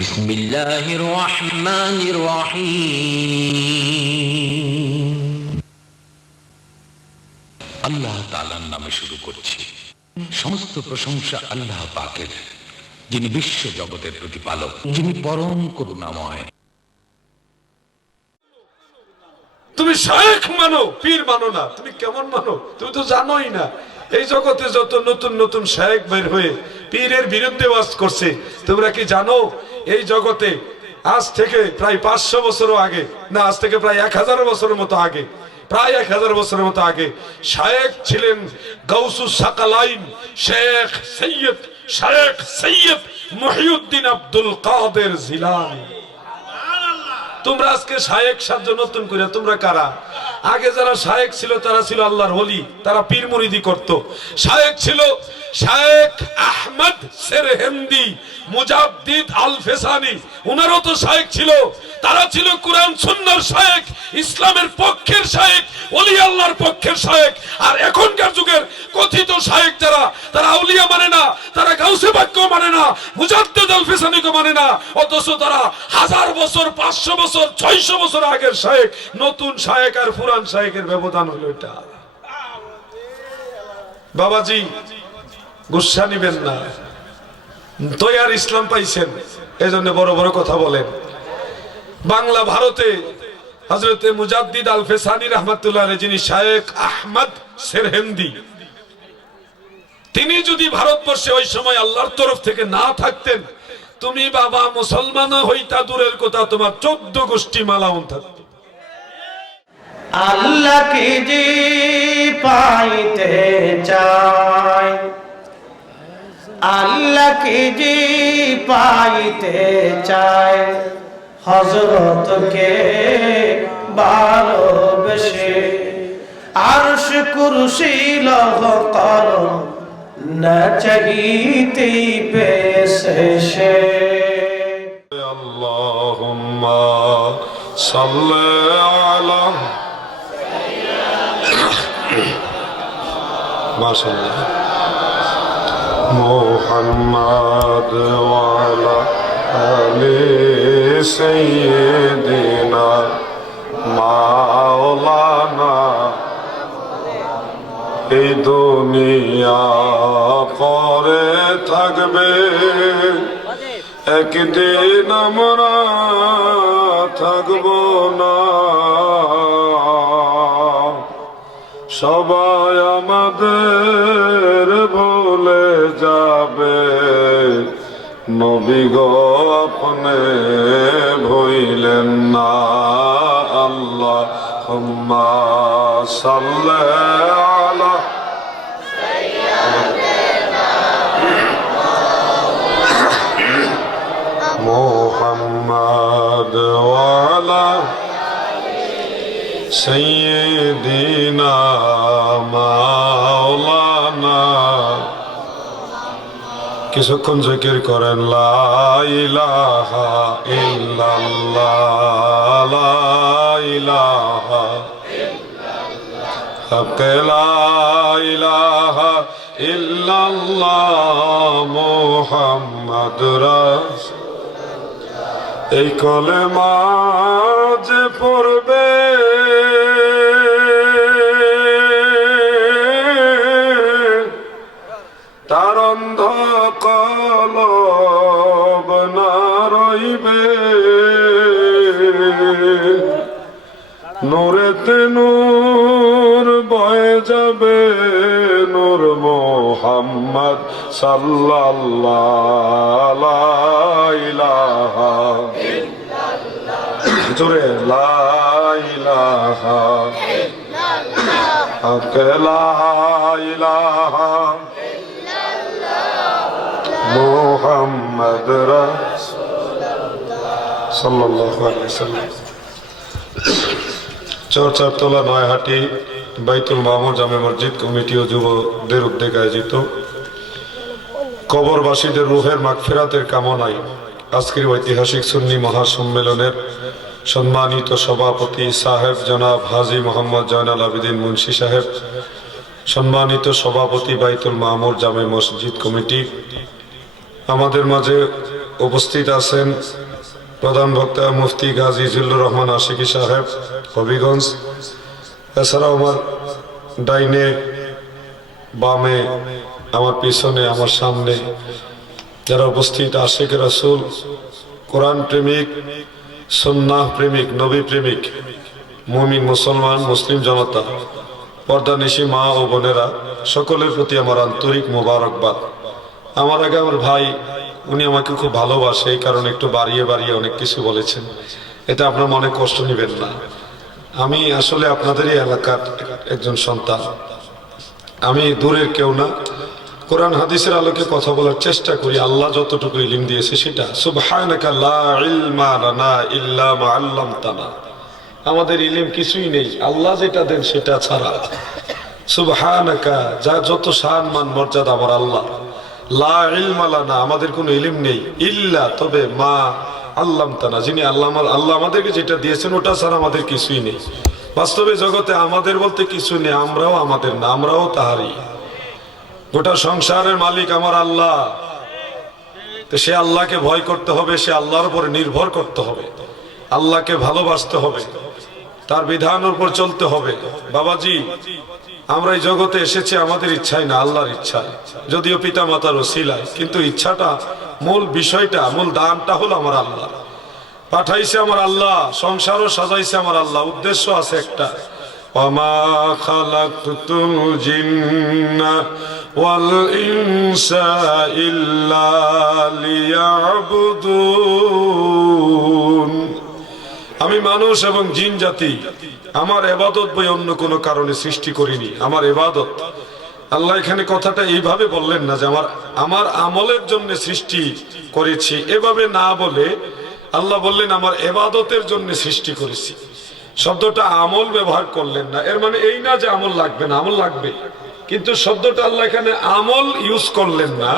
বিসমিল্লাহির রহমানির রহিম। আল্লাহ তাআলার নামে শুরু করছি। সমস্ত প্রশংসা আল্লাহ পাকের, যিনি বিশ্ব জগতের প্রতিপালক, যিনি পরম করুণাময়। তুমি শায়েখ মানো, পীর মানো না। তুমি কেমন মানো? তুমি তো জানোই না। এই জগতে যত নতুন নতুন শায়েখ বের হয়ে পীরের বিরুদ্ধে ওয়াজ করছে, তোমরা কি জানো এই জগতে আজ থেকে প্রায় 500 বছরও আগে, না আজ থেকে প্রায় 1000 বছরের মতো আগে, প্রায় 1000 বছরের মতো আগে শায়েখ ছিলেন গাউসুস সাকালাইন শেখ সৈয়দ মুহিউদ্দিন আব্দুল কাদের জিলানী। তোমরা আজকে শায়েখ সাজ্জ নতুন করে, তোমরা কারা? আগে যারা শায়েখ ছিল তারা ছিল আল্লাহর ওলি, তারা পীর মুরিদি করত। শায়েখ ছিল শায়েখ আহমদ সেরহিন্দি মুজাদ্দিদ আল ফেসানি, উনারও তো শায়েখ ছিল। তারা ছিল কুরআন সুন্নাহর শায়েখ, ইসলামের পক্ষের শায়েখ, ওলি আল্লাহর পক্ষের শায়েখ। আর এখনকার যুগের কথিত শায়েখ যারা, তারা আউলিয়া মানে না, তারা গাউসে পাককে মানে না, মুজাদ্দিদ আল ফেসানিকে মানে না, অথচ তারা 1000 বছর, 500 বছর, 600 বছর আগের শায়েখ। নতুন শায়েখ আর পুরান শায়েখের ব্যবধান হলো এটা। বাবাজি গুসা নিবেন না, তৈয়ার ইসলাম পাইছেন, এজন্য বড় বড় কথা বলেন। বাংলা ভারতে হযরতে মুজাদ্দিদ আল ফেসানি রাহমাতুল্লাহ আলাইহি, যিনি শায়েখ আহমদ সেরহিন্দি, তিনি যদি ভারতবর্ষে ওই সময় আল্লাহর তরফ থেকে না থাকতেন, তুমি বাবা মুসলমান হইতা দূরের কথা, তোমার 14 গোষ্ঠী মালাউন থাকত। আল্লাহকে যে পাইতে চায়, আল্লাহকে যে পাইতে চায়, হযরতকে ভালোবেসে আরশ কুরসি লৌহ কলম না চাইতেই পেয়েছে সে। আল্লাহুম্মা সাল্লি আলা মাশাআল্লাহ মুহাম্মাদ ওয়া আলা আলি সাইয়্যিদিনা মাওলানা। এই দুনিয়া পরে থাকবে, একদিন আমরা থাকবো না। সবাই আমাদের ভুলে যাবে, নবী গো আপনি ভুইলেন না। আল্লাহুম্মা সাল্লি আলা মুহাম্মাদ ওয়া আলা সাইয়্যিদিনা মাওলানা। কিছুক্ষণ জিকির করেন লা ইলাহা ইল্লাল্লাহ, লা ইলাহা ইল্লাল্লাহ, লা ইলাহা ইল্লাল্লাহ মুহাম্মাদুর রাসূলুল্লাহ। এই কলেমা যে পড়বে, তার অন্ধ কলব না রইবে, নূরেতে নূর বয়ে যাবে, নূর মুহাম্মদ সাল্লাল্লাহু লা ইলাহা ইল্লাল্লাহ, জোরে লা ইলাহা ইল্লাল্লাহ, লা ইলাহা মুহাম্মদ রাসূলুল্লাহ সাল্লাল্লাহু আলাইহি ওয়াসাল্লাম। চরচারতলা নয়াহাটি বাইতুল মামুর জামে মসজিদ কমিটি ও যুবদের উদ্যোগে আয়োজিত কবরবাসীদের রূহের মাগফিরাতের কামনায় আজকের ঐতিহাসিক সুন্নি মহাসম্মেলনের সম্মানিত সভাপতি সাহেব জনাব হাজী মোহাম্মদ জয়নাল আবেদিন মুন্সি সাহেব, সম্মানিত সভাপতি বাইতুল মামুর জামে মসজিদ কমিটি, আমাদের মাঝে উপস্থিত আছেন প্রধান বক্তা মুফতি গাজী জিল্লুর রহমান আশিকি সাহেব হবিগঞ্জ। এছাড়াও আমার ডাইনে বামে, আমার পিছনে, আমার সামনে যারা উপস্থিত আশিক রাসূল, কোরআন প্রেমিক, সুন্নাহ প্রেমিক, নবী প্রেমিক, মুমিন মুসলমান মুসলিম জনতা, পর্দানিশী মা ও বোনেরা, সকলের প্রতি আমার আন্তরিক মোবারকবাদ। আমার আগে আমার ভাই, উনি আমাকে খুব ভালোবাসে, এই কারণে একটু বাড়িয়ে বাড়িয়ে অনেক কিছু বলেছেন, এটা আপনার মনে কষ্ট নেবেন না। আমি আসলে আপনাদেরই এলাকার একজন সন্তান, আমি দূরের কেউ না। কোরআন হাদিসের আলোকে কথা বলার চেষ্টা করি, আল্লাহ যতটুকু ইলম দিয়েছে সেটা। সুবহানাকা লা ইলমা লানা ইল্লা মা আল্লামতানা। আমাদের ইলম কিছুই নেই, আল্লাহ যেটা দেন সেটা ছাড়া। সুবহানাকা, যা যত শান মান মর্যাদা আমার আল্লাহ। লা ইলমা লানা, আমাদের কোনো ইলম নেই, ইল্লা তবে মা আল্লামতানা, যিনি আল্লাহ আমাদেরকে যেটা দিয়েছেন ওটা ছাড়া আমাদের কিছুই নেই। বাস্তবে জগতে আমাদের বলতে কিছু নেই, আমরাও আমাদের না, আমরাও তাহারই। গোটা সংসারের মালিক আমার আল্লাহ, তো সে আল্লাহকে ভয় করতে হবে, সে আল্লাহর উপরে নির্ভর করতে হবে, আল্লাহকে ভালোবাসতে হবে, তার বিধানের উপর চলতে হবে। বাবাজি, আমরা এই জগতে এসেছি আমাদের ইচ্ছাই না, আল্লাহর ইচ্ছায়, যদিও পিতা মাতার ওসিলায়, কিন্তু ইচ্ছাটা, মূল বিষয়টা, মূল দানটা হলো আমার আল্লাহ। পাঠাইছে আমার আল্লাহ, সংসারও সাজাইছে আমার আল্লাহ, উদ্দেশ্য আছে একটা, ওয়ামা খালাকতুল জিন্না ওয়াল ইনসা ইল্লা লিয়াবুদুন। আমি মানুষ এবং জিন জাতি আমার ইবাদত বই অন্য কোনো কারণে সৃষ্টি করিনি। আমার ইবাদত, আল্লাহ এখানে কথাটা এইভাবে বললেন না যে আমার আমলের জন্য সৃষ্টি করেছি, এভাবে না বলে আল্লাহ বললেন আমার ইবাদতের জন্য সৃষ্টি করেছি। শব্দটা আমল ব্যবহার করলেন না, এর মানে এই না যে আমল লাগবে না, আমল লাগবে, কিন্তু শব্দটা আল্লাহ এখানে আমল ইউজ করলেন না,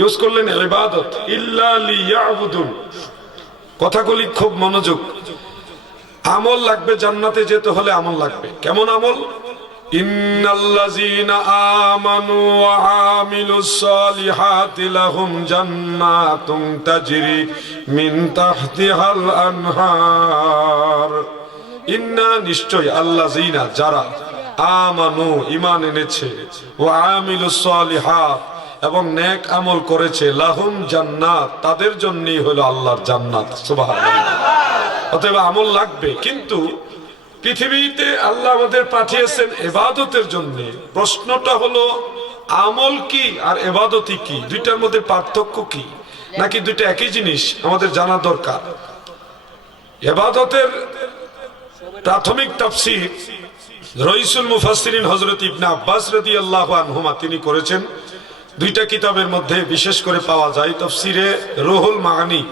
ইউজ করলেন ইবাদত। ইল্লা লিয়াবুদুন, কথাগুলি খুব মনোযোগ। আমল লাগবে, জান্নাতে যেতে হলে আমল লাগবে। কেমন আমল? ইন্নাল্লাযীনা আমানু ওয়া আমিলুস সালিহাতি লাহুম জান্নাতুন তাজরি মিন তাহতিহাল আনহার। ইন্না, নিশ্চয়, আল্লাযীনা, যারা, আমানু, ঈমান এনেছে, ওয়া আমিলুস সালিহাত, এবং নেক আমল করেছে, লাহুম জান্নাত, তাদের জন্যই হলো আল্লাহর জান্নাত। সুবহানাল্লাহ। অতএব আমল লাগবে, কিন্তু পৃথিবীতে আল্লাহ আমাদের পাঠিয়েছেন ইবাদতের জন্য। প্রশ্নটা হলো আমল কি আর ইবাদতই কি, দুইটার মধ্যে পার্থক্য কি, নাকি দুইটা একই জিনিস? আমাদের জানা দরকার। ইবাদতের প্রাথমিক তাফসীর রাইসুল মুফাসসিরিন হযরত ইবনে আব্বাস রাদিয়াল্লাহু আনহুমা তিনি করেছেন। দুইটা কিতাবের মধ্যে বিশেষ করে পাওয়া যায় তাফসীরে রুহুল মাআনি,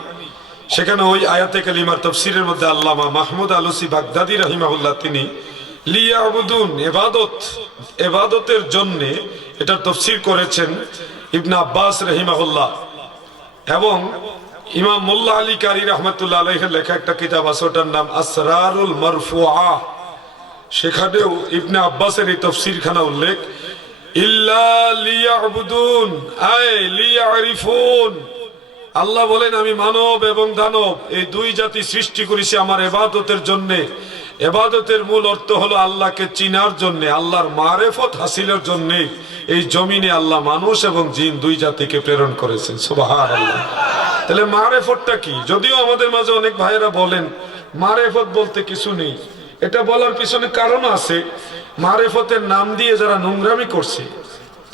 সেখানে ওই আয়াতে কালিমার তাফসীরের মধ্যে আল্লামা মাহমুদ আলুসি বাগদাদি রাহিমাহুল্লাহ তিনি লিয়াবুদুন, ইবাদতের জন্য এটার তাফসীর করেছেন ইবনে আব্বাস রাহিমাহুল্লাহ। এবং ইমাম মোল্লা আলী কারি রাহমাতুল্লাহ আলাইহির লেখা একটা কিতাব আছে, ওটার নাম আসরারুল মারফুআ, সেখানেও ইবনে আব্বাসের এই তাফসীরখানা উল্লেখ, ইল্লা লিয়াবুদুন আই লিয়ারিফুন। আল্লাহ বলেন আমি মানব এবং দানব এই দুই জাতি সৃষ্টি করেছি আমার ইবাদতের জন্য। ইবাদতের মূল অর্থ হলো আল্লাহকে চিনার জন্য, আল্লাহর মারিফত হাসিলের জন্য এই জমিনে আল্লাহ মানুষ এবং জিন দুই জাতিকে প্রেরণ করেছেন। সুবহানাল্লাহ। তাহলে মারিফতটা কি? যদিও আমাদের মাঝে অনেক ভাইয়েরা বলেন মারিফত বলতে কিছু নেই, এটা বলার পিছনে কারণ আছে। মারিফতের নাম দিয়ে যারা নোংরামি করছে,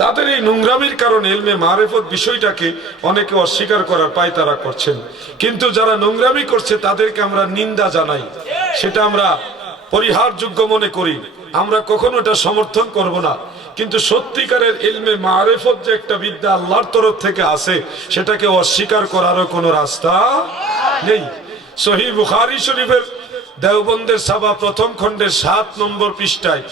তাদের এই নোংরামির কারণে ইলমে মারিফত বিষয়টাকে অনেকে অস্বীকার করার পায়তারা করছেন। কিন্তু যারা নোংরামি করছে তাদেরকে আমরা নিন্দা জানাই, সেটা আমরা পরিহারযোগ্য মনে করি, আমরা কখনো এটা সমর্থন করব না। কিন্তু সত্যিকারের ইলমে মারিফত যে একটা বিদ্যা আল্লাহর তরফ থেকে আছে, সেটাকে অস্বীকার করারও কোনো রাস্তা নেই। সহিহ বুখারী শরীফের দেওবন্দের সাবা প্রথম খণ্ডের 7 নম্বর পৃষ্ঠায়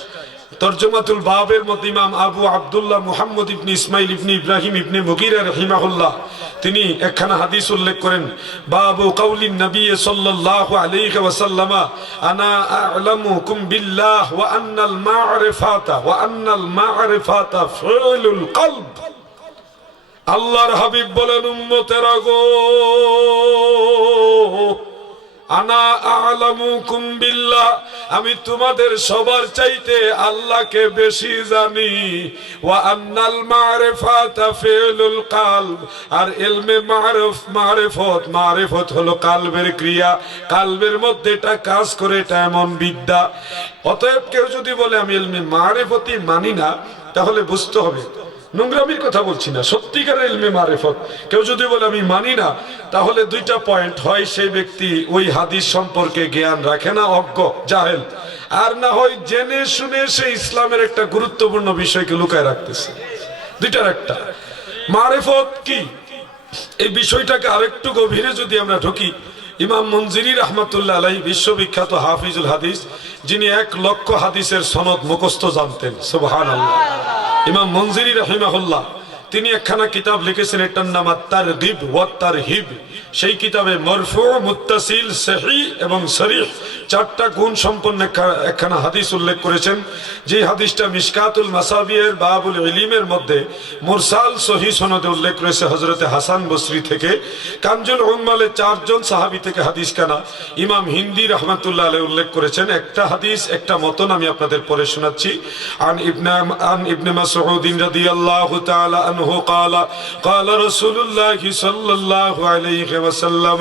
তরজমাতুল বাবের মধ্যে ইমাম আবু আব্দুল্লাহ মুহাম্মদ ইবনে ইসমাইল ইবনে ইব্রাহিম ইবনে মুগীরা রাহিমাহুল্লাহ তিনি একখানা হাদিস উল্লেখ করেন, বাবু কাউলিন নবী সাল্লাল্লাহু আলাইহি ওয়াসাল্লাম আনা আ'লামুকুম বিল্লাহ ওয়া আন্নাল মা'রিফাতা ফি'লুল কলব। আল্লাহর হাবিব বলেন, উম্মতেরা গো, আনা আ'লামুকুম বিল্লাহ, আমি তোমাদের সবার চাইতে আল্লাহকে বেশি জানি। ওয়া আন্নাল মা'রিফাতা ফি'লুল কলব, আর ইলমে মারিফত হলো কালবের ক্রিয়া, কালবের মধ্যে এটা কাজ করে, এটা এমন বিদ্যা। অতএব কেউ যদি বলে আমি ইলমে মারিফতই মানি না, তাহলে বুঝতে হবে, নোংরামির কথা বলছি না, সত্যিকারের ইলমে মারিফত কেউ যদি বলে আমি মানি না, তাহলে দুইটা পয়েন্ট, হয় সেই ব্যক্তি ওই হাদিস সম্পর্কে জ্ঞান রাখে না, অজ্ঞ, জাহেল, আর না হয় জেনে শুনে সে ইসলামের একটা গুরুত্বপূর্ণ বিষয়কে লুকায় রাখতেছে। দুইটার একটা। মারিফত কি, এই বিষয়টাকে আরেকটু গভীরে যদি আমরা ঢুকি, ইমাম মুনজিরি রাহমাতুল্লাহ আলাইহি, বিশ্ববিখ্যাত হাফিজুল হাদিস, যিনি 1 লক্ষ হাদিসের সনদ মুখস্থ জানতেন, সুবহানাল্লাহ। ইমাম মুনজিরি রাহিমাহুল্লাহ, তিনি একখানা কিতাব লিখেছেন, এটার নাম আত-তারগিব ওয়াত তারহিব। সেই কিতাবে মরফু, মুত্তাসিল, সহিহ এবং সরিহ 4টা গুণ সম্পন্ন একখানা হাদিস উল্লেখ করেছেন। যে হাদিসটা মিশকাতুল মাসাবিয়ের বাবুল ইলমের মধ্যে মুরসাল সহিহ সনদে উল্লেখ রয়েছে হযরতে হাসান বসরি থেকে। কানজুল উম্মালে 4 জন সাহাবী থেকে হাদিস কানা ইমাম হিন্দি রাহমাতুল্লাহ আলাইহি উল্লেখ করেছেন। একটা হাদিস, একটা মতন আমি আপনাদের পড়ে শোনাচ্ছি। আন ইবনে মাসউদ রাদিয়াল্লাহু তাআলা আনহু ক্বালা ক্বালা রাসূলুল্লাহি সাল্লাল্লাহু আলাইহি ওয়াসাল্লাম,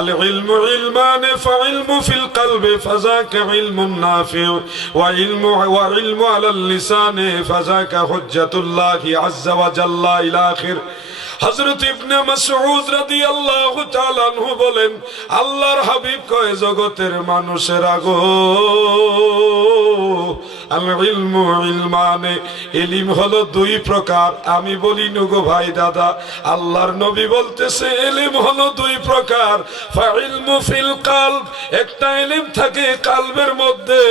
আল ইলমু ইলমান, ফাইলমু ফিল কলবি ফাযাকা ইলমুন নাফি', ওয়া ইলমু আলাল লিসানি ফাযাকা হুজ্জাতুল্লাহি আযজা ওয়া জাল্লা ইলা আখির। হযরত ইবনে মাসউদ রাদিয়াল্লাহু তাআলা আনহু বলেন, আল্লাহর হাবিব কয়, জগতের মানুষেরা গো, আল ইলমু ইলমানে, ইলম হলো 2 প্রকার। আমি বলি নুগো ভাই দাদা, আল্লাহর নবী বলতেছে ইলম হলো 2 প্রকার। ফাইলমু ফিল কলব, একটা ইলম থাকে কালবের মধ্যে,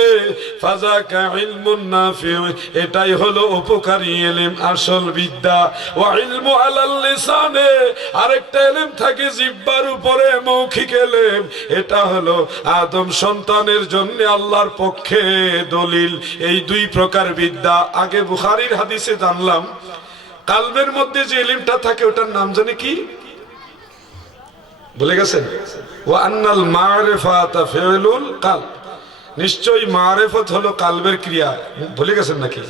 ফাযাকা ইলমুন নাফি', এটাই হলো উপকারী ইলম, আসল বিদ্যা। ওয়া ইলমু আলাল লিসানে, আরেকটা ইলম থাকে জিহ্বার উপরে, মৌখিক ইলম, এটা হলো আদম সন্তানের জন্য আল্লাহর পক্ষে দলিল। এই 2 প্রকার বিদ্যা। আগে বুখারীর হাদিসে জানলাম কালবের মধ্যে যে ইলমটা থাকে ওটার নাম জানে কি, ভুলে গেছেন? ওয়া আন্নাল মারিফাতা ফি'লুল কলব, নিশ্চয়ই মারিফত হলো কালবের ক্রিয়া। ভুলে গেছেন নাকি?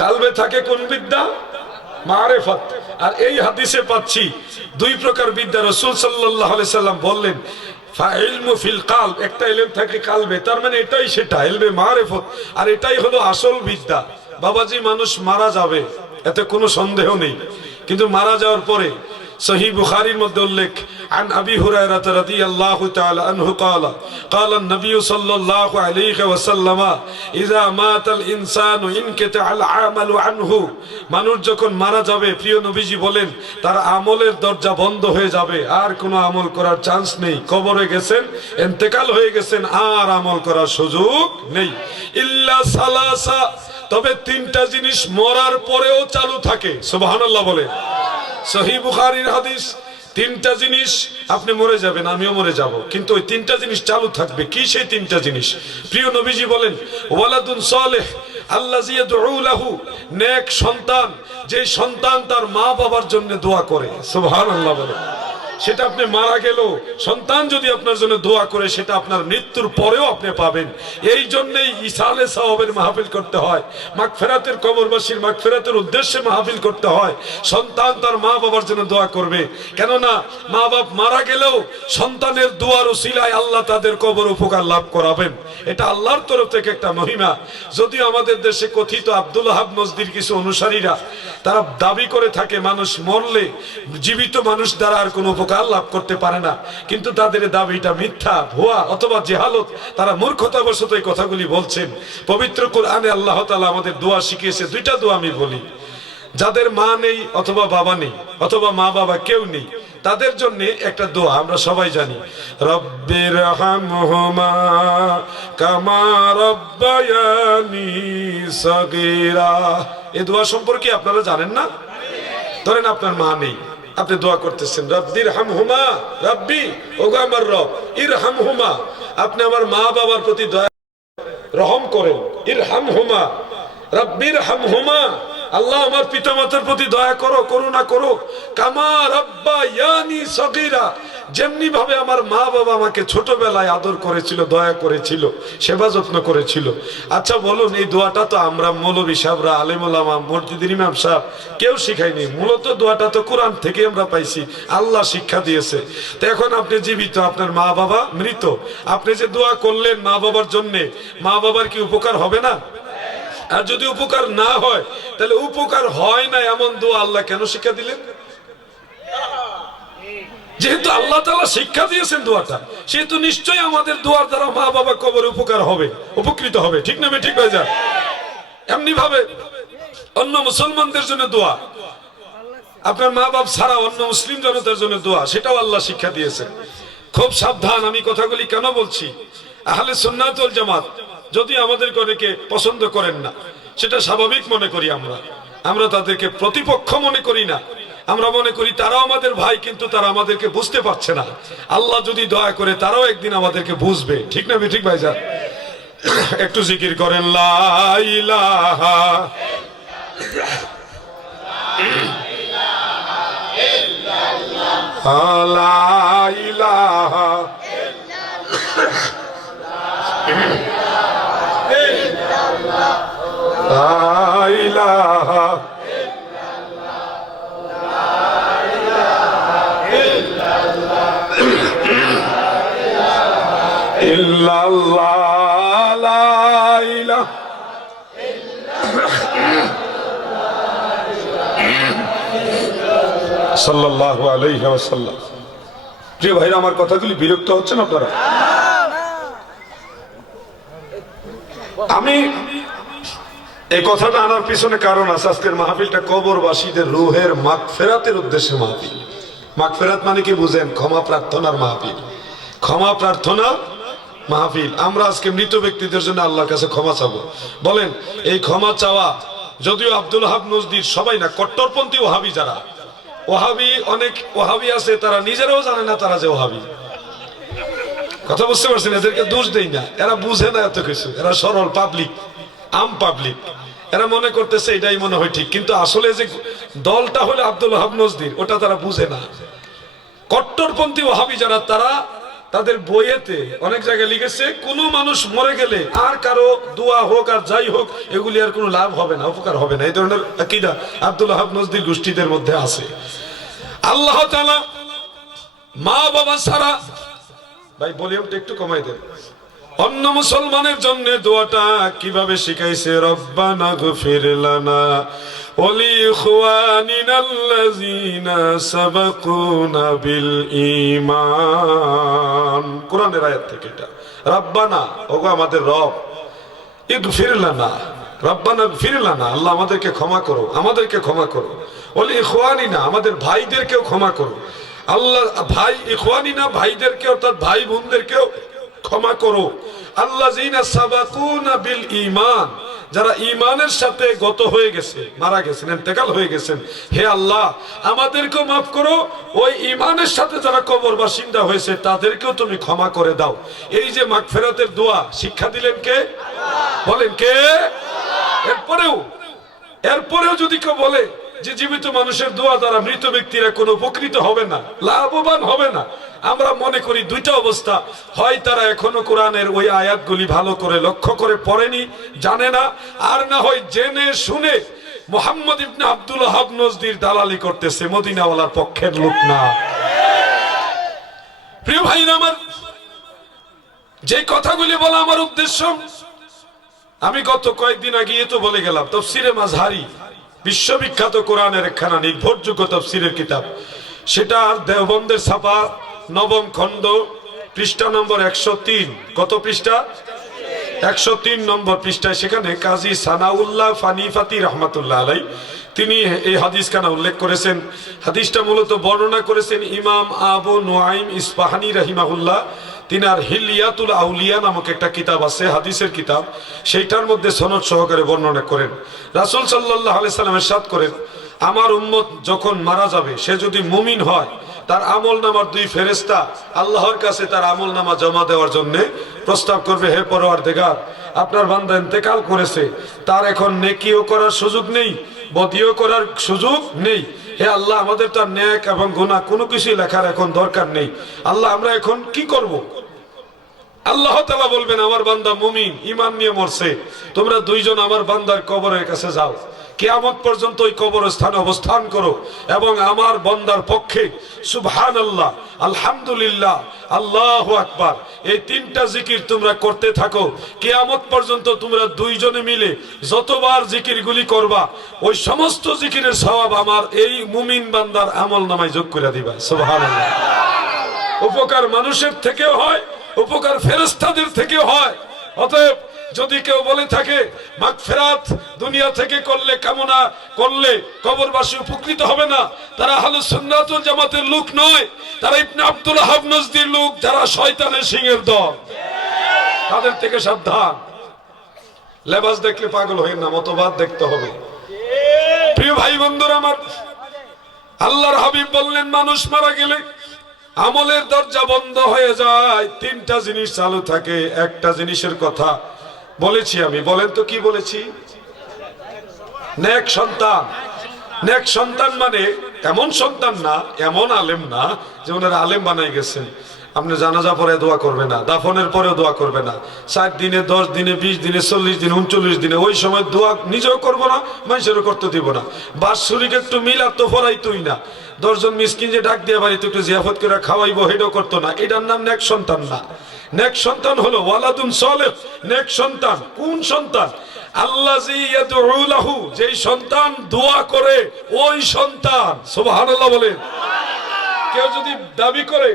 কালবে থাকে কোন বিদ্যা? মারিফত। আর এই হাদিসে পাচ্ছি 2 প্রকার বিদ্যা। রাসূল সাল্লাল্লাহু আলাইহি সাল্লাম বললেন ফাইলমু ফিল কলব, একটা ইলম থাকে কালবে, তার মানে এটাই সেটা ইলমে মারিফত, আর এটাই হলো আসল বিদ্যা। বাবাজি, মানুষ মারা যাবে, এতে কোনো সন্দেহ নেই, কিন্তু মারা যাওয়ার পরে সহিহ বুখারীর মধ্যে উল্লেখ, আন আবি হুরায়রা রাদিয়াল্লাহু তাআলা আনহু ক্বালা ক্বালা নবী সাল্লাল্লাহু আলাইহি ওয়াসাল্লাম, ইযা মাতাল ইনসানু ইনকাতা'আল আমালু আনহু, মানুষ যখন মারা যাবে, প্রিয় নবীজি বলেন, তার আমলের দরজা বন্ধ হয়ে যাবে, আর কোনো আমল করার চান্স নেই। কবরে গেছেন, ইন্তেকাল হয়ে গেছেন, আর আমল করার সুযোগ নেই। ইল্লা সালাসা, তবে 3টা জিনিস মরার পরেও চালু থাকে। সুবহানাল্লাহ বলে। সহিহ বুখারীর হাদিস, 3টা জিনিস, আপনি মরে যাবেন, আমিও মরে যাব, কিন্তু ওই 3টা জিনিস চালু থাকবে। কি সেই 3টা জিনিস? প্রিয় নবীজি বলেন, ওয়ালাদুন সালেহ আল্লাযী ইয়াদউ লাহু, নেক সন্তান, যে সন্তান তার মা বাবার জন্য দোয়া করে। সুবহানাল্লাহ বলে। সেটা আপনি মারা গেলেও সন্তান যদি আপনার জন্য দোয়া করে, সেটা আপনার মৃত্যুর পরেও আপনি পাবেন। এই জন্যই ইসালে সাওয়াবের মাহফিল করতে হয়, মাগফিরাতের, কবরবাসীর মাগফিরাতের উদ্দেশ্যে মাহফিল করতে হয়। সন্তান তার মা বাবার জন্য দোয়া করবে, কেননা মা বাপ মারা গেলেও সন্তানের দোয়ার উসিলায় আল্লাহ তাদের কবর উপকার লাভ করাবেন। এটা আল্লাহর তরফ থেকে একটা মহিমা। যদিও আমাদের দেশে কথিত আব্দুল ওয়াহাব নজদীর কিছু অনুসারীরা তারা দাবি করে থাকে মানুষ মরলে জীবিত মানুষ দ্বারা আর কোনো উপকার লাভ করতে পারে না, কিন্তু তাদের দাবিটা মিথ্যা, ভুয়া অথবা জেহালত। তারা মূর্খতাবশত এই কথাগুলি বলছেন। পবিত্র কোরআনে আল্লাহ তাআলা আমাদের দোয়া শিখিয়েছে। 2টা দোয়া আমি বলি। যাদের মা নেই অথবা বাবা নেই, অথবা মা বাবা কেউ নেই, তাদের জন্য একটা দোয়া আমরা সবাই জানি, রব্বির হামহুমা কামা রব্বায়ানি সগীরা। এই দোয়া সম্পর্কে আপনারা জানেন না? ধরেন আপনার মা নেই, আপনি দোয়া করতেছেন, রব্বির হামহুমা, রব্বি ওগো আমার রব, ইরহামহুমা, আপনি আমার মা বাবার প্রতি দয়া রহম করেন, ইরহামহুমা, রব্বির হামহুমা, আল্লাহ আমার পিতামাতার প্রতি দয়া করো, করুণা করো। কামা রাব্বায়ানি সগীরা, যেমনি ভাবে আমার মা বাবা আমাকে ছোটবেলায় আদর করেছিল, দয়া করেছিল, সেবা যত্ন করেছিল। আচ্ছা বলুন, এই দোয়াটা তো আমরা মৌলভী সাহেবরা, আলেম ওলামা, মসজিদের ইমাম সাহেব কেউ শিখায়নি। মূলত দোয়াটা তো কোরআন থেকে আমরা পাইছি, আল্লাহ শিক্ষা দিয়েছে। তো এখন আপনি জীবিত, আপনার মা বাবা মৃত, আপনি যে দোয়া করলেন মা বাবার জন্য, মা বাবার কি উপকার হবে না? আর যদি উপকার না হয়, তাহলে উপকার হয় না এমন দোয়া আল্লাহ কেন শিক্ষা দিলেন? যেহেতু আল্লাহ তাআলা শিক্ষা দিয়েছেন দোয়াটা, সেহেতু নিশ্চয়ই আমাদের দোয়ার দ্বারা মা বাবা কবরে উপকার হবে, উপকৃত হবে। ঠিক না? ঠিক হয়ে যায়। এমনি ভাবে অন্য মুসলমানদের জন্য দোয়া, আপনার মা বাপ ছাড়া অন্য মুসলিম জনতার জন্য দোয়া, সেটাও আল্লাহ শিক্ষা দিয়েছেন। খুব সাবধান, আমি কথাগুলি কেন বলছি? আহলে সুন্নাত ওয়াল জামাত যদি আমাদেরকে অনেকে পছন্দ করেন না, সেটা স্বাভাবিক মনে করি। আমরা তাদেরকে প্রতিপক্ষ মনে করি না, আমরা মনে করি তারাও আমাদের ভাই, কিন্তু তারা আমাদেরকে বুঝতে পারছে না। আল্লাহ যদি দয়া করে তারাও একদিন আমাদেরকে বুঝবে। ঠিক না? ঠিক ভাইজান? একটু জিকির করেন, লা ইলাহা লা ইলাহা লা ইলাহা ইল্লাল্লাহ, লা ইলাহা সাল্লাল্লাহু আলাইহি ওয়াসাল্লাম। প্রিয় ভাইরা, আমার কথাগুলি বিরক্ত হচ্ছেন আপনারা? আমি এই কথাটা আনার পিছনে কারণ আছে। আজকের মাহফিলটা কবরবাসীদের রুহের মাগফিরাতের উদ্দেশ্যে মাহফিল। মাগফিরাত মানে কি বুঝেন? ক্ষমা প্রার্থনার মাহফিল, ক্ষমা প্রার্থনার মাহফিল। আমরা আজকে মৃত ব্যক্তিদের জন্য আল্লাহর কাছে ক্ষমা চাবো। বলেন, এই ক্ষমা চাওয়া, যদিও আব্দুল ওয়াহাব নজদির সবাই না, কট্টরপন্থী ওহাবি যারা, ওহাবি অনেক ওহাবি আছে, তারা নিজেরাও জানে না তারা যে ওহাবি। কথা বুঝতে পারছেন? এদেরকে দোষ দেই না, এরা বুঝে না এত কিছু। এরা সরল পাবলিক, আম পাবলিক, এরা মনে করতেছে এটাই মনে হয় ঠিক, কিন্তু আসলে যে দলটা হলো আব্দুল ওয়াহাব নজদির, ওটা তারা বুঝে না। কট্টরপন্থী ওহাবি যারা, তারা তাদের বইয়েতে অনেক জায়গায় লিখেছে, কোন মানুষ মরে গেলে আর কারো দোয়া হোক আর যাই হোক, এগুলি আর কোনো লাভ হবে না, উপকার হবে না। এই ধরনের আকীদা আব্দুল ওয়াহাব নজদির গোষ্ঠীদের মধ্যে আছে। আল্লাহ তাআলা মা বাবা ছাড়া, ভাই ভলিউমটা একটু কমাই দেন, অন্য মুসলমানের জন্য দোয়াটা কিভাবে শিখাইছে? রব্বানা গফির লানা ওয়া লিইখওয়ানিনাল্লাযীনা সাবাকুনা বিল ঈমান। কোরআনের আয়াত থেকে এটা। রব্বানা, ওগো আমাদের রব, ইগফির লানা, রব্বানা গফির লানা, আল্লাহ আমাদেরকে ক্ষমা করো, আমাদেরকে ক্ষমা করো। ওয়া লিইখওয়ানিনা, আমাদের ভাইদেরকেও ক্ষমা করো। আল্লাহ ভাই, ইখওয়ানিনা ভাইদেরকে, অর্থাৎ ভাই বোনদেরকেও ক্ষমা করো। আল্লাযীনা সাবাকুনা বিল ঈমান, যারা ঈমানের সাথে গত হয়ে গেছে, মারা গেছেন, ইন্তেকাল হয়ে গেছেন, হে আল্লাহ আমাদেরকেও মাফ করো। ওই ঈমানের সাথে যারা কবর বাসিন্দা হয়েছে তাদেরকেও তুমি ক্ষমা করে দাও। এই যে মাগফিরাতের দোয়া শিক্ষা দিলেন কে? বলেন কে? এরপরেও যদি কেউ বলে যে জীবিত মানুষের দোয়া দ্বারা মৃত ব্যক্তিরা কোনো উপকৃত হবে না, লাভবান হবে না, আমরা মনে করি দুইটা অবস্থা। হয় তারা এখনো কোরআনের ওই আয়াতগুলি ভালো করে লক্ষ্য করে পড়েনি, জানে না, আর না হয় জেনে শুনে মুহাম্মদ ইবনে আব্দুল ওয়াহাব নজদির দালালি করতেছে, মদিনাওয়ালার পক্ষের লোক না। প্রিয় ভাইরা আমার, যে কথাগুলি বলা আমার উদ্দেশ্য, আমি গত কয়েকদিন আগে তো বলে গেলাম, তাফসীরে মাযহারি বিশ্ববিখ্যাত কোরআনের একখানা নির্ভরযোগ্য তাফসীরের কিতাব, সেটা দেওবন্দের ছাপা, নবম খণ্ড, পৃষ্ঠা নম্বর 103। কত পৃষ্ঠা? 103 নম্বর পৃষ্ঠায়। সেখানে কাজী সানাউল্লাহ ফানিফাতি রহমাতুল্লাহ আলাইহি তিনি এই হাদিসখানা উল্লেখ করেছেন। হাদিসটা মূলত বর্ণনা করেছেন ইমাম আবু নুআইম ইসফাহানি রাহিমাহুল্লাহ। তিনার হিলিয়াতুল আউলিয়া নামক একটা কিতাব আছে, হাদিসের কিতাব, সেইটার মধ্যে সনদ সহকারে বর্ণনা করেন। রাসূল সাল্লাল্লাহু আলাইহি সাল্লাম ইরশাদ করেন, আমার উম্মত যখন মারা যাবে, সে যদি মুমিন হয়, তার আমলনামার দুই ফেরেশতা আল্লাহর কাছে তার আমলনামা জমা দেওয়ার জন্য প্রস্তাব করবে, হে পরওয়ারদিগার, আপনার বান্দা ইন্তেকাল করেছে, তার এখন নেকিও করার সুযোগ নেই, বদিও করার সুযোগ নেই। হে আল্লাহ, আমাদের তো নেক এবং গুনাহ কোনো কিছুই লেখার এখন দরকার নেই। আল্লাহ, আমরা এখন কি করব? আল্লাহ তাআলা বলবেন, আমার বান্দা মুমিন ঈমান নিয়ে মরছে, তোমরা দুইজন আমার বান্দার কবরের কাছে যাও, কিয়ামত পর্যন্ত ওই কবরস্থানে অবস্থান করো এবং আমার বান্দার পক্ষে সুবহানাল্লাহ, আলহামদুলিল্লাহ, আল্লাহু আকবার এই তিনটা জিকির তোমরা করতে থাকো। কিয়ামত পর্যন্ত তোমরা দুইজনে মিলে যতবার জিকিরগুলি করবা, ওই সমস্ত জিকিরের সওয়াব আমার এই মুমিন বান্দার আমলনামায় যোগ করে দিবা। সুবহানাল্লাহ। উপকার মানুষের থেকেও হয়, উপকার ফেরেশতাদের থেকেও হয়। অতএব যদি কেউ বলে থাকে মাগফিরাত দুনিয়া থেকে করলে, কামনা করলে কবরবাসী উপকৃত হবে না, তারা আহলুস সুন্নাত ওয়াল জামাতের লোক নয়, তারা ইবনে আব্দুল ওয়াহাব নজদীর লোক, যারা শয়তানের সিংহের দল। তাদের থেকে সাবধান। লেবাস দেখলে পাগল হয়ে না, মতবাদ দেখতে হবে। প্রিয় ভাই বন্ধুরা আমার, আল্লাহর হাবিব বললেন, মানুষ মারা গেলে আমলের দরজা বন্ধ হয়ে যায়, তিনটা জিনিস চালু থাকে। একটা জিনিসের কথা বলেছি আমি, বলেন তো কি বলেছি? নেক সন্তান। নেক সন্তান মানে এমন সন্তান না, এমন আলেম না যে ওনারা আলেম বানাই গেছেন। আপনি জানাজা পরে দোয়া করবে না, দাফনের পরেও দোয়া করবে না, 7 দিনে 10 দিনে 20 দিনে 40 দিনে 39 দিনে ওই সময় দোয়া নিজেও করবো না, মানুষেরও করতে দিব না। বাৎসরিক একটু মিলাদ তো ফরাইতই না, 10 জন মিসকিন যে ডাক দিয়ে বাড়িতে একটু জিয়াফত করে খাওয়াইবো, হেডও করতো না। এটার নাম নেক সন্তান না। নেক সন্তান হলো ওয়ালাদুন সালেহ। নেক সন্তান কোন সন্তান? আল্লাযী ইয়াদউ লাহু, যেই সন্তান দোয়া করে ওই সন্তান। সুবহানাল্লাহ বলেন। কেউ যদি দাবি করে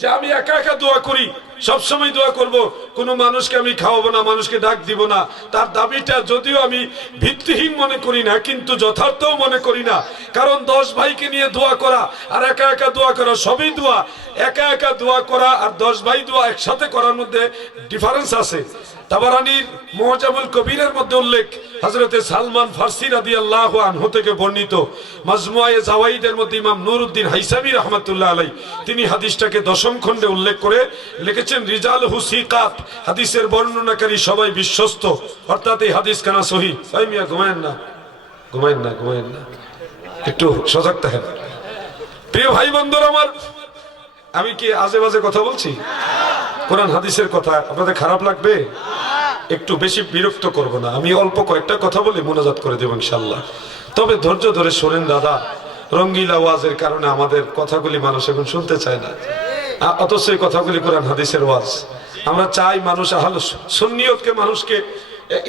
যে আমি একা একা দোয়া করি, সব সময় দোয়া করব, কোনো মানুষকে আমি খাওয়াবো না, মানুষকে ডাক দিব না, তার দাবিটা যদিও আমি ভিত্তিহীন মনে করি না, কিন্তু যথার্থও মনে করি না। কারণ 10 ভাইকে নিয়ে দোয়া করা আর একা একা দোয়া করা সবই দোয়া। একা একা দোয়া করা আর 10 ভাই দোয়া একসাথে করার মধ্যে ডিফারেন্স আছে। তাবারানীর মুআজামুল কবিরের মধ্যে উল্লেখ, হযরতে সালমান ফারসি রাদিয়াল্লাহু আনহু থেকে বর্ণিত, মাজমুআয়ে জাওয়াইদের মধ্যে ইমাম নুরউদ্দিন হাইসামি রাহমাতুল্লাহ আলাইহি তিনি হাদিসটাকে 10ম খণ্ডে উল্লেখ করে লিখেছেন, রিজালহু সিকাত, হাদিসের বর্ণনাকারী সবাই বিশ্বস্ত, অর্থাৎ এই হাদিস কানা সহিহ। ভাই মিয়া ঘুমায়েন না, ঘুমায়েন না, ঘুমায়েন না, একটু সজাগ থাকেন। প্রিয় ভাই বন্ধুরা আমার, আমি কি আজে বাজে কথা বলছি? কোরআন হাদিসের কথা আপনাদের খারাপ লাগবে? একটু বেশি বিরক্ত করব না, আমি অল্প কয়েকটা কথা বলে মোনাজাত করে দেব ইনশাআল্লাহ। তবে ধৈর্য ধরে শোনেন দাদা, রঙ্গিলা ওয়াজের কারণে আমাদের কথাগুলি মানুষ এখন শুনতে চায় না, অথচ এই কথাগুলি কোরআন হাদিসের ওয়াজ। আমরা চাই মানুষ আহলে সুন্নিয়তকে, মানুষকে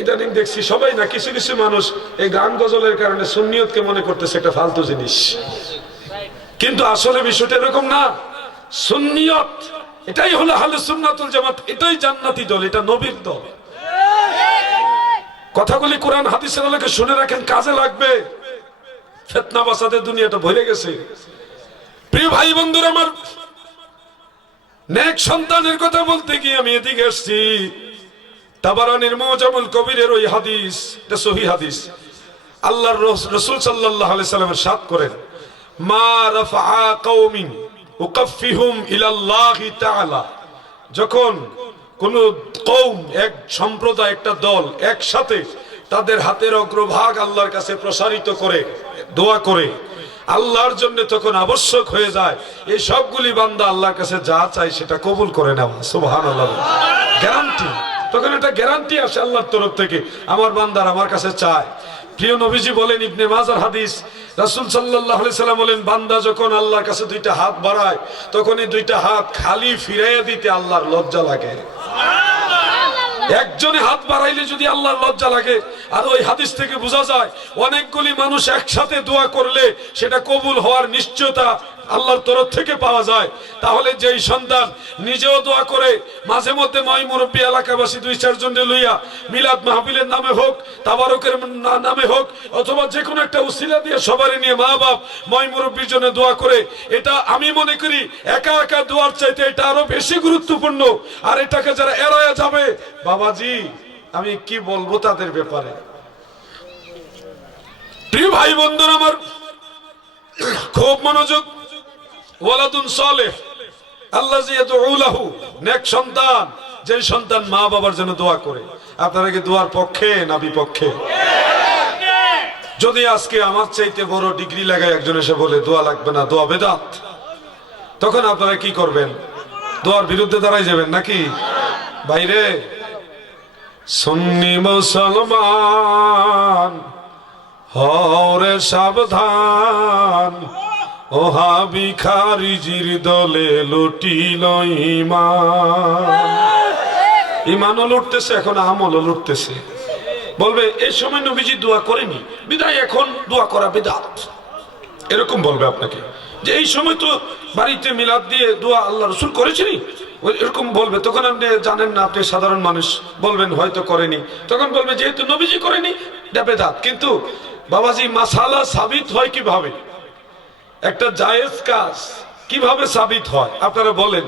ইদানিং দেখছি সবাই না, কিছু কিছু মানুষ এই গান গজলের কারণে সুন্নিয়তকে মনে করতেছে একটা ফালতু জিনিস, কিন্তু আসলে বিষয়টা এরকম না। সুন্নিয়ত এটাই হলো আহলে সুন্নাত ওয়াল জামাত, এটাই জান্নাতি দল, এটা নবীর দল। কথাগুলি কোরআন হাদিসের আলোকে শুনে রাখেন, কাজে লাগবে। ফিতনা বাসাদের দুনিয়াটা ভরে গেছে। প্রিয় ভাই বন্ধুরা আমার, নেক সন্তানের কথা বলতে গিয়ে আমি এদিকে আসছি। তাবারানীর মুআজামুল কবিরের ওই হাদিস, এটা সহিহ হাদিস, আল্লাহর রাসূল সাল্লাল্লাহু আলাইহি সাল্লাম ইরশাদ করেন, মা রাফআ কওমিন উকাফিহুম ইলাল্লাহি তাআলা, যখন কোন কওম, এক সম্প্রদায়, একটা দল একসাথে তাদের হাতের অগ্রভাগ আল্লাহর কাছে প্রসারিত করে দোয়া করে আল্লাহর জন্য তখন আবশ্যক হয়ে যায় এই সবগুলি বান্দা আল্লাহর কাছে যা চায় সেটা কবুল করে নেওয়া। সুবহানাল্লাহ। গ্যারান্টি, তখন একটা গ্যারান্টি আসে আল্লাহর তরফ থেকে, আমার বান্দার আমার কাছে চায়। প্রিয় নবীজি বলেন, ইবনে মাজার হাদিস, রাসূল সাল্লাল্লাহু আলাইহি সাল্লাম বলেন, বান্দা যখন আল্লাহর কাছে 2টা হাত বাড়ায় তখন এই 2টা হাত খালি ফিরাইয়া দিতে আল্লাহর লজ্জা লাগে। একজনে হাত বাড়াইলে যদি আল্লাহর লজ্জা লাগে। আর ওই হাদিস থেকে বোঝা যায় অনেকগুলি মানুষ একসাথে দোয়া করলে সেটা কবুল হওয়ার নিশ্চয়তা আল্লাহর তরফ থেকে পাওয়া যায়। তাহলে যেই সন্তান নিজেও দোয়া করে, মাঝে মধ্যে ময় মুরব্বী এলাকাবাসী 2-4 জনকে লইয়া মিলাদ মাহফিলের নামে হোক, তাবারকের নামে হোক, অথবা যে কোনো একটা উসিলা দিয়ে সবারই নিয়ে মা বাপ ময় মুরব্বীর জন্য দোয়া করে, এটা আমি মনে করি একা একা দোয়ার চাইতে এটা আরো বেশি গুরুত্বপূর্ণ। আর এটাকে যারা এড়ায়া যাবে, বাবাজি আমি কি বলবো তাদের ব্যাপারে। প্রিয় ভাই বন্ধুরা আমার, খুব মনোযোগ। ওয়ালাদুন সালেহ আল্লাযী ইয়াদউ লাহু, নেক সন্তান, যে সন্তান মা বাবার জন্য দোয়া করে। আপনারা কি দোয়ার পক্ষে না বিপক্ষে? যদি আজকে আমার চাইতে বড় ডিগ্রি লাগায় একজন এসে বলে দোয়া লাগবে না, দোয়া বেদাত, তখন আপনারা কি করবেন? দোয়ার বিরুদ্ধে দাঁড়াই যাবেন নাকি? বাইরে সুন্নি মুসলমান হরে সাবধান, ওহাবি খারিজির দলে লুটিল ঈমান। ঈমানও লুটতেছে, এখন আমলও লুটতেছে। বলবে এই সময় নবীজি দোয়া করেনি বিদায় এখন দোয়া করা বিদআত, এরকম বলবে আপনাকে, যে এই সময় তো বাড়িতে মিলাদ দিয়ে দোয়া আল্লাহ রাসূল করেছেন, এরকম বলবে। তখন আপনি জানেন না, আপনি সাধারণ মানুষ, বলবেন হয়তো করেনি। তখন বলবে যেহেতু নবীজি করেনি এটা বিদআত। কিন্তু বাবাজি মাসালা সাবিত হয় কিভাবে? একটা জায়েজ কাজ কিভাবে সাবিত হয় আপনারা বলেন?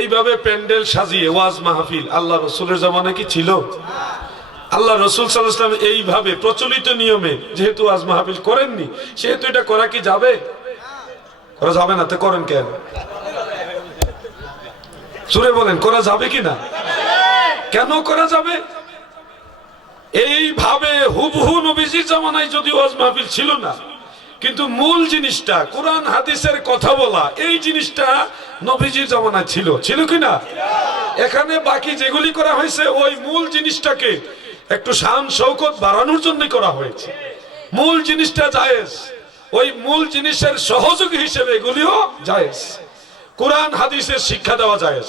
এইভাবে প্যান্ডেল সাজিয়ে ওয়াজ মাহফিল আল্লাহ রাসূলের জামানায় কি ছিল? আল্লাহ রাসূল সাল্লাল্লাহু আলাইহি ওয়াসাল্লাম এইভাবে প্রচলিত নিয়মে যেহেতু ওয়াজ মাহফিল করেননি, সেহেতু এটা করা কি যাবে? করা যাবে না। তো করেন কেন? সুরে বলেন, করা যাবে কি না? কেন করা যাবে? এইভাবে হুবহু নবীজির জামানায় যদি ওয়াজ মাহফিল ছিল না, কিন্তু মূল জিনিসটা কোরআন হাদিসের কথা বলা, এই জিনিসটা নবীজির জামানায় ছিল। ছিল কি না? এখানে বাকি যেগুলি করা হয়েছে ওই মূল জিনিসটাকে একটু শান শৌকত বাড়ানোর জন্য করা হয়েছে। মূল জিনিসটা জায়েজ, ওই মূল জিনিসের সহযোগী হিসেবে এগুলিও জায়েজ। কোরআন হাদিসের শিক্ষা দেওয়া জায়েজ।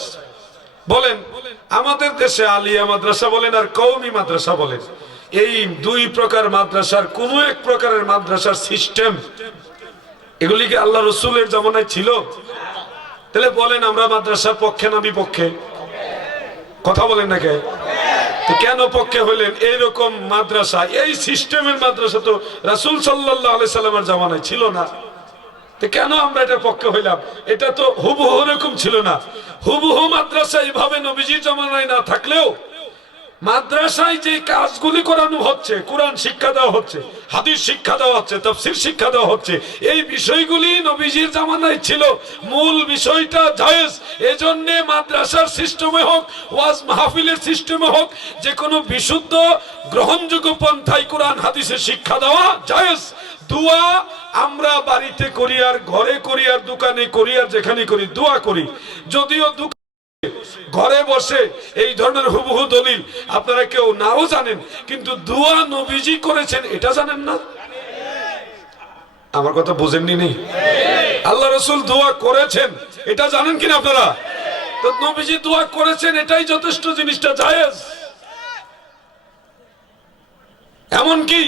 বলেন আমাদের দেশে আলিয়া মাদ্রাসা বলেন আর কওমি মাদ্রাসা বলেন, এই দুই প্রকার মাদ্রাসার কোন এক প্রকারের মাদ্রাসার সিস্টেম এগুলি কি আল্লাহ রাসূলের জামানায় ছিল? তাহলে বলেন আমরা মাদ্রাসার পক্ষে না বিপক্ষে? কথা বলেন না কে? তো কেন পক্ষে হইলেন? এইরকম মাদ্রাসা, এই সিস্টেমের মাদ্রাসা তো রাসূল সাল্লাল্লাহু আলাইহি সাল্লামের জামানায় ছিল না। তো কেন আমরা এটার পক্ষে হইলাম? এটা তো হুবহু এরকম ছিল না। হুবহু মাদ্রাসা এইভাবে নবীজির জামানায় না থাকলেও মাদ্রাসায় যে কাজগুলি করানো হচ্ছে, কোরআন শিক্ষা দেওয়া হচ্ছে, হাদিস শিক্ষা দেওয়া হচ্ছে, তাফসীর শিক্ষা দেওয়া হচ্ছে, এই বিষয়গুলি নবীজির জামানায় ছিল। মূল বিষয়টা জায়েজ। এজন্য মাদ্রাসার সিস্টেমে হোক, ওয়াজ মাহফিলের সিস্টেমে হোক, যে কোনো বিশুদ্ধ গ্রহণযোগ্য পন্থায় কোরআন হাদিসের শিক্ষা দেওয়া জায়েজ। দোয়া আমরা বাড়িতে করি আর ঘরে করি আর দোকানে করি আর যেখানে করি দোয়া করি, যদিও ঘরে বসে এই ধরনের হুবহু দলিল আপনারা কেউ নাও জানেন, কিন্তু দোয়া নবীজি করেছেন এটা জানেন না। আমার কথা বুঝেননি? নেই আল্লাহ রাসূল দোয়া করেছেন এটা জানেন কিনা আপনারা? তো নবীজি দোয়া করেছেন এটাই যথেষ্ট, জিনিসটা জায়েজ। এমন কি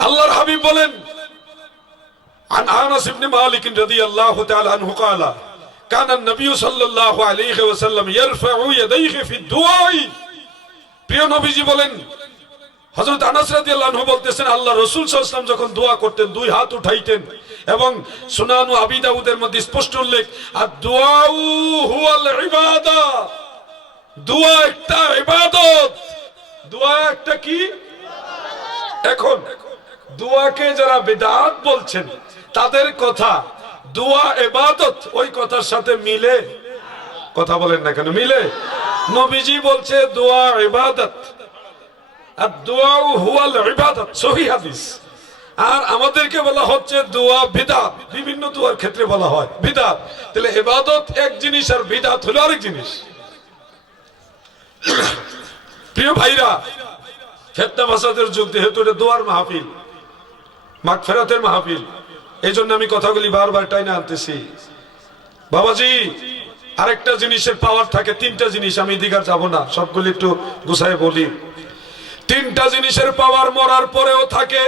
আল্লাহর হাবিব বলেন, আন আনাস ইবনে মালিক রাদিয়াল্লাহু তাআলা আনহু قال كان النبي صلى الله عليه وسلم يرفع يديه في الدعاء। প্রিয় নবীজি বলেন, হযরত আনাস রাদিয়াল্লাহু আনহু বলতেছেন আল্লাহ রাসূল সাল্লাল্লাহু আলাইহি ওয়াসাল্লাম যখন দোয়া করতেন দুই হাত উঠাইতেন, এবং সুনান ও আবি দাউদের মধ্যে স্পষ্ট উল্লেখ, আদ-দুআউ হুয়াল ইবাদা, দোয়া একটা ইবাদত। দোয়া একটা কি? এখন দোয়াকে যারা বিদআত বলছেন তাদের কথা দোয়া ইবাদত ওই কথার সাথে মিলে? কথা বলেন না কেন? মিলে? নবীজি বলছে দোয়া ইবাদত, আর দোয়া হুয়াল ইবাদত, সহিহ হাদিস। আর আমাদেরকে বলা হচ্ছে দোয়া বিদআত, বিভিন্ন দোয়ার ক্ষেত্রে বলা হয় বিদআত। তাহলে ইবাদত এক জিনিস আর বিদআত হলো আরেক জিনিস। প্রিয় ভাইরা, ফিতনা ফাসাদের যুগ, যেহেতু এটা দোয়ার মাহফিল, মাগফিরাতের মাহফিল, এই জন্য আমি কথাগুলি বারবার টাইনা আনতেছি। বাবাজি আরেকটা জিনিসের পাওয়ার থাকে, তিনটা জিনিস, আমি দিঘার যাব না, সবগুলি একটু গুছায় বলি। তিনটা জিনিসের পাওয়ার মরার পরেও থাকে।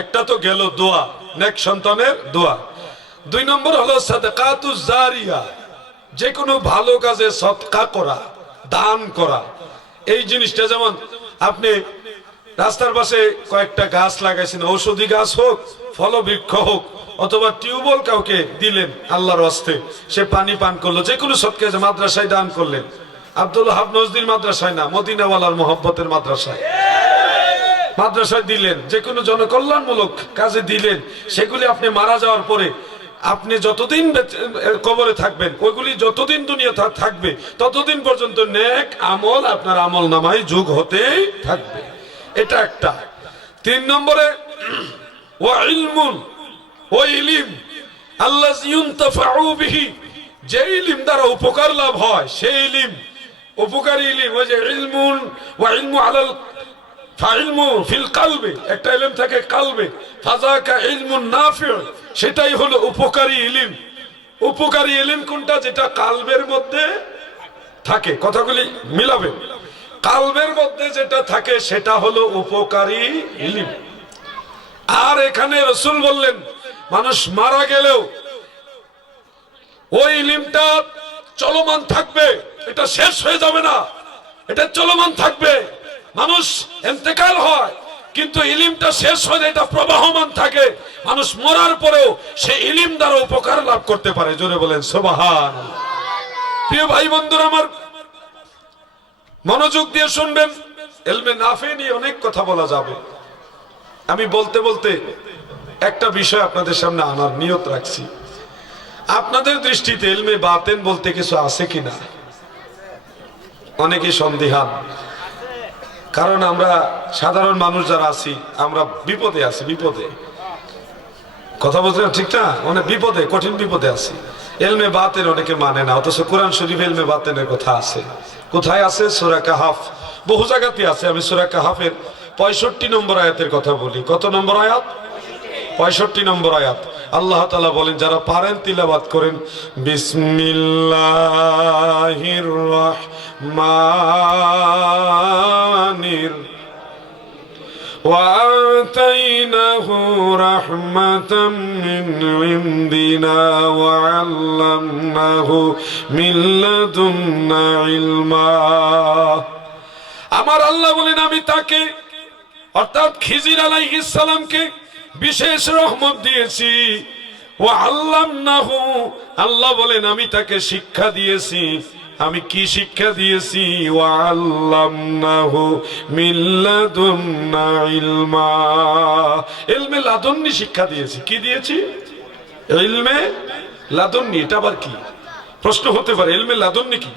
একটা তো গেল দোয়া, নেক সন্তানের দোয়া। দুই নম্বর হলো সাদাকাতুজ জারিয়া, যে কোনো ভালো কাজে সদকা করা, দান করা। এই জিনিসটা যেমন আপনি রাস্তার পাশে কয়েকটা গাছ লাগাইছেন, ঔষধি গাছ হোক, ফলবৃক্ষ হোক, অথবা টিউবওয়েল কাউকে দিলেন আল্লাহর ওয়াস্তে, সে পানি পান করলো, যে কোনো সদকা। মাদ্রাসায় দান করলেন, আব্দুল ওয়াহাব নজদির মাদ্রাসায় না, মদিনাওয়ালার মহব্বতের মাদ্রাসায়, মাদ্রাসায় দিলেন, যে কোনো জনকল্যাণমূলক কাজে দিলেন। সেগুলি আপনি মারা যাওয়ার পরে আপনি যতদিন কবরে থাকবেন, ওইগুলি যতদিন দুনিয়া থাকবে ততদিন পর্যন্ত নেক আমল আপনার আমল নামায় যোগ হতে থাকবে। এটা একটা। তিন নম্বরে ওয়া ইলমুন, ওই ইলম আল্লাযী ইউনতাফাউ বিহি, যে ইলম দ্বারা উপকার লাভ হয়, সেই ইলম উপকারী ইলম। ওই যে ইলমুন ওয়া ইলমু আলাল ফাইলমু ফিল কলবে, একটা ইলম থাকে কলবে, ফাযাকা ইলমুন নাফি', সেটাই হলো উপকারী ইলম। উপকারী ইলম কোনটা? যেটা কলবের মধ্যে থাকে। কথাগুলি মিলাবে। কলবের মধ্যে যেটা থাকে সেটা হলো উপকারী ইলম। আর এখানে রাসূল বললেন মানুষ মারা গেলেও ওই ইলমটা চলমান থাকবে, এটা শেষ হয়ে যাবে না, এটা চলমান থাকবে। মানুষ ইন্তেকাল হয় কিন্তু ইলমটা শেষ হয় না, এটা প্রবাহমান থাকে। মানুষ মরার পরেও সেই ইলম দ্বারা উপকার লাভ করতে পারে। জোরে বলেন সুবহানাল্লাহ। প্রিয় ভাই বন্ধুরা আমার, মনোযোগ দিয়ে শুনবেন। ইলমে নাফি নিয়ে অনেক কথা বলা যাবে। আমি বলতে বলতে একটা বিষয় আপনাদের সামনে আনার নিয়ত রাখছি। আপনাদের দৃষ্টিতে ইলমে বাতেন বলতে কিছু আছে কিনা? অনেকে সন্দিহান, কারণ আমরা সাধারণ মানুষ যারা আছি আমরা বিপদে আছি। বিপদে কথা বলতে ঠিক না, অনেক বিপদে, কঠিন বিপদে আছি। ইলমে বাতেন অনেকে মানে না, অথচ কোরআন শরীফে ইলমে বাতেনের কথা আছে। কোথায় আছে? সূরা কাহাফ, বহু জায়গাতে আছে। আমি সূরা কাহাফের 65 নম্বর আয়াতের কথা বলি। কত নম্বর আয়াত? 65 নম্বর আয়াত। আল্লাহ তাআলা বলেন, যারা পারেন তিলাওয়াত করেন, বিসমিল্লাহির রহমানির وآتيناه رحمة من عندنا وعلمناه من لدنا علما। আমার আল্লাহ বলেন, আমি তাকে অর্থাৎ খিজির আলাইহিস সালামকে বিশেষ রহমত দিয়েছি। ওয়া আল্লামনাহু, আল্লাহ বলেন আমি তাকে শিক্ষা দিয়েছি। আমি কি শিক্ষা দিয়েছি? ওয়া আল্লামনাহু মিন লাদুন্না ইলমা, ইলমে লাদুন্নি শিক্ষা দিয়েছি। কি দিয়েছি? ইলমে লাদুন্নি। এটা আবার কি প্রশ্ন হতে পারে, ইলমে লাদুন্নি কি?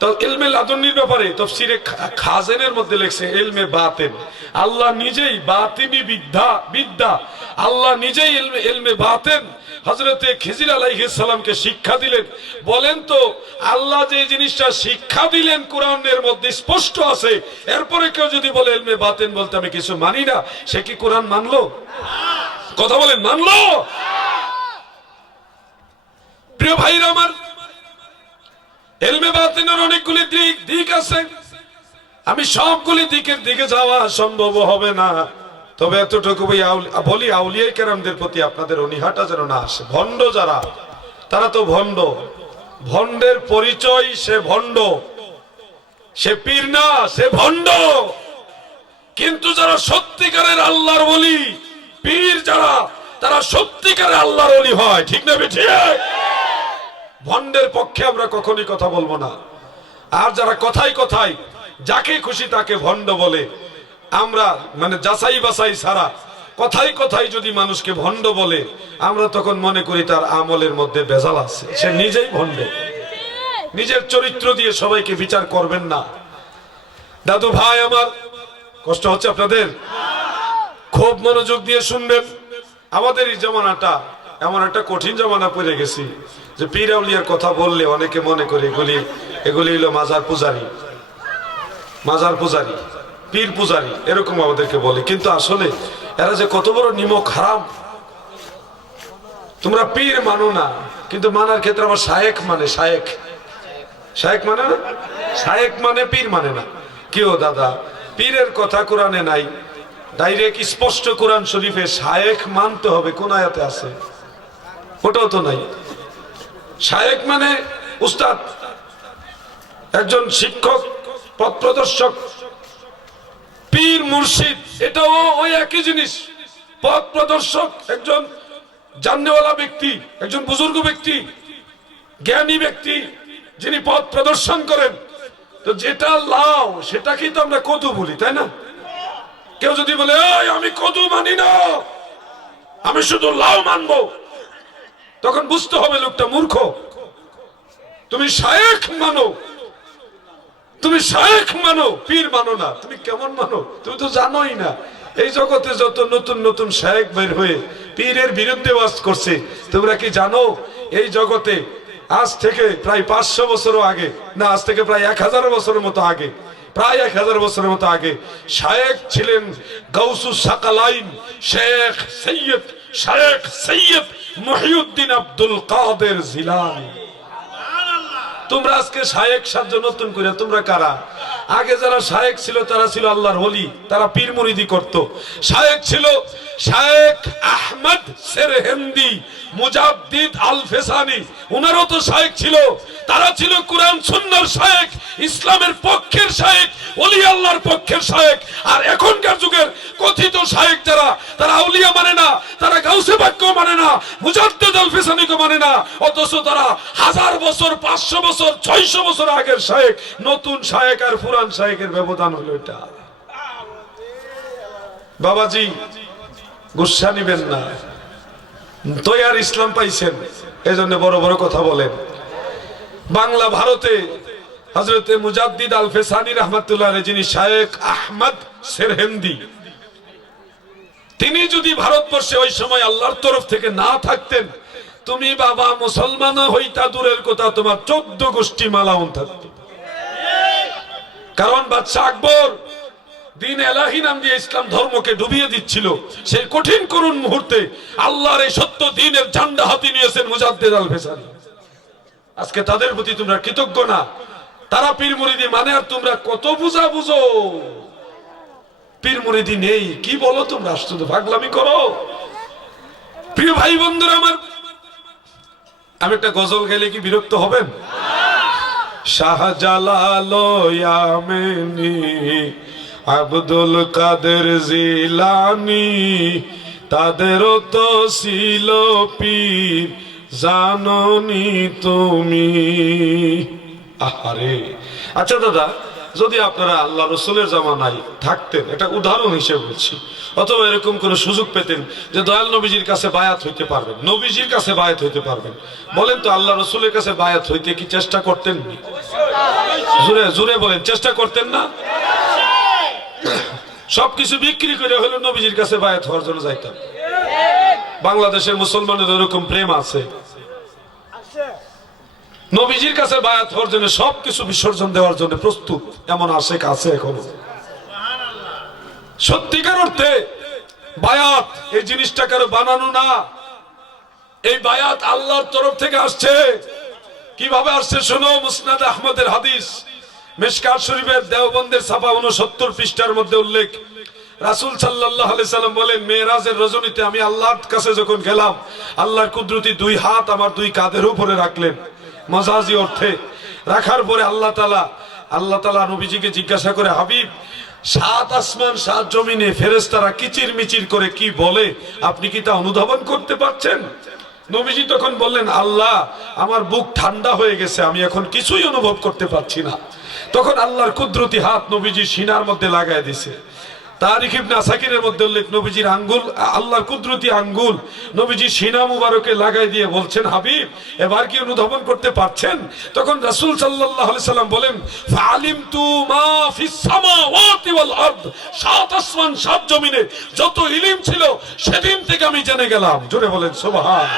তো ইলমে লাদুন্নির ব্যাপারে তাফসীরে খাজেনের মধ্যে লেখছে ইলমে বাতিন। আল্লাহ নিজেই বাতিনি বিদ্যা, আল্লাহ নিজেই ইলমে বাতিন হযরতে খিজির আলাইহিস সালামকে শিক্ষা দিলেন। বলেন তো, আল্লাহ যে জিনিসটা শিক্ষা দিলেন কোরআনের মধ্যে স্পষ্ট আছে, এরপরে কেউ যদি বলে ইলমে বাতিন বলতে আমি কিছু মানি না, সে কি কোরআন মানলো? কথা বলেন, মানলো? প্রিয় ভাইরা আমার, ইলমে বাতিনের অনেকগুলি দিক আছে। আমি সবগুলি দিকের দিকে যাওয়া সম্ভব হবে না, তবে এতটুকু বলি, আউলিয়া কেরামদের প্রতি আপনাদের অনীহাটা যেন না আসে। ভণ্ড যারা, তারা তো ভণ্ড, ভণ্ডের পরিচয় সে ভণ্ড, সে পীর না, সে ভণ্ড। কিন্তু যারা সত্যিকারের আল্লাহর ওলি, পীর যারা, তারা সত্যিকারের আল্লাহর ওলি হয়। ঠিক না ঠিক? ভণ্ডের পক্ষে আমরা কখনই কথা বলবো না। আর যারা কথায় কথায় যাকে খুশি তাকে ভণ্ড বলে, আমরা মানে যাচাই বাছাই ছাড়া কথায় কথায় যদি মানুষকে ভণ্ড বলে, আমরা তখন মনে করি তার আমলের মধ্যে ভেজাল আছে, সে নিজেই ভণ্ড। নিজের চরিত্র দিয়ে সবাইকে বিচার করবেন না। দাদু ভাই আমার, কষ্ট হচ্ছে আপনাদের? খুব মনোযোগ দিয়ে শুনবেন। আমাদের এই জামানাটা এমন একটা কঠিন জামানা পড়ে গেছি যে পীর আউলিয়ার কথা বললে অনেকে মনে করে এগুলি হলো মাজার পূজারি, মাজার পূজারি, পীর পূজারি, এরকম আমাদেরকে বলে। কিন্তু আসলে এরা যে কত বড় নিমক হারাম। তোমরা পীর মানো না, কিন্তু মানার ক্ষেত্রে আমার শায়েখ মানে, শায়েখ, শায়েখ মানে না, শায়েখ মানে পীর মানে না। কেউ দাদা পীরের কথা কোরআনে নাই, ডাইরেক্ট স্পষ্ট কোরআন শরীফে শায়েখ মানতে হবে কোন আয়াতে আছে? ওটাও তো নাই। শায়েখ মানে উস্তাদ, একজন শিক্ষক, পথ প্রদর্শক। পীর মুর্শিদ এটাও ওই একই জিনিস, পথ প্রদর্শক, একজন জাননেওয়ালা ব্যক্তি, একজন বুজুর্গ ব্যক্তি, জ্ঞানী ব্যক্তি, যিনি পথ প্রদর্শন করেন। তো যেটা লাও সেটাকেই তো আমরা কদু বলি, তাই না? কেউ যদি বলে আমি কদু মানি না, আমি শুধু লাউ মানবো, তখন বুঝতে হবে লোকটা মূর্খ। তুমি শায়েখ মানো, তুমি শায়েখ মানো, পীর মানো না। তুমি কেমন মানো? তুমি তো জানোই না এই জগতে যত নতুন নতুন শায়েখ বের হয়ে পীরের বিরুদ্ধে ওয়াজ করছে, তোমরা কি জানো এই জগতে আজ থেকে প্রায় 500 বছরও আগে, না আজ থেকে প্রায় 1000 বছরের মতো আগে, প্রায় 1000 বছরের মতো আগে শায়েখ ছিলেন গাউসুস সাকালাইন শেখ সৈয়দ মুহিউদ্দিন আব্দুল কাদের জিলানী। তোমরা আজকে শায়েখ সাজ্জ নতুন করে, তোমরা কারা? আগে যারা শায়েখ ছিল তারা ছিল আল্লাহর ওলি, তারা পীর মুরিদি করত। শায়েখ ছিল শায়েখ আহমদ সেরহিন্দি মুজাদ্দিদ আল ফেসানি, ওনারও তো শায়েখ ছিল। তারা ছিল কুরআন সুন্নাহর শায়েখ, ইসলামের পক্ষের শায়েখ, ওলি আল্লাহর পক্ষের শায়েখ। আর এখনকার যুগের কথিত শায়েখ যারা, তারা আউলিয়া মানে না, তারা গাউসে পাককেও মানে না, মুজাদ্দিদ আল ফেসানিকে মানে না, অথচ তারা 1000 বছর 500 বছর 600 বছর আগের শায়েখ। নতুন শায়েখ আর পুরান শায়েখের ব্যবধান হলো এটা। বাবাজি গুসা নিবেন না, তৈয়ার ইসলাম পাইছেন এজন্য বড় বড় কথা বলেন। বাংলা ভারতে হযরতে মুজাদ্দিদ আল ফেসানি রাহমাতুল্লাহ আলাইহি, যিনি শায়েখ আহমদ সেরহিন্দি, তিনি যদি ভারতবর্ষে ওই সময় আল্লাহর তরফ থেকে না থাকতেন, তুমি বাবা মুসলমান হইতা দূরের কথা, তোমার 14 গোষ্ঠী মালাউন থাকতো। কারণ বাদশা আকবর দিন এলাহি নাম দিয়ে ইসলাম ধর্মকে ডুবিয়ে দিচ্ছিল। সেই কঠিন করুণ মুহূর্তে আল্লাহর এই সত্য দ্বীনের ঝান্ডা হাতে নিয়েছেন মুজাদ্দিদ আল ফেসানি। আজকে তাদের প্রতি তোমরা কৃতজ্ঞ না? তারা পীর মুরিদি মানে, আর তোমরা কত বুঝো পীর মুরিদি নেই। কি বলো তোমরা? আশ্চর্য পাগলামি করো। প্রিয় ভাই বন্ধুরা আমার, আমি একটা গজল গাইলে কি বিরক্ত হবেন? শাহজালাল ইয়ামেনি আব্দুল কাদের জিলানী, তাদেরও তো ছিল পীর জাননি তুমি। আহারে, আচ্ছা দাদা, যদি আপনারা আল্লাহ রসুলের জামানায় থাকতেন, এটা উদাহরণ হিসেবে বলছি, অথবা এরকম কোন সুযোগ পেতেন যে দয়াল নবীজির কাছে বায়াত হইতে পারবেন, নবীজির কাছে বায়াত হইতে পারবেন, বলেন তো আল্লাহ রসুলের কাছে বায়াত হইতে কি চেষ্টা করতেন? জোরে জোরে বলেন, চেষ্টা করতেন না? সবকিছু বিক্রি করে হলো নবীজির কাছে বায়াত হওয়ার জন্য যাইতাম। বাংলাদেশের মুসলমানের এরকম প্রেম আছে, নবীজির কাছে বায়াত হওয়ার জন্য সবকিছু বিসর্জন দেওয়ার জন্য প্রস্তুত, এমন আশেক আছে এখনো। সত্যিকার অর্থে বায়াত এই জিনিসটা কারো বানানো না, এই বায়াত আল্লাহর তরফ থেকে আসছে। কিভাবে আসছে শোনো, মুসনাদ আহমদের হাদিস, মিশকাত শরীফের দেওবন্দের ছাপা 69 পৃষ্ঠার মধ্যে উল্লেখ। রাসূল সাল্লাল্লাহু আলাইহি সাল্লাম বলেন, মেরাজের রজনীতে আমি আল্লাহর কাছে যখন গেলাম, আল্লাহর কুদরতি 2 হাত আমার 2 কাঁধের উপরে রাখলেন, মাজাজি অর্থে রাখার পরে আল্লাহ তাআলা নবীজিকে জিজ্ঞাসা করে, হাবিব, 7 আসমান 7 জমিনে ফেরেশতারা কিচির মিচির করে কি বলে, আপনি কি তা অনুধাবন করতে পারছেন? নবীজি তখন বললেন, আল্লাহ, আমার বুক ঠান্ডা হয়ে গেছে, আমি এখন কিছুই অনুভব করতে পারছি না। তখন আল্লাহর কুদরতি হাত নবীজির সিনার মধ্যে লাগায় দিয়েছে। তারিখ ইবনে আসাকিরের মধ্যে উল্লেখ, নবীজির আঙ্গুল, আল্লাহর কুদরতি আঙ্গুল নবীজির সিনা মুবারকে লাগাই দিয়ে বলছেন, হাবিব, এবার কি অনুধাবন করতে পারছেন? তখন রাসূল সাল্লাল্লাহু আলাইহি সাল্লাম বলেন, ফাআলিমতু মা ফিস সামাওয়াতি ওয়াল আরদ, 7 আসমান 7 জমিনে যত ইলম ছিল সেদিন থেকে আমি জেনে গেলাম। জোরে বলেন সুবহান।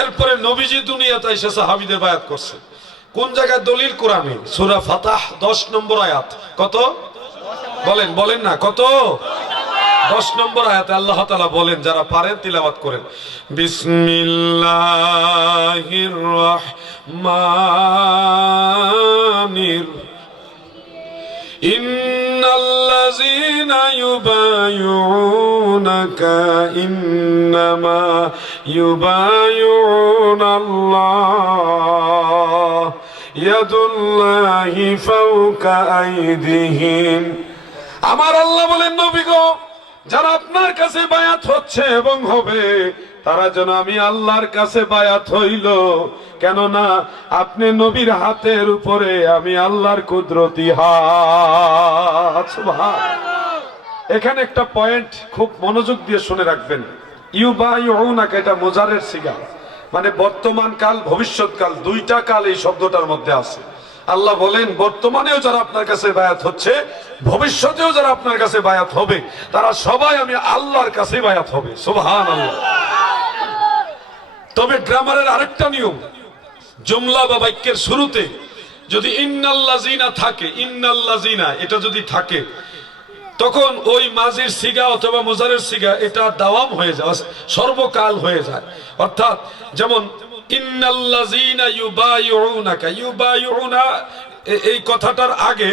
এরপরে নবীজি দুনিয়াতে এসে সাহাবীদের বায়াত করছে। কোন জায়গায় দলিল? কোরআনে সূরা ফাতাহ 10 নম্বর আয়াত। কত বলেন না, কত? 10 নম্বর আয়াতে আল্লাহ তাআলা বলেন, যারা পারেন তিলাওয়াত করেন, বিসমিল্লাহির রাহমানির ইন্নাল্লাযীনা ইউবাইউনাকা ইন্নামা ইউবাইউনাল্লাহ ইয়াদুল্লাহি ফাওকা আইদিহিম। আমার আল্লাহ বলেন, নবী গো, যারা আপনার কাছে বায়াত হচ্ছে এবং হবে, তারা যেন আমি আল্লাহর কাছে বায়াত হইল, কেননা আপনি নবীর হাতের উপরে আমি আল্লাহর কুদরতি হাত। সুবহানাল্লাহ। এখানে একটা পয়েন্ট খুব মনোযোগ দিয়ে শুনে রাখবেন। ইউবাইউনাকা, এটা মুজারের সিগা, মানে বর্তমান কাল ভবিষ্যৎ কাল, 2টা কাল এই শব্দটার মধ্যে আছে। আল্লাহ বলেন বর্তমানেও যারা আপনার কাছে বায়াত হচ্ছে, ভবিষ্যতেও যারা আপনার কাছে বায়াত হবে, তারা সবাই আমি আল্লাহর কাছে বায়াত হবে। সুবহানাল্লাহ। তবে গ্রামারের আরেকটা নিয়ম, জুমলা বা বাক্যের শুরুতে যদি ইন্নাল্লাযিনা থাকে, ইন্নাল্লাযিনা এটা যদি থাকে, তখন ওই মাজির সিগা অথবা মুজারের সিগা এটা দাওয়াম হয়ে যায়, সর্বকাল হয়ে যায়। অর্থাৎ যেমন ইন্নাল্লাযিনা ইউবাইউনাকা, ইউবাইউনা এই কথাটার আগে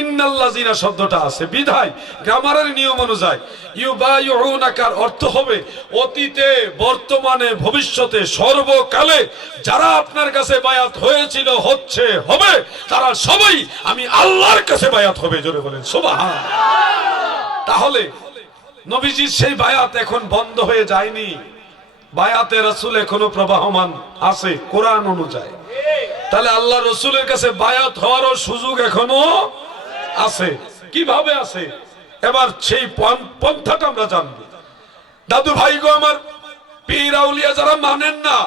ইন্নাল্লাযিনা শব্দটা আছে, বিধায় গ্রামারের নিয়ম অনুযায়ী ইউবাইউনাকার অর্থ হবে অতীতে, বর্তমানে, ভবিষ্যতে, সর্বকালে যারা আপনার কাছে বায়াত হয়েছিল, হচ্ছে, হবে, তারা সবাই আমি আল্লাহর কাছে বায়াত হবে। জোরে বলেন সুবহানাল্লাহ। তাহলে নবীজির সেই বায়াত এখন বন্ধ হয়ে যায়নি, বায়াতে রাসূল এখনো প্রবাহমান আছে কোরআন অনুযায়ী। তাহলে আল্লাহ রসুলের কাছে বায়াত হওয়ারও সুযোগ এখনো আছে। কিভাবে আছে? এবার সেই পন্থাটা আমরা জানবো। দাদু ভাই গো আমার, পীর আউলিয়া যারা মানেন না,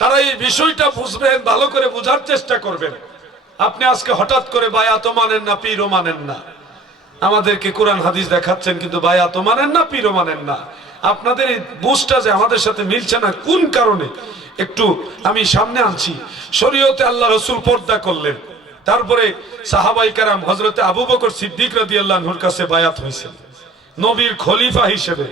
তারা এই বিষয়টা বুঝবেন, ভালো করে বোঝার চেষ্টা করবেন। আপনি আজকে হঠাৎ করে বায়াতও মানেন না, পীরও মানেন না, আমাদেরকে কোরআন হাদিস দেখাচ্ছেন, কিন্তু বায়াতও মানেন না, পীরও মানেন না। আপনাদের এই বুঝটা যে আমাদের সাথে মিলছে না, কোন কারণে একটু আমি সামনে আনছি। শরীয়তে আল্লাহ রসুল পর্দা করলেন, তারপরে সাহাবাই কেরাম হযরতে আবু বকর সিদ্দিক রাদিয়াল্লাহু আনহুর কাছে বায়াত হয়েছেন নবীর খলিফা হিসেবে।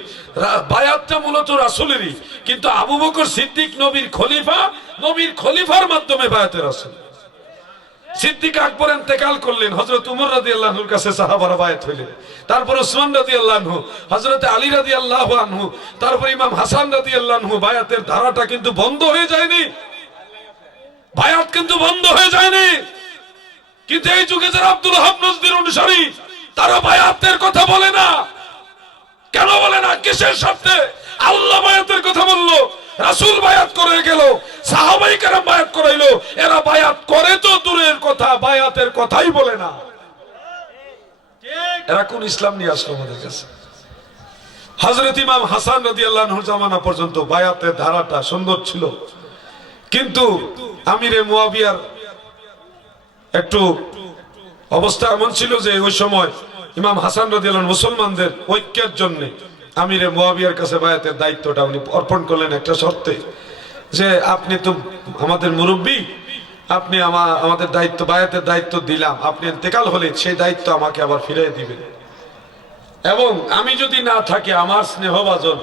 বায়াতটা মূলত রাসূলেরই, কিন্তু আবু বকর সিদ্দিক নবীর খলিফা, নবীর খলিফার মাধ্যমে বায়াতে রাসূল। সিদ্দিক আকবর ইন্তেকাল করলেন, হযরত উমর রাদিয়াল্লাহু আনহুর কাছে সাহাবারা বায়াত হইলেন, তারপর ওসমান রাদিয়াল্লাহু আনহু, হযরত আলী রাদিয়াল্লাহু আনহু, তারপর ইমাম হাসান রাদিয়াল্লাহু আনহু। বায়াতের ধারাটা কিন্তু বন্ধ হয়ে যায়নি, বায়াত কিন্তু বন্ধ হয়ে যায়নি। কিন্তু এই যুগে যারা আব্দুল ওয়াহাব নজদীর অনুসারী, তারা বায়াতের কথা বলে না। কেন বলে না? কিসের স্বার্থে? আল্লাহ বায়াতের কথা বললো, রাসূল বায়াত করে গেল, সাহাবায়ে কেরাম বায়াত করাইলো, এরা বায়াত করে তো দূরের কথা, বায়াতের কথাই বলে না। এরা কোন ইসলাম নিয়ে আসলো আমাদের কাছে? হযরত ইমাম হাসান রাদিয়াল্লাহু আনহুর জামানা পর্যন্ত বায়াতের ধারাটা সুন্দর ছিল, কিন্তু আমিরে মুয়াবিয়ার একটু অবস্থা এমন ছিল যে ওই সময় ইমাম হাসান রাদিয়াল্লাহু আনহু মুসলমানদের ঐক্যের জন্য আমিরে মুয়াবিয়ার কাছে বায়াতের দায়িত্বটা উনি অর্পণ করলেন একটা শর্তে, যে আপনি তো আমাদের মুরব্বী, আপনি আমাদের দায়িত্ব, বায়াতের দায়িত্ব দিলাম, আপনি ইন্তেকাল হলে সেই দায়িত্ব আমাকে আবার ফিরিয়ে দিবেন, এবং আমি যদি না থাকি আমার স্নেহভাজন,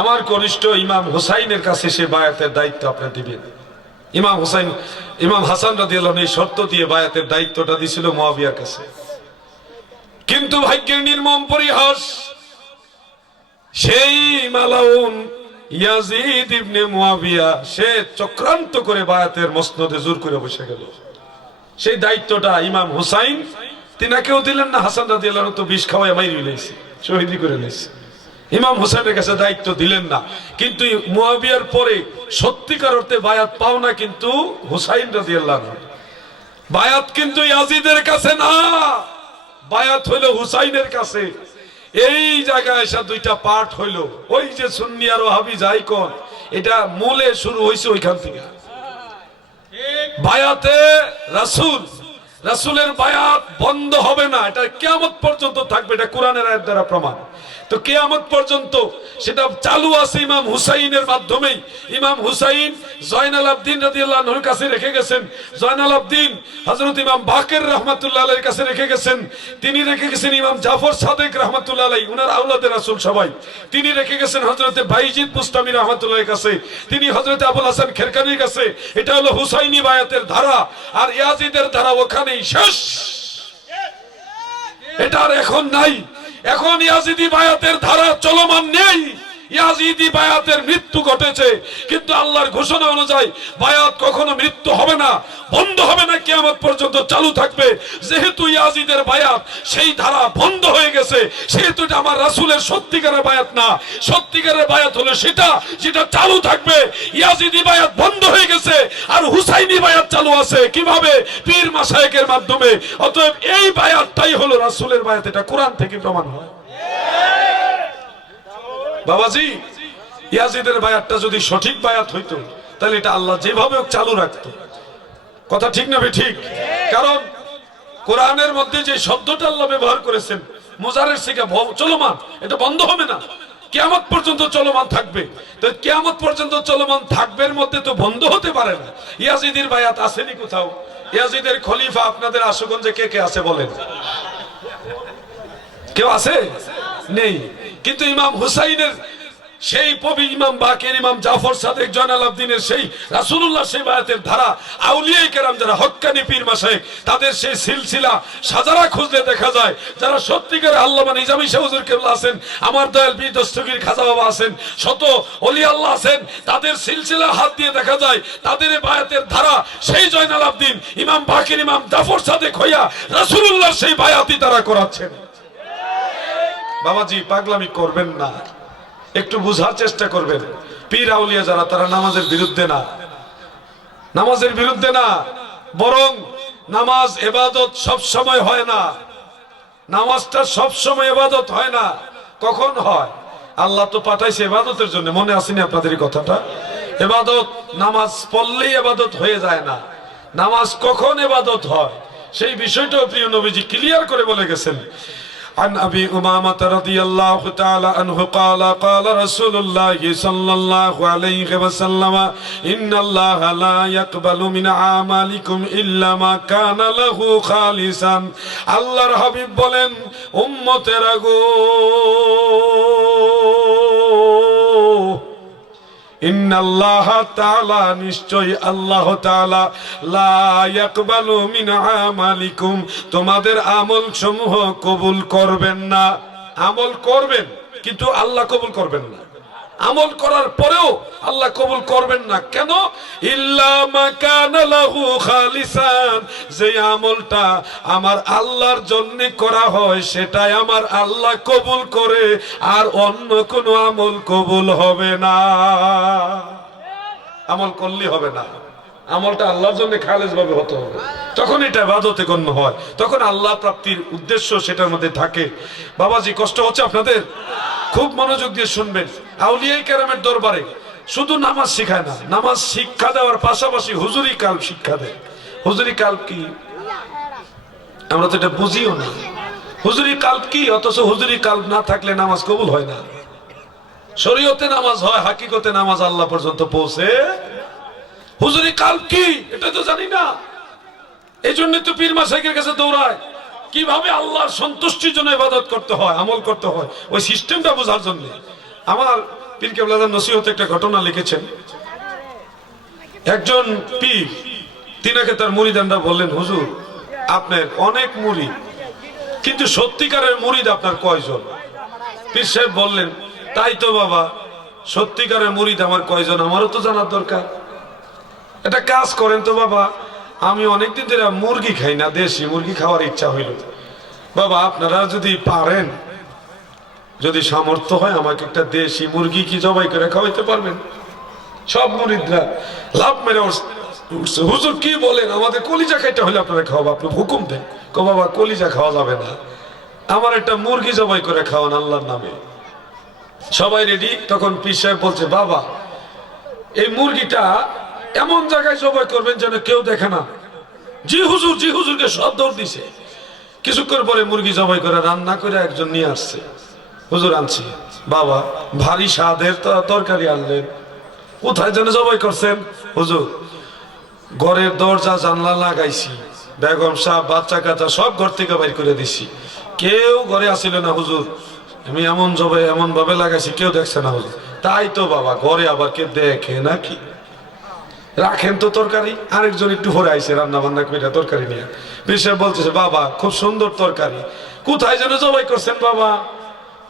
আমার কনিষ্ঠ ইমাম হুসাইনের কাছে সে বায়াতের দায়িত্ব আপনি দিবেন। ইমাম হাসান রাদিয়াল্লাহু আনহু এই শর্ত দিয়ে বায়াতের দায়িত্বটা দিয়েছিল মুয়াবিয়ার কাছে। কিন্তু ভাগ্যের নির্মম পরিহাস, সেই মালাউন ইয়াজিদ ইবনে মুয়াবিয়া সে চক্রান্ত করে বায়াতের মসনদে জোর করে বসে গেল। সেই দায়িত্বটা ইমাম হুসাইন তিনাকেও দিলেন না, হাসান রাদিয়াল্লাহু আনহু তো বিষ খাওয়ায় মাইরে ফেলেছে, শহীদ করে নিয়েছে, ইমাম হুসাইনের কাছে দায়িত্ব দিলেন না। কিন্তু মুয়াবিয়ার পরে সত্যিকার অর্থে বায়াত পাও না কিন্তু হুসাইন রাদিয়াল্লাহু আনহু। বায়াত কিন্তু ইয়াজিদের কাছে না, বায়াত হইল হুসাইনের কাছে। এই জায়গায় এসে দুইটা পার্ট হইল, ওই যে সুন্নি আর ওয়াহাবি যাই কোন, এটা মূলে শুরু হয়েছে ওইখান থেকে। বায়াতে রাসূল, রাসূলের বায়াত বন্ধ হবে না, এটা কিয়ামত পর্যন্ত থাকবে, এটা কোরআনের আয়াত দ্বারা প্রমাণ। তো কিয়ামত পর্যন্ত সেটা চালু আছে ইমাম হুসাইনের মাধ্যমেই। ইমাম হুসাইন জয়নাল আবদিন রাদিয়াল্লাহু আনহুর কাছে রেখে গেছেন, জয়নাল আবদিন হযরত ইমাম বাকের রাহমাতুল্লাহ আলাইহির কাছে রেখে গেছেন, তিনি রেখে গেছেন ইমাম জাফর সাদেক রাহমাতুল্লাহ আলাইহি, উনার আওলাদে রাসূল সবাই। তিনি রেখে গেছেন হযরত বাইজিদ বুস্তামি রাহমাতুল্লাহির কাছে, তিনি হযরত আবুল হাসান খেরকানির কাছে। এটা হলো হুসাইনি বায়াতের ধারা, আর ইয়াজিদের ধারা ওখানেই শেষ, এটা আর এখন নাই। এখন ইয়াজিদি বায়াতের ধারা চলমান নেই, ইয়াজিদি বায়াতের মৃত্যু ঘটেছে। কিন্তু আল্লাহর ঘোষণা অনুযায়ী বায়াত কখনো মৃত্যু হবে না, বন্ধ হবে না, কিয়ামত পর্যন্ত চালু থাকবে। যেহেতু ইয়াজিদের বায়াত সেই ধারা বন্ধ হয়ে গেছে, সেহেতু এটা আমার রাসূলের সত্যিকারের বায়াত না। সত্যিকারের বায়াত হলো সেটা যেটা চালু থাকবে। ইয়াজিদি বায়াত বন্ধ হয়ে গেছে, আর হুসাইনি বায়াত চালু আছে। কিভাবে? পীর মাশায়েখের মাধ্যমে। অতএব এই বায়াতটাই হলো রাসূলের বায়াত, এটা কোরআন থেকে প্রমাণ হয়। বাবাজি, ইয়াজিদের বায়াতটা যদি সঠিক বায়াত হইতো, তাহলে এটা আল্লাহ যেভাবে চালু রাখতো, কথা ঠিক না ঠিক? কারণ কোরআনের মধ্যে যে শব্দটা আল্লাহ ব্যবহার করেছেন মুজারের শিখা চলমান, এটা বন্ধ হবে না, কিয়ামত পর্যন্ত চলমান থাকবে। তো কিয়ামত পর্যন্ত চলমান থাকবে এর মধ্যে তো বন্ধ হতে পারে না। ইয়াজিদের বায়াত আসেনি কোথাও? ইয়াজিদের খলিফা আপনাদের আশুগঞ্জে কে কে আছে বলেন? কেউ আছে? নেই। কিন্তু ইমাম হুসাইনের সেই ইমাম বাকের, ইমাম জাফর সাদেক, জয়নাল আবদিনের সেই রাসূলুল্লাহ সেই বায়াতের ধারা, আউলিয়ায়ে কেরাম যারা হক্কানি পীর মাশায়েখ, তাদের সেই সিলসিলা সাজারা খুঁজলে দেখা যায় যারা সত্যিকারে আল্লামা নিজামী শাহ হুজুর কেবলা আছেন, আমার দয়াল পীর দস্তগীর খাজা বাবা আছেন, শত ওলি আল্লাহ আছেন, তাদের সিলসিলা হাত দিয়ে দেখা যায় তাদের বায়াতের ধারা সেই জয়নাল আবদিন, ইমাম বাকের, ইমাম জাফর সাদেক হইয়া রাসূলুল্লাহ সেই বায়াতই তারা করাচ্ছেন। বাবাজি পাগলামি করবেন না, একটু বুঝার চেষ্টা করবেন। পীর আউলিয়া যারা, তারা নামাজের বিরুদ্ধে না, নামাজের বিরুদ্ধে না, বরং নামাজ ইবাদত সব সময় হয় না, নামাজটা সব সময় ইবাদত হয় না। কখন হয়? আল্লাহ তো পাঠাইছে ইবাদতের জন্য, মনে আসেনি আপনাদের এই কথাটা? ইবাদত নামাজ পড়লেই ইবাদত হয়ে যায় না, নামাজ কখন ইবাদত হয় সেই বিষয়টাও প্রিয় নবীজি ক্লিয়ার করে বলে গেছেন। عن أبي أمامة رضي الله تعالى عنه قال قال رسول الله صلى الله عليه وسلم إن الله لا يقبل من أعمالكم إلا ما كان له خالصا। আল্লাহর হাবিব বলেন, উম্মতেরা গো, ইন্নাল্লাহ তাআলা, নিশ্চয় আল্লাহ তাআলা, লা ইয়াকবালু মিন আমালিকুম, তোমাদের আমল সমূহ কবুল করবেন না। আমল করবেন কিন্তু আল্লাহ কবুল করবেন না, আমল করার পরেও আল্লাহ কবুল করবেন না। কেন? ইল্লা মা কানা লাহু খালিসান, যে আমলটা আমার আল্লাহর জন্য করা হয় সেটাই আমার আল্লাহ কবুল করে, আর অন্য কোনো আমল কবুল হবে না। আমল করলে হবে না, আমলটা আল্লাহর জন্য খালেস ভাবে হতে হবে, তখন এটা ইবাদতে গণ্য হয়, তখন আল্লাহ প্রাপ্তির উদ্দেশ্য সেটার মধ্যে থাকে। বাবাজি কষ্ট হচ্ছে আপনাদের? খুব মনোযোগ দিয়ে শুনবেন। আউলিয়ায়ে কেরামের দরবারে শুধু নামাজ শেখায় না, নামাজ শিক্ষা দেওয়ার পাশাপাশি হুজুরি কাল শিক্ষা দেয়। হুজুরি কাল কি আমরা তো এটা বুঝিও না। হুজুরি কাল কি? অথচ হুজুরি কাল না থাকলে নামাজ কবুল হয় না। শরীয়তে নামাজ হয়, হাকিকতে নামাজ আল্লাহ পর্যন্ত পৌঁছে। হুজুরি কাল কি এটা তো জানি না, এই জন্য তো পীর মাশাইখের কাছে দৌড়ায়, কিভাবে আল্লাহর সন্তুষ্টির জন্য ইবাদত করতে হয়, আমল করতে হয়, ওই সিস্টেমটা বোঝার জন্য। আমার পীর কেবলাদার নসিহতে একটা ঘটনা লিখেছেন। একজন পীর, তিনাকে তার মুরিদানরা বললেন, হুজুর আপনার অনেক মুরিদ, কিন্তু সত্যিকারের মুরিদ আপনার কয়জন? পীর সাহেব বললেন, তাই তো বাবা, সত্যিকারের মুরিদ আমার কয়জন আমারও তো জানার দরকার। একটা কাজ করেন তো বাবা, আমি অনেকদিন ধরে মুরগি খাই না, দেশি মুরগি খাওয়ার ইচ্ছা হইল। বাবা আপনারা যদি পারেন, যদি সামর্থ্য হয়, আমাকে একটা দেশি মুরগি কি জবাই করে খাওয়াইতে পারবেন? সব মুরিদরা লাভ মেরে উঠছে, হুজুর কি বলেন, আমাদের কলিজা খাইতে হলে আপনারা খাওয়াবো, আপনি হুকুম দেন। কো বাবা কলিজা খাওয়া যাবে না, আমার একটা মুরগি জবাই করে খাওয়ান আল্লাহর নামে। সবাই রেডি। তখন পীর সাহেব বলছে, বাবা এই মুরগিটা এমন জায়গায় জবাই করবেন যেন কেউ দেখে না। জি হুজুর, জি হুজুরকে সব দৌড় দিছে। কিছুক্ষণ পরে মুরগি জবাই করে রান্না করে একজন নিয়ে আসছে, হুজুর আনছি। বাবা ভারী স্বাদের তরকারি আনলেন, কোথায় যেন জবাই করছেন? হুজুর ঘরের দরজা জানলা লাগাইছি, বেগম সাহেব বাচ্চা কাচ্চা সব ঘর থেকে বাইর করে দিছি, কেউ ঘরে আসিল না হুজুর, আমি এমন জবাই এমন ভাবে লাগাইছি কেউ দেখছে না হুজুর। তাই তো বাবা, ঘরে আবার কে দেখে নাকি? রাখেন তো তরকারি। আরেকজন একটু ভরে আইসে রান্না বান্না করে তরকারি নিয়ে। পীর সাহেব বলতেছে, বাবা খুব সুন্দর তরকারি, কোথায় যেন জবাই করছেন? বাবা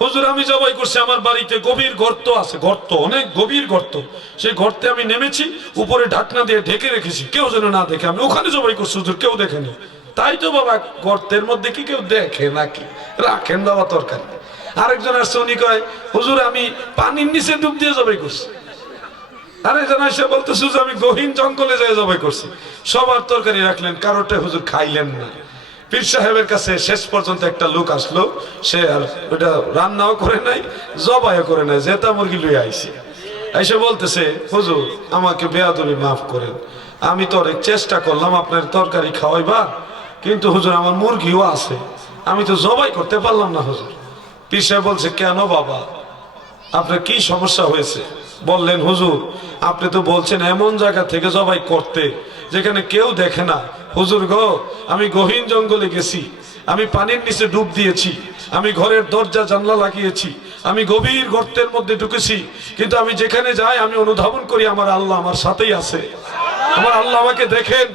হুজুর আমি জবাই করছি আমার বাড়িতে, গভীর গর্ত আছে, গর্ত অনেক গভীর গর্ত, সেই গর্তে আমি নেমেছি, উপরে ঢাকনা দিয়ে ঢেকে রেখেছি, কেউ যেন না দেখে, আমি ওখানে জবাই করছি হুজুর, কেউ দেখেনি। তাই তো বাবা, গর্তের মধ্যে কি কেউ দেখে নাকি? রাখেন বাবা তরকারি। আরেকজন আসছে, উনি কয়, হুজুর আমি পানির নিচে ডুব দিয়ে জবাই করছি। আরেকজন এসে বলতেছে, আমি গহীন জঙ্গলে যাই জবাই করছি। সবার তরকারি রাখলেন, কারোটা হুজুর খাইলেন না। পীর সাহেবের কাছে শেষ পর্যন্ত একটা লোক আসলো, সে আর ওটা রান্নাও করে নাই, জবাইও করে নাই, জেতা মুরগি লুয়ে আইছে। এসে বলতেছে, হুজুর আমাকে বেয়াদবি মাফ করেন, আমি তো অনেক চেষ্টা করলাম আপনার তরকারি খাওয়াইবার, কিন্তু হুজুর আমার মুরগিও আছে, আমি তো জবাই করতে পারলাম না হুজুর। পীর সাহেব বলছে, কেন বাবা, আপনার কি সমস্যা হয়েছে? বললেন, হুজুর আপনি তো বলছেন এমন জায়গা থেকে জবাই করতে যেখানে কেউ দেখে না। হুজুর গো, আমি গহীন জঙ্গলে গেছি, আমি পানির নিচে ডুব দিয়েছি, আমি ঘরের দরজা জানলা লাগিয়েছি, আমি গভীর গর্তের মধ্যে ঢুকেছি, কিন্তু আমি যেখানে যাই আমি অনুধাবন করি আমার আল্লাহ আমার সাথেই আছে, আমার আল্লাহ আমাকে দেখেন,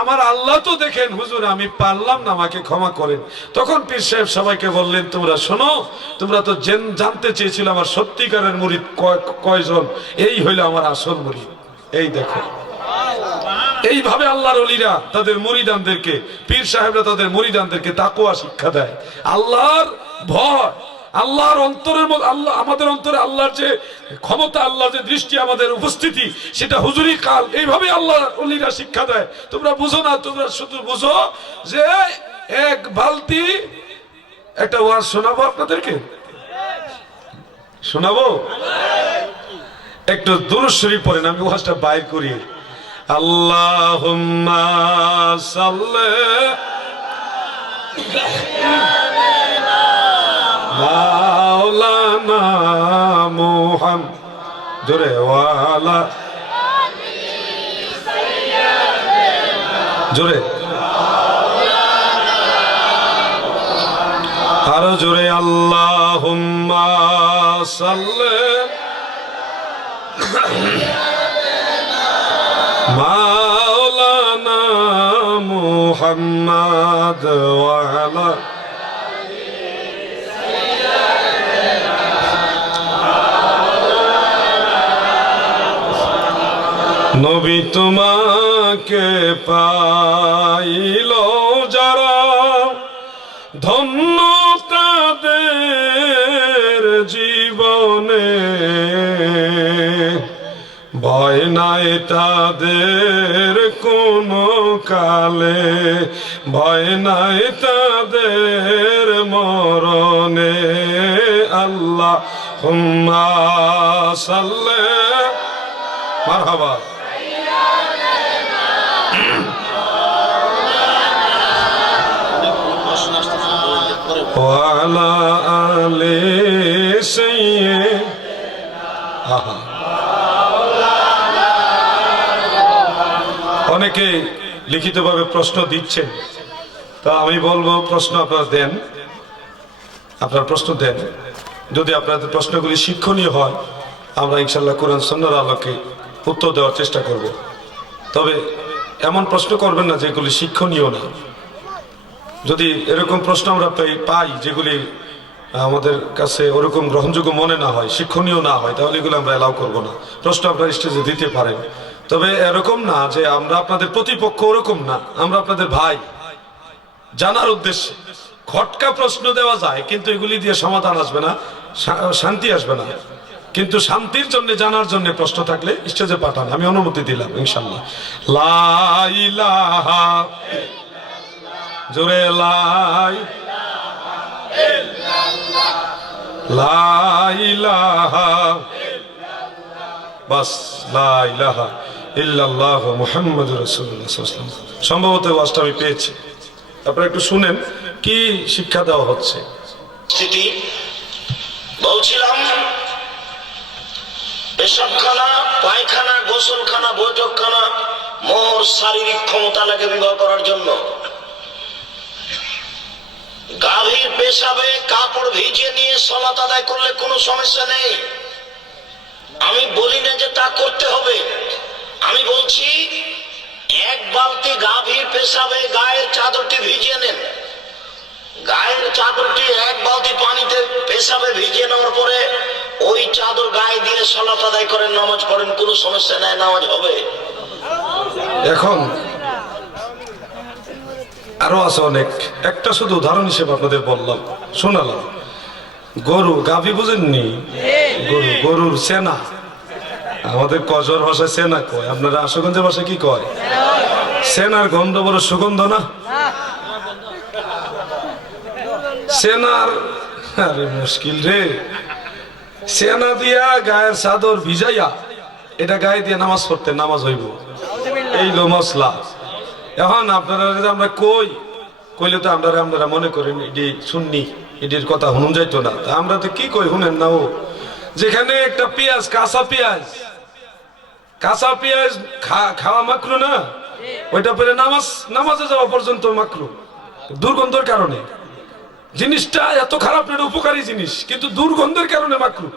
আমার আল্লাহ তো দেখেন, হুজুর আমি পারলাম না, আমাকে ক্ষমা করেন। তখন পীর সাহেব সবাইকে বললেন, তোমরা শোনো, তোমরা তো জানতে চেয়েছিল আমার সত্যিকারের মুরিদ কয়জন, এই হইল আমার আসল মুরিদ। এই দেখো, এইভাবে আল্লাহর ওলিরা তাদের মুরিদানদেরকে, পীর সাহেবরা তাদের মুরিদানদেরকে তাকওয়া শিক্ষা দেয়, আল্লাহর ভয়, আল্লাহর অন্তরের মধ্যে, আল্লাহ আমাদের অন্তরে আল্লাহর যে ক্ষমতা, আল্লাহর যে দৃষ্টি, আমাদের উপস্থিতি, সেটা হুজুরি কাল, এইভাবে আল্লাহর ওলিরা শিক্ষা দেয়। তোমরা বুঝো না, তোমরা শুধু বুঝো যে এক বালতি, একটা ওয়াজ শোনাবো আপনাদেরকে, শোনাবো, একটু দুরূদ শরীফ পড়েন, আমি ওয়াজটা বাইর করি। আল্লাহুম্মা সাল্লি মাওলানা মুহাম্মদ, জোরে ওয়ালা, জোরে আরো জোরে, আল্লাহুম্মা সাল্লি মাওলানা মুহাম্মদ ওয়ালা নবী তোমাকে পাইল যারা, ধন্য তাদের জীবনে, ভয় নাই তাদের কোনো কালে, ভয় নাই তাদের মরণে। আল্লাহুম্মা সাল্লি, মারহাবা, ওয়ালা আলি সাইয়্যিদিনা। অনেকে লিখিতভাবে প্রশ্ন দিচ্ছেন, তা আমি বলবো প্রশ্ন আপনারা দেন, আপনারা প্রশ্ন দেন, যদি আপনাদের প্রশ্নগুলি শিক্ষণীয় হয় আমরা ইনশাআল্লাহ কোরআন সুন্নাহর আলোকে উত্তর দেওয়ার চেষ্টা করব। তবে এমন প্রশ্ন করবেন না যেগুলি শিক্ষণীয় না। যদি এরকম প্রশ্ন আমরা পাই যেগুলি আমাদের কাছে ওরকম গ্রহণযোগ্য মনে না হয়, শিক্ষণীয় না হয়, তাহলে এগুলো আমরা এলাও করব না। প্রশ্ন আপনারা স্টেজে দিতে পারেন, তবে এরকম না যে আমরা আপনাদের প্রতিপক্ষ, ওরকম না, আমরা আপনাদের ভাই। জানার উদ্দেশ্যে খটকা প্রশ্ন দেওয়া যায়, কিন্তু এগুলি দিয়ে সমাধান আসবে না, শান্তি আসবে না। কিন্তু শান্তির জন্য, জানার জন্য প্রশ্ন থাকলে স্টেজে পাঠান, আমি অনুমতি দিলাম ইনশাআল্লাহ। লা ইলাহা, জোরে লাই, লা ইলাহা, বাস লা ইলাহা ইল্লাল্লাহ মুহাম্মাদুর রাসূলুল্লাহ সাল্লাল্লাহু আলাইহি ওয়াসাল্লাম। সম্ভবত ওয়াজটা আমি পেয়েছি, আপনারা একটু শুনেন কি শিক্ষা দেওয়া হচ্ছে। বলছিলাম পেশাবখানা, পায়খানা, গোসলখানা, বৈঠকখানা মোর শারীরিক ক্ষমতা লাগে বিবাহ করার জন্য। গাভীর পেশাবে কাপড় ভিজিয়ে নিয়ে সালাত আদায় করলে কোনো সমস্যা নেই। আমি বলি না যে তা করতে হবে, আমি বলছি এক বালতি গাভীর পেশাবে গায়ের চাদরটি ভিজিয়ে নেন, গায়ের চাদরটি এক বালতি পানিতে পেশাবে ভিজিয়ে নেওয়ার পরে ওই চাদর গায়ে দিয়ে সালাত আদায় করেন, নামাজ পড়েন, কোনো সমস্যা নাই, নামাজ হবে। এখন আরো আছে অনেক, একটা শুধু উদাহরণ হিসেবে আপনাদের বললাম, শোনালাম। গরু, গাভী বুঝেননি? গরু, গরুর সেনা, আমাদের কজর ভাষায় সেনা কয়, আপনারা আশুগঞ্জের ভাষায় কি কয়? সেনার গন্ধ বড় সুগন্ধ না? সেনার, আরে মুশকিল রে, সেনা দিয়া গায়ের চাদর ভিজাইয়া এটা গায়ে দিয়ে নামাজ পড়তে নামাজ হইব, এই লো মশলা। এখন আপনারা আমরা কইলে তো আমরা মনে করেন এটি শুননি, এটির কথা শুনুন যাইতো না। আমরা তো কি কই শুনেন না। ও যেখানে একটা পেঁয়াজ, কাঁচা পেঁয়াজ খাওয়া মাকরু না, ওইটা পরে নামাজে যাওয়া পর্যন্ত মাকরু, দুর্গন্ধের কারণে। জিনিসটা এত খারাপ না, উপকারী জিনিস, কিন্তু দুর্গন্ধের কারণে মাকরু।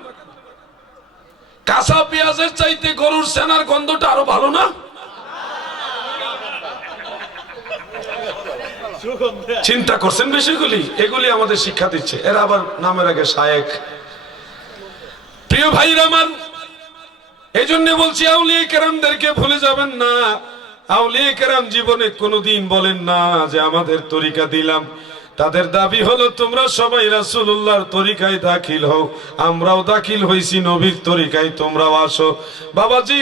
কাঁচা পেঁয়াজের চাইতে গরুর সেনার গন্ধটা আরো ভালো না? চিন্তা করছেন বিষয়গুলি? এগুলি আমাদের শিক্ষা দিচ্ছে। এরা আবার নামের আগে শায়েখ। প্রিয় ভাইরা আমার, এই জন্য বলছি আউলিয়া কেরামদেরকে ভুলে যাবেন না। আউলিয়া কেরাম জীবনে কোনোদিন বলেন না যে আমাদের তরিকা দিলাম। তাদের দাবি হলো তোমরা সবাই রাসূলুল্লাহর তরিকায় দাখিল হও, আমরাও দাখিল হইছি নবীর তরিকায়, তোমরাও আসো। বাবাজি,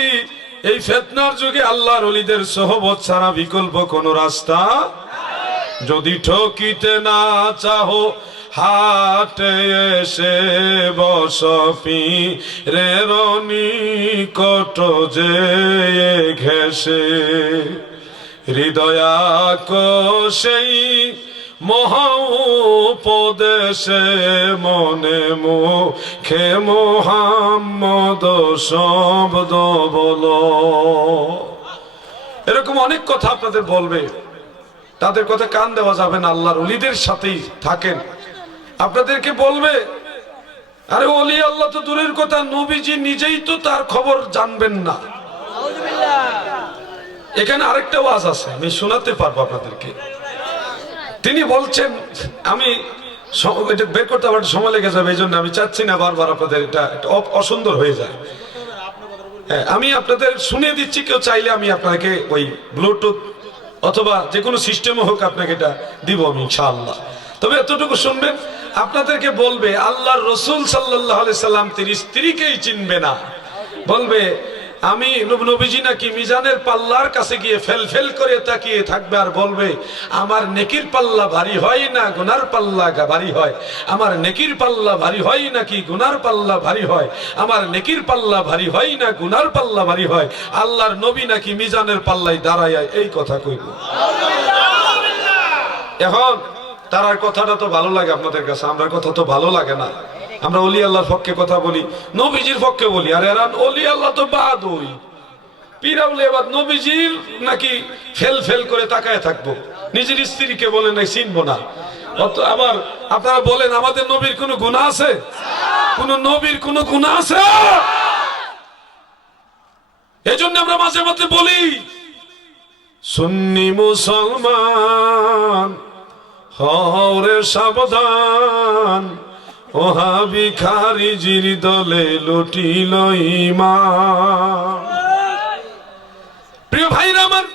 এই ফিতনার যুগে আল্লাহর ওলিদের সোহবত ছাড়া বিকল্প কোনো রাস্তা। যদি ঠকিতে না চাহো হাটে এসে বসপি রে নিকট যে ঘেসে হৃদয়াকোষেই মহা উপদেশে মনে মুখে মুহাম্মদ শব্দ বলো। এরকম অনেক কথা আপনাদের বলবে, তাদের কথা কান দেওয়া যাবে না। আল্লাহর ওলিদের সাথেই থাকেন। আপনাদেরকে বলবে, আরে ওলি আল্লাহ তো দূরের কথা, নবীজি নিজেই তো তার খবর জানবেন না। এখানে আরেকটা ওয়াজ আছে, আমি শোনাতে পারবো আপনাদেরকে। তিনি বলছেন, আমি এটা বের করতে আবার সময় লেগে যাবে, এই জন্য আমি চাচ্ছি না বারবার আপনাদের এটা অসুন্দর হয়ে যায়। হ্যাঁ, আমি আপনাদের শুনিয়ে দিচ্ছি, কেউ চাইলে আমি আপনাকে ওই ব্লুটুথ অথবা যে কোনো সিস্টেমে হোক আপনাকে এটা দিব আমি ইনশাআল্লাহ। তবে এতটুকু শুনবেন, আপনাদেরকে বলবে আল্লাহর রাসূল সাল্লাল্লাহু আলাইহি সাল্লাম তার স্ত্রীকেই চিনবে না। বলবে আমি নবীজি নাকি মিজানের পাল্লার কাছে গিয়ে ফেল করে তাকিয়ে থাকবে আর বলবে আমার নেকির পাল্লা ভারী হয় না গুনার পাল্লা ভারী হয়, আমার নেকির পাল্লা ভারী হয় নাকি গুনার পাল্লা ভারী হয়, আমার নেকির পাল্লা ভারী হয় না গুনার পাল্লা ভারী হয়। আল্লাহর নবী নাকি মিজানের পাল্লায় দাঁড়ায় এই কথা কইব। এখন তার কথাটা তো ভালো লাগে আপনাদের কাছে, আমরা কথা তো ভালো লাগে না। আমরা ওলি আল্লাহর পক্ষে কথা বলি, নবীজির পক্ষে বলি। আর এরা ওলি আল্লাহ তো বাদ, ওই পীরাউলে এবার নবীজির নাকি ফেল করে তাকায় থাকবো, নিজের স্ত্রীকে বলে নাই চিনবো না। আবার আপনারা বলেন আমাদের নবীর কোনো গুনাহ আছে? কোন নবীর কোনো গুনাহ আছে? এজন্য আমরা মাঝে মাঝে বলি সুন্নি মুসলমান হরে সাবধান, ওহাবি খারিজির দলে লুটিল ঈমান। প্রিয় ভাইরা আমার,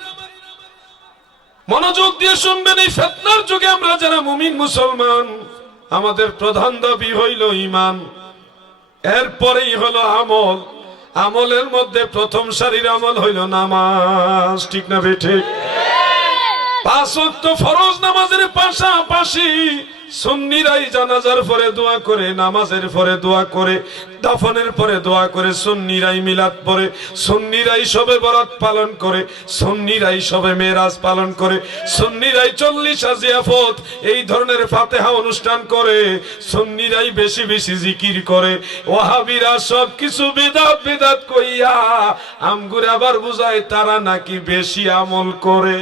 মনোযোগ দিয়ে শুনবেন। এই ফিতনার যুগে আমরা যারা মুমিন মুসলমান, আমাদের প্রধান দাবি হইল ঈমান, এরপরেই হলো আমল। আমলের মধ্যে প্রথম সারির আমল হইল নামাজ। ঠিক না বেঠিক? 5 ওয়াক্ত ফরজ নামাজের পাশাপাশি সুন্নিরাই জানাজার পরে দোয়া করে, নামাজের পরে দোয়া করে, দাফনের পরে দোয়া করে, সুন্নিরাই মিলাদ পড়ে, সুন্নিরাই শবে বরাত পালন করে, সুন্নিরাই শবে মেরাজ পালন করে, সুন্নিরাই 40 জিয়াফত এই ধরনের ফাতিহা অনুষ্ঠান করে, সুন্নিরাই বেশি বেশি জিকির করে। ওয়াহাবিরা সব কিছু বিদআত কইয়া আমগুরে আবার বুঝায় তারা নাকি বেশি আমল করে।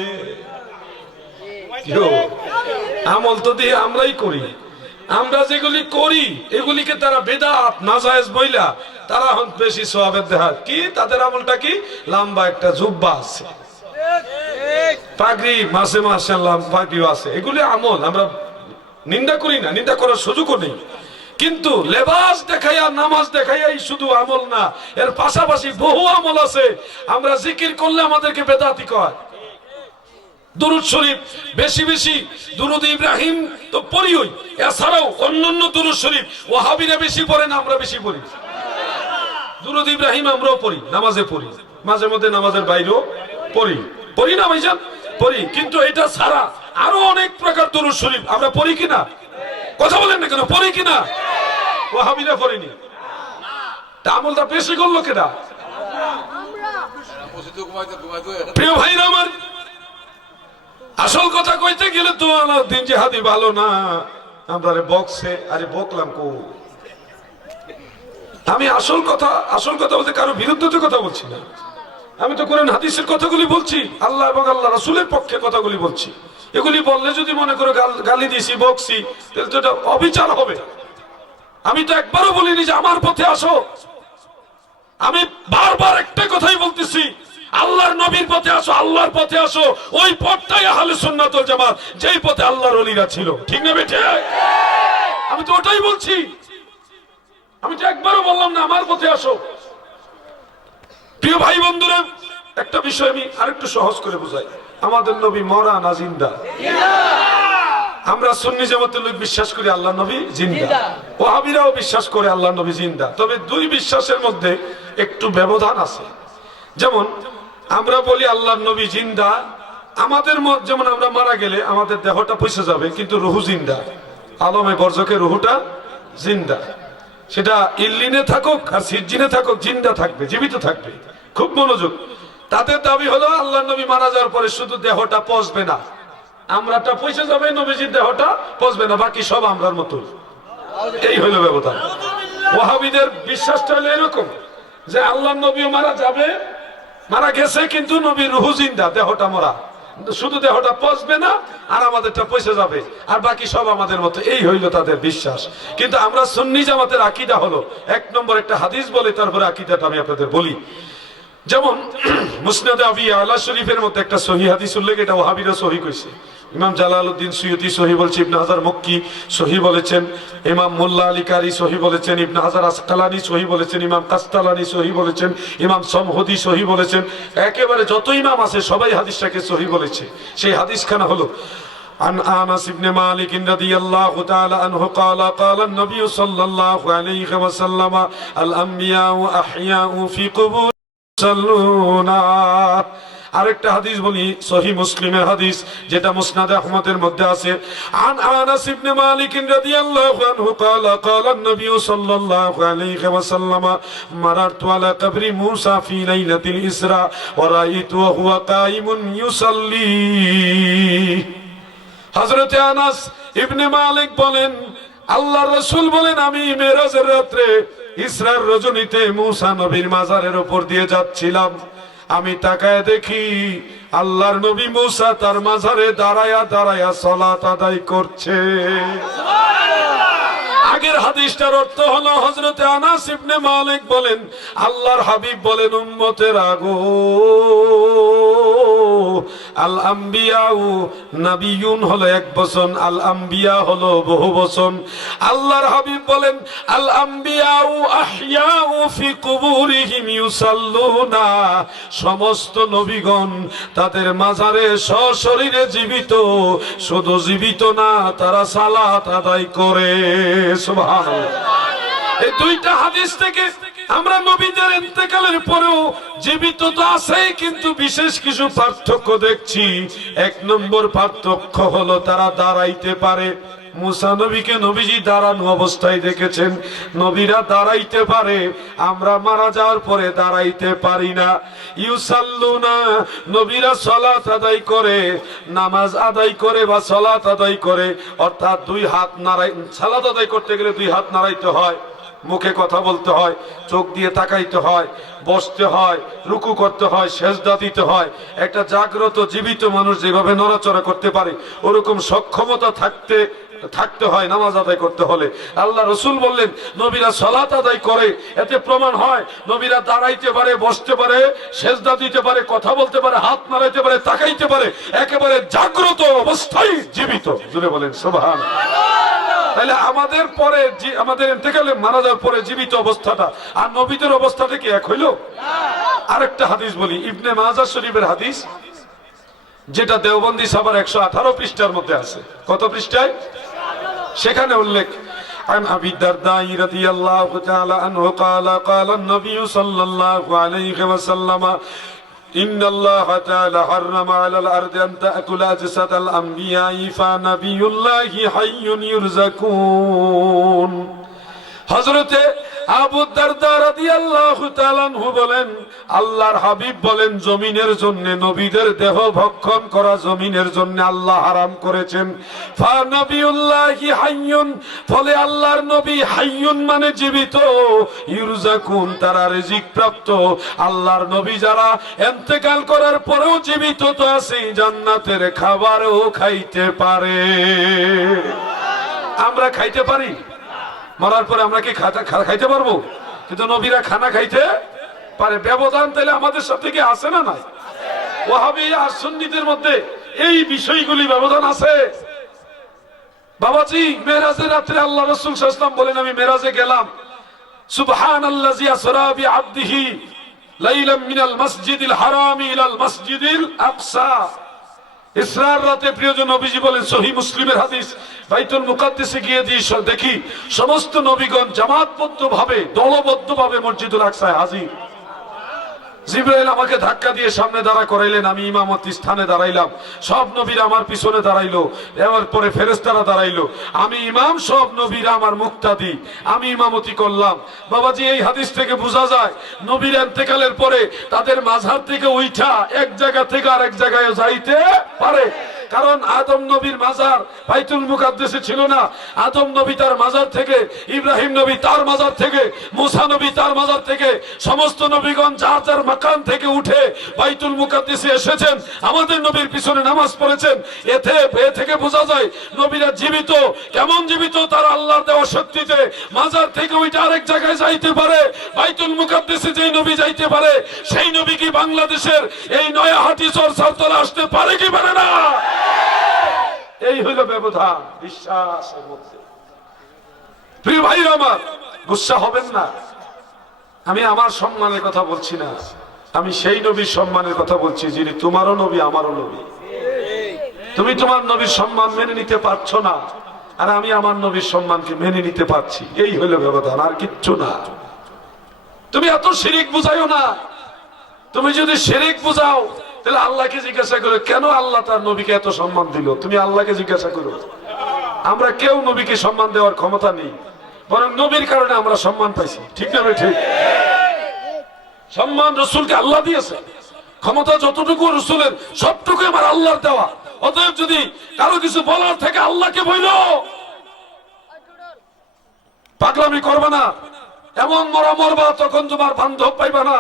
আমল তো দিয়ে আমরাই করি, আমরা যেগুলি করি এগুলিকে তারা বেদাত নাজায়েজ বইলা তারা হন বেশি সওয়াবের দেখায়। কি তাদের আমলটা কি? লম্বা একটা জুব্বা আছে, পাগড়ি মাসে মাশাআল্লাহ পাগড়িও আছে, এগুলি আমল। আমরা নিন্দা করি না, নিন্দা করার সুযোগও নেই। কিন্তু লেবাস দেখাইয়া নামাজ দেখাইয়াই শুধু আমল না, এর পাশাপাশি বহু আমল আছে। আমরা জিকির করলে আমাদেরকে বেদাতি কয়। দুরূদ শরীফ বেশি বেশি, দুরূদ ইব্রাহিম তো পড়িই, এছাড়াও অন্যান্য দুরূদ শরীফ ওয়াহাবিরা বেশি পড়ে না, আমরা বেশি পড়ি। দুরূদ ইব্রাহিম আমরাও পড়ি, নামাজে পড়ি, মাঝে মধ্যে নামাজের বাইরেও পড়ি না ভাইজান, পড়ি। কিন্তু এটা ছাড়া আরো অনেক প্রকার দুরূদ শরীফ আমরা পড়ি কিনা? কথা বলেন না কেন? পড়ি কিনা? ওয়াহাবিরা পড়িনি, তা আমলটা বেশি করলো কেডা? প্রিয় ভাইরা আমার, আসল কথা কইতে গেলে তো আলাউদ্দিন জিহাদি ভালো না, আমরা বক্সে আরে বকলাম কো। আমি আসল কথা বলতে কারো বিরুদ্ধে তো কথা বলছি না, আমি তো কোরআন হাদিসের কথাগুলি বলছি, আল্লাহ এবং আল্লাহ রাসূলের পক্ষে কথাগুলি বলছি। এগুলি বললে যদি মনে করো গালি দিছি, বকছি, তাহলে তো এটা অবিচার হবে। আমি তো একবারও বলিনি যে আমার পথে আসো, আমি বারবার একটা কথাই বলতেছি, আল্লাহর নবীর পথে আসো, আল্লাহর পথে আসো। ওই পথটাই আহলে সুন্নাত ওয়াল জামাত, যেই পথে আল্লাহর ওলিরা ছিল। ঠিক না বেঠে? আমি তো ওটাই বলছি, আমি তো একবারও বললাম না আমার পথে আসো। প্রিয় ভাই বন্ধুরা, একটা বিষয় আমি আরেকটু সহজ করে বুঝাই। আমাদের নবী মরা না জিন্দা? আমরা সুন্নি জামাতের লোক বিশ্বাস করি আল্লাহ নবী জিন্দা, ওয়াহাবিরাও বিশ্বাস করে আল্লাহ নবী জিন্দা। তবে দুই বিশ্বাসের মধ্যে একটু ব্যবধান আছে। যেমন আমরা বলি আল্লাহ নবী জিন্দা, আমাদের মত যেমন আমরা মারা গেলে আমাদের দেহটা পয়সা যাবে, কিন্তু রুহু জিন্দা, আলমে বরজকে রুহুটা জিন্দা। সেটা ইল্লিনে থাকুক আর সিজ্জিনে থাকুক, জিন্দা থাকবে, জীবিত থাকবে। খুব মনোযোগ। তাদের দাবি হলো আল্লাহ নবী মারা যাওয়ার পরে শুধু দেহটা পচবে না, আমরাটা পয়সা যাবে, নবীজির দেহটা পচবে না, বাকি সব আমরার মতো। এই হইল ব্যবধান। ওয়াহাবিদের বিশ্বাসটা হলো এরকম যে আল্লাহ নবীও মারা যাবে, মারা গেছে, কিন্তু নবীর রুহু জিন্দা, দেহটা মরা, শুধু দেহটা পচবে না আর আমাদেরটা পয়সা যাবে, আর বাকি সব আমাদের মতো। এই হইল তাদের বিশ্বাস। কিন্তু আমরা সুন্নি জামাতের আকীদা হলো এক নম্বর একটা হাদিস বলে, তারপরে আকীদাটা আমি আপনাদের বলি। যেমন মুসনাদে আবি আলা শরীফের মধ্যে একটা সহিহ হাদিস উল্লেখ, এটা ওয়াহাবিরা সহিহ কইছে। ইমাম জালালউদ্দিন সুয়ুতি সহিহ বলছে, ইবনে হাজার মক্কি সহিহ বলেছেন, ইমাম মোল্লা আলী কারি সহিহ বলেছেন, ইবনে হাজার আসকালানি সহিহ বলেছেন, ইমাম কাস্তালানি সহিহ বলেছেন, ইমাম সমহদি সহিহ বলেছেন। একেবারে যত ইমাম আছে সবাই হাদিসটাকে সহিহ বলেছে। সেই হাদিসখানা হলো عن أنس بن مالك رضي الله تعالى عنه قال قال النبي صلى الله عليه وسلم الأنبياء أحياء في قبور يصلون। আরেকটা হাদিস বলি, সহিহ মুসলিমের হাদিস, যেটা মুসনাদ আহমদের মধ্যে আছে। আন আনাস ইবনে মালিক রাদিয়াল্লাহু আনহু قال قال النبي صلى الله عليه وسلم مررت على قبر موسى في ليلة الإسراء ورأيته وهو قائم يصلي। হযরত আনাস ইবনে মালিক বলেন, আল্লাহর রাসূল বলেন, আমি মেরাজের রাতে ইসরার রজনীতে মুসা নবীর মাজারের উপর দিয়ে যাচ্ছিলাম। আমি তাকায় দেখি আল্লাহর নবী মুসা তার মাজারে দাঁড়ায়া দাঁড়ায়া সালাত আদায় করছে। আগের হাদিসটার অর্থ হলো, হযরত আনাস ইবনে মালিক বলেন, আল্লাহর হাবিব বলেন, উম্মতের আগো আল আম্বিয়াউ নবিয়ুন হলো এক বচন, আল আম্বিয়া হলো বহু বচন। আল্লাহর হাবিব বলেন, আল আম্বিয়াউ আহইয়াউ ফি কুবুরিহিম ইউসাল্লুনা, সমস্ত নবীগণ তাদের মাজারে সশরীরে জীবিত, শুধু জীবিত না, তারা সালাত আদায় করে। সুবহানাল্লাহ। এই দুইটা হাদিস থেকে আমরা নবীদের ইন্তেকালের পরেও জীবিত তো আছেই, কিন্তু বিশেষ কিছু পার্থক্য দেখছি। এক নম্বর পার্থক্য হলো তারা দাঁড়াইতে পারে। মুসা নবীকে নবীজি দাঁড়ানো অবস্থায় দেখেছেন, নবীরা দাঁড়াইতে পারে, আমরা মারা যাওয়ার পরে দাঁড়াইতে পারি না। ইউসাল্লুনা, নবীরা সালাত আদায় করে, নামাজ আদায় করে বা সালাত আদায় করে, অর্থাৎ দুই হাত নাড়াই। সালাত আদায় করতে গেলে দুই হাত নাড়াইতে হয়, মুখে কথা বলতে হয়, চোখ দিয়ে তাকাইতে হয়, বসতে হয়, রুকু করতে হয়, সেজদা দিতে হয়। একটা জাগ্রত জীবিত মানুষ যেভাবে নড়াচড়া করতে পারে, ওরকম সক্ষমতা থাকতে হয় নামাজ আদায় করতে হলে। আল্লাহ রাসূল বললেন, নবীরা সালাত আদায় করে, এতে প্রমাণ হয় নবীরা দাঁড়াইতে পারে, বসতে পারে, সেজদা দিতে পারে, কথা বলতে পারে, হাত নাড়াইতে পারে, তাকাইতে পারে, একেবারে জাগ্রত অবস্থায় জীবিত। জোরে বলেন সুবহানাল্লাহ। তাহলে আমাদের পরে, আমাদের ইন্তেকালে মারা যাওয়ার পরে জীবিত অবস্থাটা আর নবীদের অবস্থাটা কি এক হইল? আরেকটা হাদিস বলি, ইবনে মাজাহ শরীফের হাদিস, যেটা দেওবন্দি সাবার 118 পৃষ্ঠার মধ্যে আছে। কত পৃষ্ঠায়? সেখানে উল্লেখ, عن أبي الدرداء رضي الله تعالى عنه قال قال النبي صلى الله عليه وسلم إن الله تعالى حرم على الأرض أن تأكل أجساد الأنبياء فنبي الله حي يرزقون। হযরতে আবু দারদা রাদিয়াল্লাহু তাআলা আনহু বলেন, আল্লাহর হাবিব বলেন, জমিনের জন্য নবীদের দেহ ভক্ষণ করা জমিনের জন্য আল্লাহ হারাম করেছেন। ফা নবিউল্লাহি হাইয়ুন, ফলে আল্লাহর নবী হাইয়ুন মানে জীবিত, ইরজাকুন তারা রিজিক প্রাপ্ত। আল্লাহর নবী যারা ইন্তেকাল করার পরেও জীবিত তো আছে, জান্নাতের খাবারও খাইতে পারে। আমরা খাইতে পারি, মরার পরে আমরা কি খাইতে পারবো? কিন্তু নবীরা খানা খাইতে পারে। ব্যবধান তাহলে আমাদের সাথে কি আছে না নাই? ওয়াহাবি আর সুন্নিদের মধ্যে এই বিষয়গুলি ব্যবধান আছে। বাবাজি, মেরাজের রাত্রে আল্লাহ রাসূল সাল্লাল্লাহু আলাইহি ওয়াসাল্লাম বলেন, আমি মেরাজে গেলাম। সুবহানাল্লাযী আসরা বিআবদিহি লাইলাম মিনাল মাসজিদিল হারামি ইলাল মাসজিদিল আকসা। ইসরার রাতে প্রিয়জন নবীজি বলেন, সহিহ মুসলিমের হাদিস, বাইতুল মুকাদ্দাসে গিয়ে দেখি সমস্ত নবীগণ জামাতবদ্ধভাবে দলবদ্ধভাবে মসজিদুল আকসায় হাজির। জিবরাইল আমাকে ধাক্কা দিয়ে সামনে দাঁড়া করাইলেন, আমি ইমামতি স্থানে দাঁড়াইলাম। সব নবীরা আমার পিছনে দাঁড়াইলো, এবার পরে ফেরেশতারা দাঁড়াইলো, আমি ইমাম, সব নবীরা আমার মুক্তাদি, আমি ইমামতি করলাম। বাবাজি, এই হাদিস থেকে বোঝা যায় নবীর ইন্তেকালের পরে তাদের মাঝার থেকে উঠা এক জায়গা থেকে আরেক জায়গায় যাইতে পারে। কারণ আদম নবীর মাজার বাইতুল মুকাদ্দাসে ছিল না। আদম নবী তার মাজার থেকে, ইব্রাহিম নবী তার মাজার থেকে, মুসা নবী তার মাজার থেকে, সমস্ত নবীগণ যার যার মাকান থেকে উঠে বাইতুল মুকাদ্দাসে এসেছেন, আমাদের নবীর পিছনে নামাজ পড়েছেন। এ থেকে বোঝা যায় নবীরা জীবিত। কেমন জীবিত? তারা আল্লাহর দেওয়া শক্তিতে মাজার থেকে উঠে আরেক জায়গায় যাইতে পারে। বাইতুল মুকাদ্দাসে যেই নবী যাইতে পারে, সেই নবী কি বাংলাদেশের এই নয়াহাটি চরছাওতলা আসতে পারে কি পারে না? এই হইল ব্যবধান বিশ্বাসের মধ্যে। প্রিয় ভাই আমার, গুসা হবেন না। আমি আমার সম্মানের কথা বলছি না, আমি সেই নবীর সম্মানের কথা বলছি যিনি তোমারও নবী আমারও নবী। তুমি তোমার নবীর সম্মান মেনে নিতে পারছো না, আর আমি আমার নবীর সম্মানকে মেনে নিতে পারছি। এই হইল ব্যবধান, আর কিচ্ছু না। তুমি এত শিরিক বুঝাইও না। তুমি যদি শিরিক বুঝাও তাহলে আল্লাহকে জিজ্ঞাসা করো, কেন আল্লাহ তার নবীকে এত সম্মান দিল? তুমি আল্লাহকে জিজ্ঞাসা করো। আমরা কেউ নবীকে সম্মান দেওয়ার ক্ষমতা নেই, বরং নবীর কারণে আমরা সম্মান পাইছি। ঠিক না? ঠিক। সম্মান রসুলকে আল্লাহ দিয়েছে, ক্ষমতা যতটুকু রসুলের সবটুকু আমার আল্লাহর দেওয়া। অতএব যদি কারো কিছু বলার থেকে আল্লাহকে বইল, পাগলামি করবে না। এমন মরবা তখন তোমার বান্ধব পাইবা না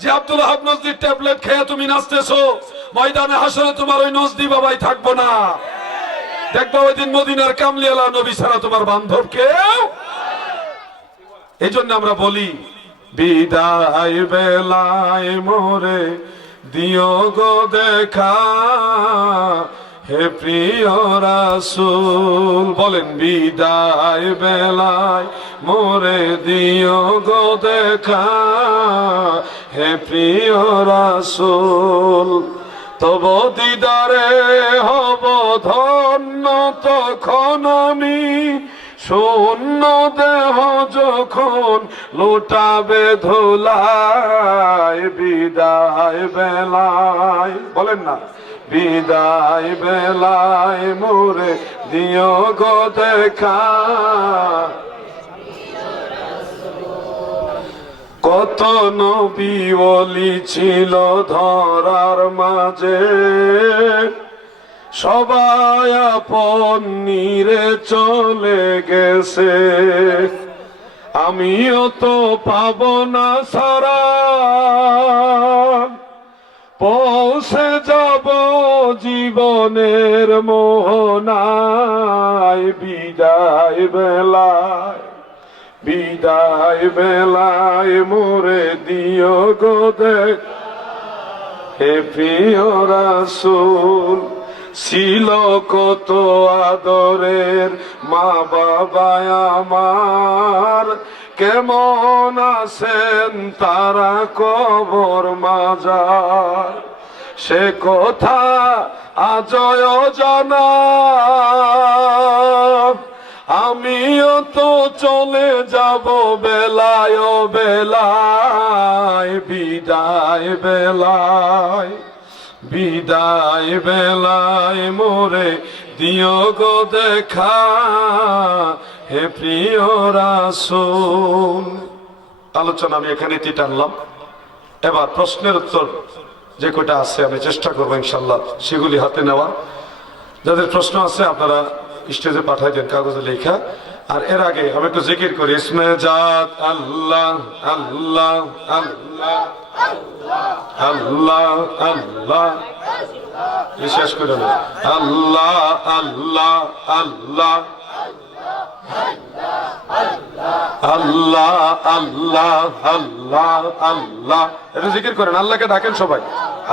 যে আব্দুল ওয়াহাব নজদির ট্যাবলেট খেয়ে তুমি নাচতেছো। ময়দানে হাসরে তোমার ওই নজদি বাবাই থাকবো না। দেখবা ওই দিন মদিনার কামলিওয়ালা নবী ছাড়া তোমার বান্ধব কেউ। এই জন্য আমরা বলি, বিদায় বেলায় মোরে দিও গো দেখা, হে প্রিয় রাসূল। বলেন, বিদায় বেলায় মোরে দিও গো দেখা, হে প্রিয় রাসূল। তব দিদারে হব ধন্য তখন আমি, শূন্য দেহ যখন লুটাবে ধুলায়। বিদায় বেলায়, বলেন না, বিদায় বেলায় মোরে দিও গো দেখা। কত নবী ওলি ছিল ধরার মাঝে, সবাই আপন নিরে চলে গেছে। আমিও তো পাবো না সারা, পৌঁছে যাব জীবনের মোহনায়। বিদায় বেলায়, বিদায় বেলায় মোরে দিও গো দেখা, হে প্রিয় রাসূল। ছিল কত আদরের মা বাবা আমার, কেমন আছেন তারা কবর মাজার। সে কথা আজও জানা, আমিও তো চলে যাব বেলায় বেলায়। বিদায় বেলায়, বিদায় বেলায় মোরে দিও গো দেখা, হে প্রিয় রাসূল। আলোচনা আমি এখানে টানলাম। এবার প্রশ্নের উত্তর যে কয়টা আছে আমি চেষ্টা করবো ইনশাল্লাহ সেগুলি হাতে নেওয়া। যাদের প্রশ্ন আছে আপনারা স্টেজে পাঠাই দেন কাগজে লেখা। আর এর আগে আমি একটু জিকির করি, ইসমে জাত আল্লাহ আল্লাহ আল্লাহ আল্লাহ আল্লাহ, শেষ করে না, আল্লাহ আল্লাহ আল্লাহ আল্লাহ আল্লাহ আল্লাহ আল্লাহ। এটা জিকির করেন, আল্লাহকে ডাকেন সবাই,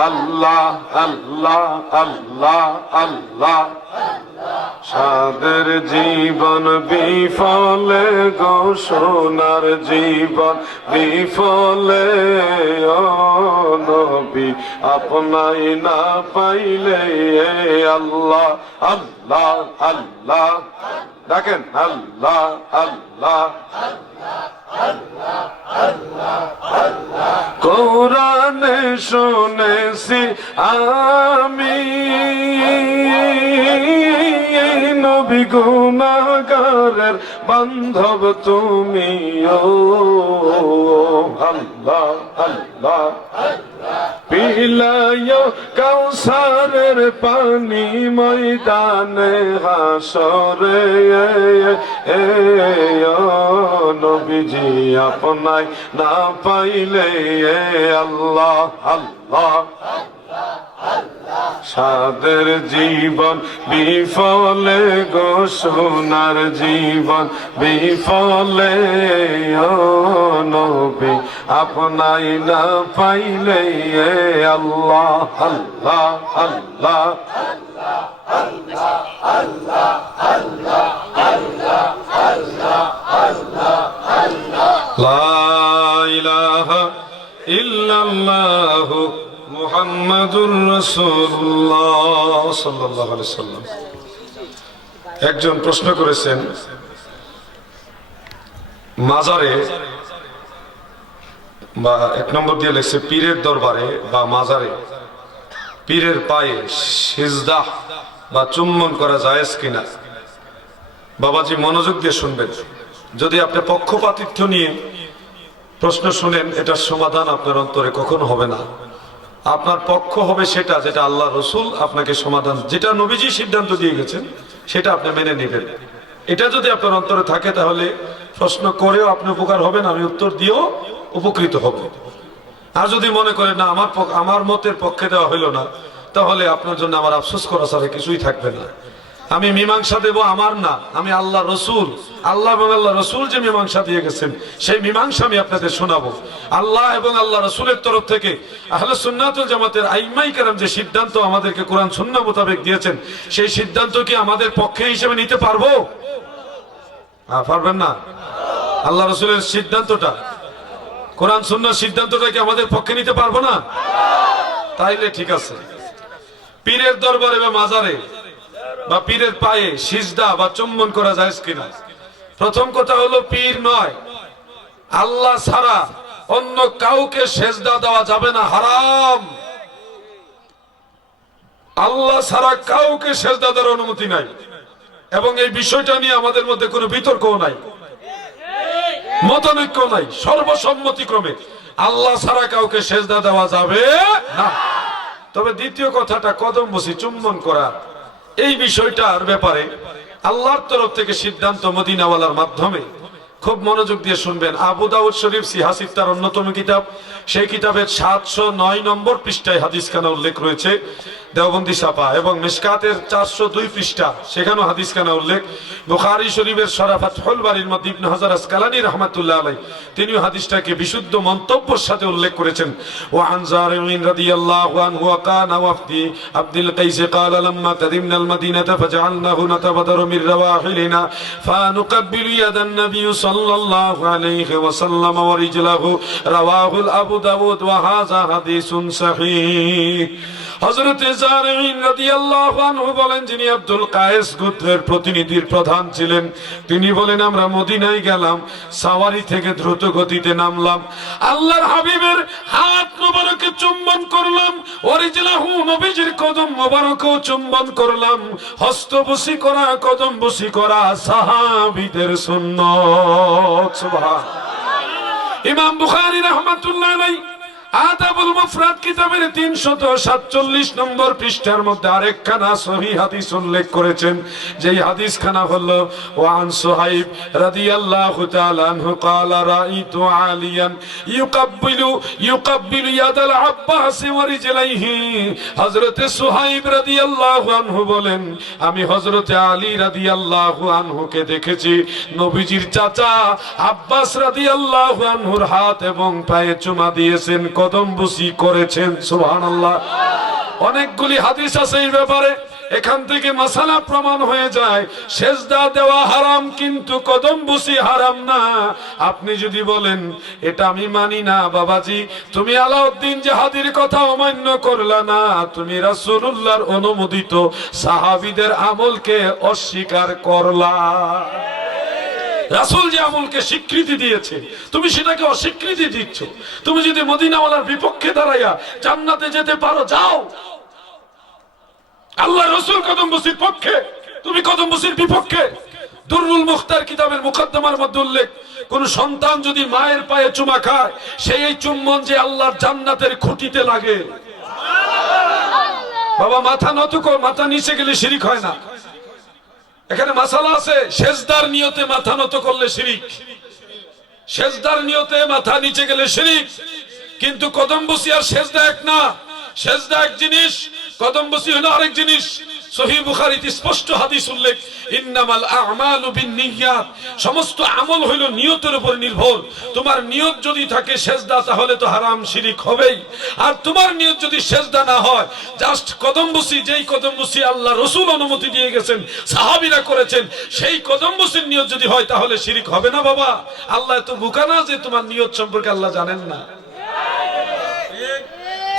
আল্লাহ আল্লাহ আল্লাহ আল্লাহ। সাদের জীবন বিফলে গো সোনার জীবন বিফলে, ও নবী আপনাই না পাইলে আল্লাহ আল্লাহ আল্লাহ ডাকেন, আল্লাহ আল্লাহ কোরআনে শুনেছি আমি নবী গুনাহগারের বান্ধব তুমি, ও আল্লাহ আল্লাহ পিলায় কাউসারের পানি ময়দানে হাসরে, নবীজি আপনাই না পাইলে আল্লাহ আল্লাহ। সাদের জীবন বিফলে গো সোনার জীবন বিফলে, ও নবী আপনাই না পাইলে আল্লাহ আল্লাহ আল্লাহ লা ইলাহা ইল্লাল্লাহু মুহাম্মাদুর রাসূলুল্লাহ সাল্লাল্লাহু আলাইহি সাল্লাম। একজন প্রশ্ন করেছেন, মাজারে বা এক নম্বর দিয়ে লিখছে পীরের দরবারে বা মাজারে পীরের পায়ে সিজদা বা চুম্বন করা জায়েজ কিনা। বাবাজি মনোযোগ দিয়ে শুনবেন, যদি আপনি পক্ষপাতিত্ব নিয়ে প্রশ্ন শুনেন এটার সমাধান আপনার অন্তরে কখনো হবে না। আপনার পক্ষ হবে সেটা যেটা আল্লাহ রসুল আপনাকে সমাধান, যেটা নবীজি সিদ্ধান্ত দিয়ে গেছেন সেটা আপনি মেনে নেবেন। এটা যদি আপনার অন্তরে থাকে তাহলে প্রশ্ন করেও আপনি উপকার হবেন, আমি উত্তর দিয়েও উপকৃত হব। আর যদি মনে করেন না আমার মতের পক্ষে দেওয়া হইল না, তাহলে আপনার জন্য আমার আফসোস করা ছাড়া কিছুই থাকবে না। আমি মীমাংসা দেব আমার না, আমি আল্লাহ রসুল, আল্লাহ এবং আল্লাহ রসুল যে মীমাংসা দিয়ে গেছেন সেই মীমাংসা আমি আপনাদের শোনাবো। আল্লাহ এবং আল্লাহ রসুলের তরফ থেকে আহলে সুন্নাত ওয়াল জামাতের আইম্মায়ে কেরাম যে সিদ্ধান্ত আমাদেরকে কোরআন সুন্নাহ মোতাবেক দিয়েছেন সেই সিদ্ধান্ত কি আমাদের পক্ষে হিসেবে নিতে পারবো? পারবেন না। আল্লাহ রসুলের সিদ্ধান্তটা, কোরআন সুন্নাহর সিদ্ধান্তটা কি আমাদের পক্ষে নিতে পারবো না? তাইলে ঠিক আছে। পীরের দরবারে বা মাজারে বা পীরের পায়ে সিজদা বা চুম্বন করা যায় কিনা। প্রথম কথা হলো পীর নয়, আল্লাহ ছাড়া অন্য কাউকে সেজদা দেওয়া যাবে না, হারাম। আল্লাহ ছাড়া কাউকে সেজদা দেওয়ার অনুমতি নাই, এবং এই বিষয়টা নিয়ে আমাদের মধ্যে কোনো বিতর্কও নাই, মতানৈক্য নাই, সর্বসম্মতিক্রমে আল্লাহ ছাড়া কাউকে সেজদা দেওয়া যাবে না। তবে দ্বিতীয় কথাটা কদম বসি চুম্বন করা, এই বিষয়টার ব্যাপারে আল্লাহর তরফ থেকে সিদ্ধান্ত মদিনাওয়ালার মাধ্যমে। খুব মনোযোগ দিয়ে শুনবেন, আবু দাউদ শরীফ সিহাসির তার অন্যতম কিতাব, সেই কিতাবের 709 নম্বর পৃষ্ঠায় হাদিসখানা উল্লেখ রয়েছে দেওবন্দি ছাপা, এবং মিশকাতের 402 পৃষ্ঠা সেখানেও হাদিসখানা উল্লেখ। বুখারী শরীফের শরহ ফাতহুল বারীর মধ্যে ইবনে হাজার আসকালানী রাহমাতুল্লাহ আলাইহি তিনিও হাদিসটাকে বিশুদ্ধ মন্তব্যের সাথে উল্লেখ করেছেন। ওয়া আন যারিন রাদিয়াল্লাহু আনহু ওয়া কানা ওয়াফদি আব্দুল কাইস قال لما قدمنا المدينة فجعلناه نتبدر من رواحلنا فنقبل يد النبي صلى الله عليه وسلم ورجله رواه أبو داود وهذا حديث صحيح। হযরত যারিন রাদিয়াল্লাহু আনহু বলেন, যিনি আব্দুল কায়েস গোত্রের প্রতিনিধির প্রধান ছিলেন, তিনি বলেন আমরা মদিনায় গেলাম, সাওয়ারি থেকে দ্রুত গতিতে নামলাম, আল্লাহর হাবিবের হাত মোবারকে চুম্বন করলাম, ওয়ারিজলাহু নবীজির কদম মোবারকও চুম্বন করলাম। হস্তবুসি করা, কদম বুসি করা সাহাবীদের সুন্নাত। সুবহান। ইমাম বুখারী রাহমাতুল্লাহ আলাইহি আদাবুল মুফরাদ কিতাবের 347 নম্বর পৃষ্ঠার মধ্যে আরেকখানা সহিহ হাদিস উল্লেখ করেছেন, যেই হাদিস খানা হলো ওয়ান সুহাইব রাদিয়াল্লাহু তাআলা আনহু ক্বালা রাআইতু আলিয়ান ইউকাব্বিলু ইয়াদাল আব্বাস ওয়া রিজলাইহি। হযরতে সুহাইব রাদিয়াল্লাহু আনহু বলেন, আমি হযরতে আলী রাদিয়াল্লাহু আনহুকে দেখেছি নবীজির চাচা আব্বাস রাদিয়াল্লাহু আনহুর হাত এবং পায়ে চুমা দিয়েছেন, কদম বুসি করেছেন। সুবহানাল্লাহ। অনেকগুলি হাদিস আছে এই ব্যাপারে। এখান থেকে মাসালা প্রমাণ হয়ে যায় সেজদা দেওয়া হারাম, কিন্তু কদম বুসি হারাম না। আপনি যদি বলেন এটা আমি মানি না, বাবাজি তুমি আলাউদ্দিন জাহাদির কথা অমান্য করলা না, তুমি রাসূলুল্লাহর অনুমোদিত সাহাবীদের আমলকে অস্বীকার করলা। রাসূল যে আমলকে স্বীকৃতি দিয়েছে তুমি সেটাকে অস্বীকৃতি দিচ্ছ। তুমি যদি মদিনাওয়ালার বিপক্ষে দাঁড়াইয়া জান্নাতে যেতে পারো যাও, আল্লাহ রাসূল কদম বসির পক্ষে, তুমি কদম বসির বিপক্ষে। দুররুল মুখতার কিতাবের মুকদ্দমার মধ্যে উল্লেখ, কোন সন্তান যদি মায়ের পায়ে চুমা খায় সেই চুম্বন যে আল্লাহর জান্নাতের খুঁটিতে লাগে। বাবা মাথা নত কর, মাথা নিচে গেলে শিরিক হয় না। এখানে মাসালা আছে, সেজদার নিয়তে মাথা নত করলে শিরিক, সেজদার নিয়তে মাথা নিচে গেলে শিরিক। কিন্তু কদম বসি আর সেজদা এক না। সেজদা এক জিনিস, কদম বসি হলো আরেক জিনিস। সহিহ বুখারীতে স্পষ্ট হাদিস উল্লেখ, ইন্নামাল আ'মালু বিন্নিয়াত, সমস্ত আমল হইল নিয়তের উপর নির্ভর। তোমার নিয়ত যদি থাকে সেজদা, তাহলে তো হারাম শিরিক হবেই। আর তোমার নিয়ত যদি সেজদা না হয়, জাস্ট কদম বসি, যেই কদম বসি আল্লাহ রাসূল অনুমতি দিয়ে গেছেন, সাহাবীরা করেছেন, সেই কদম বসির নিয়ত যদি হয় তাহলে শিরিক হবে না। বাবা আল্লাহ এত বোকা না যে তোমার নিয়ত সম্পর্কে আল্লাহ জানেন না।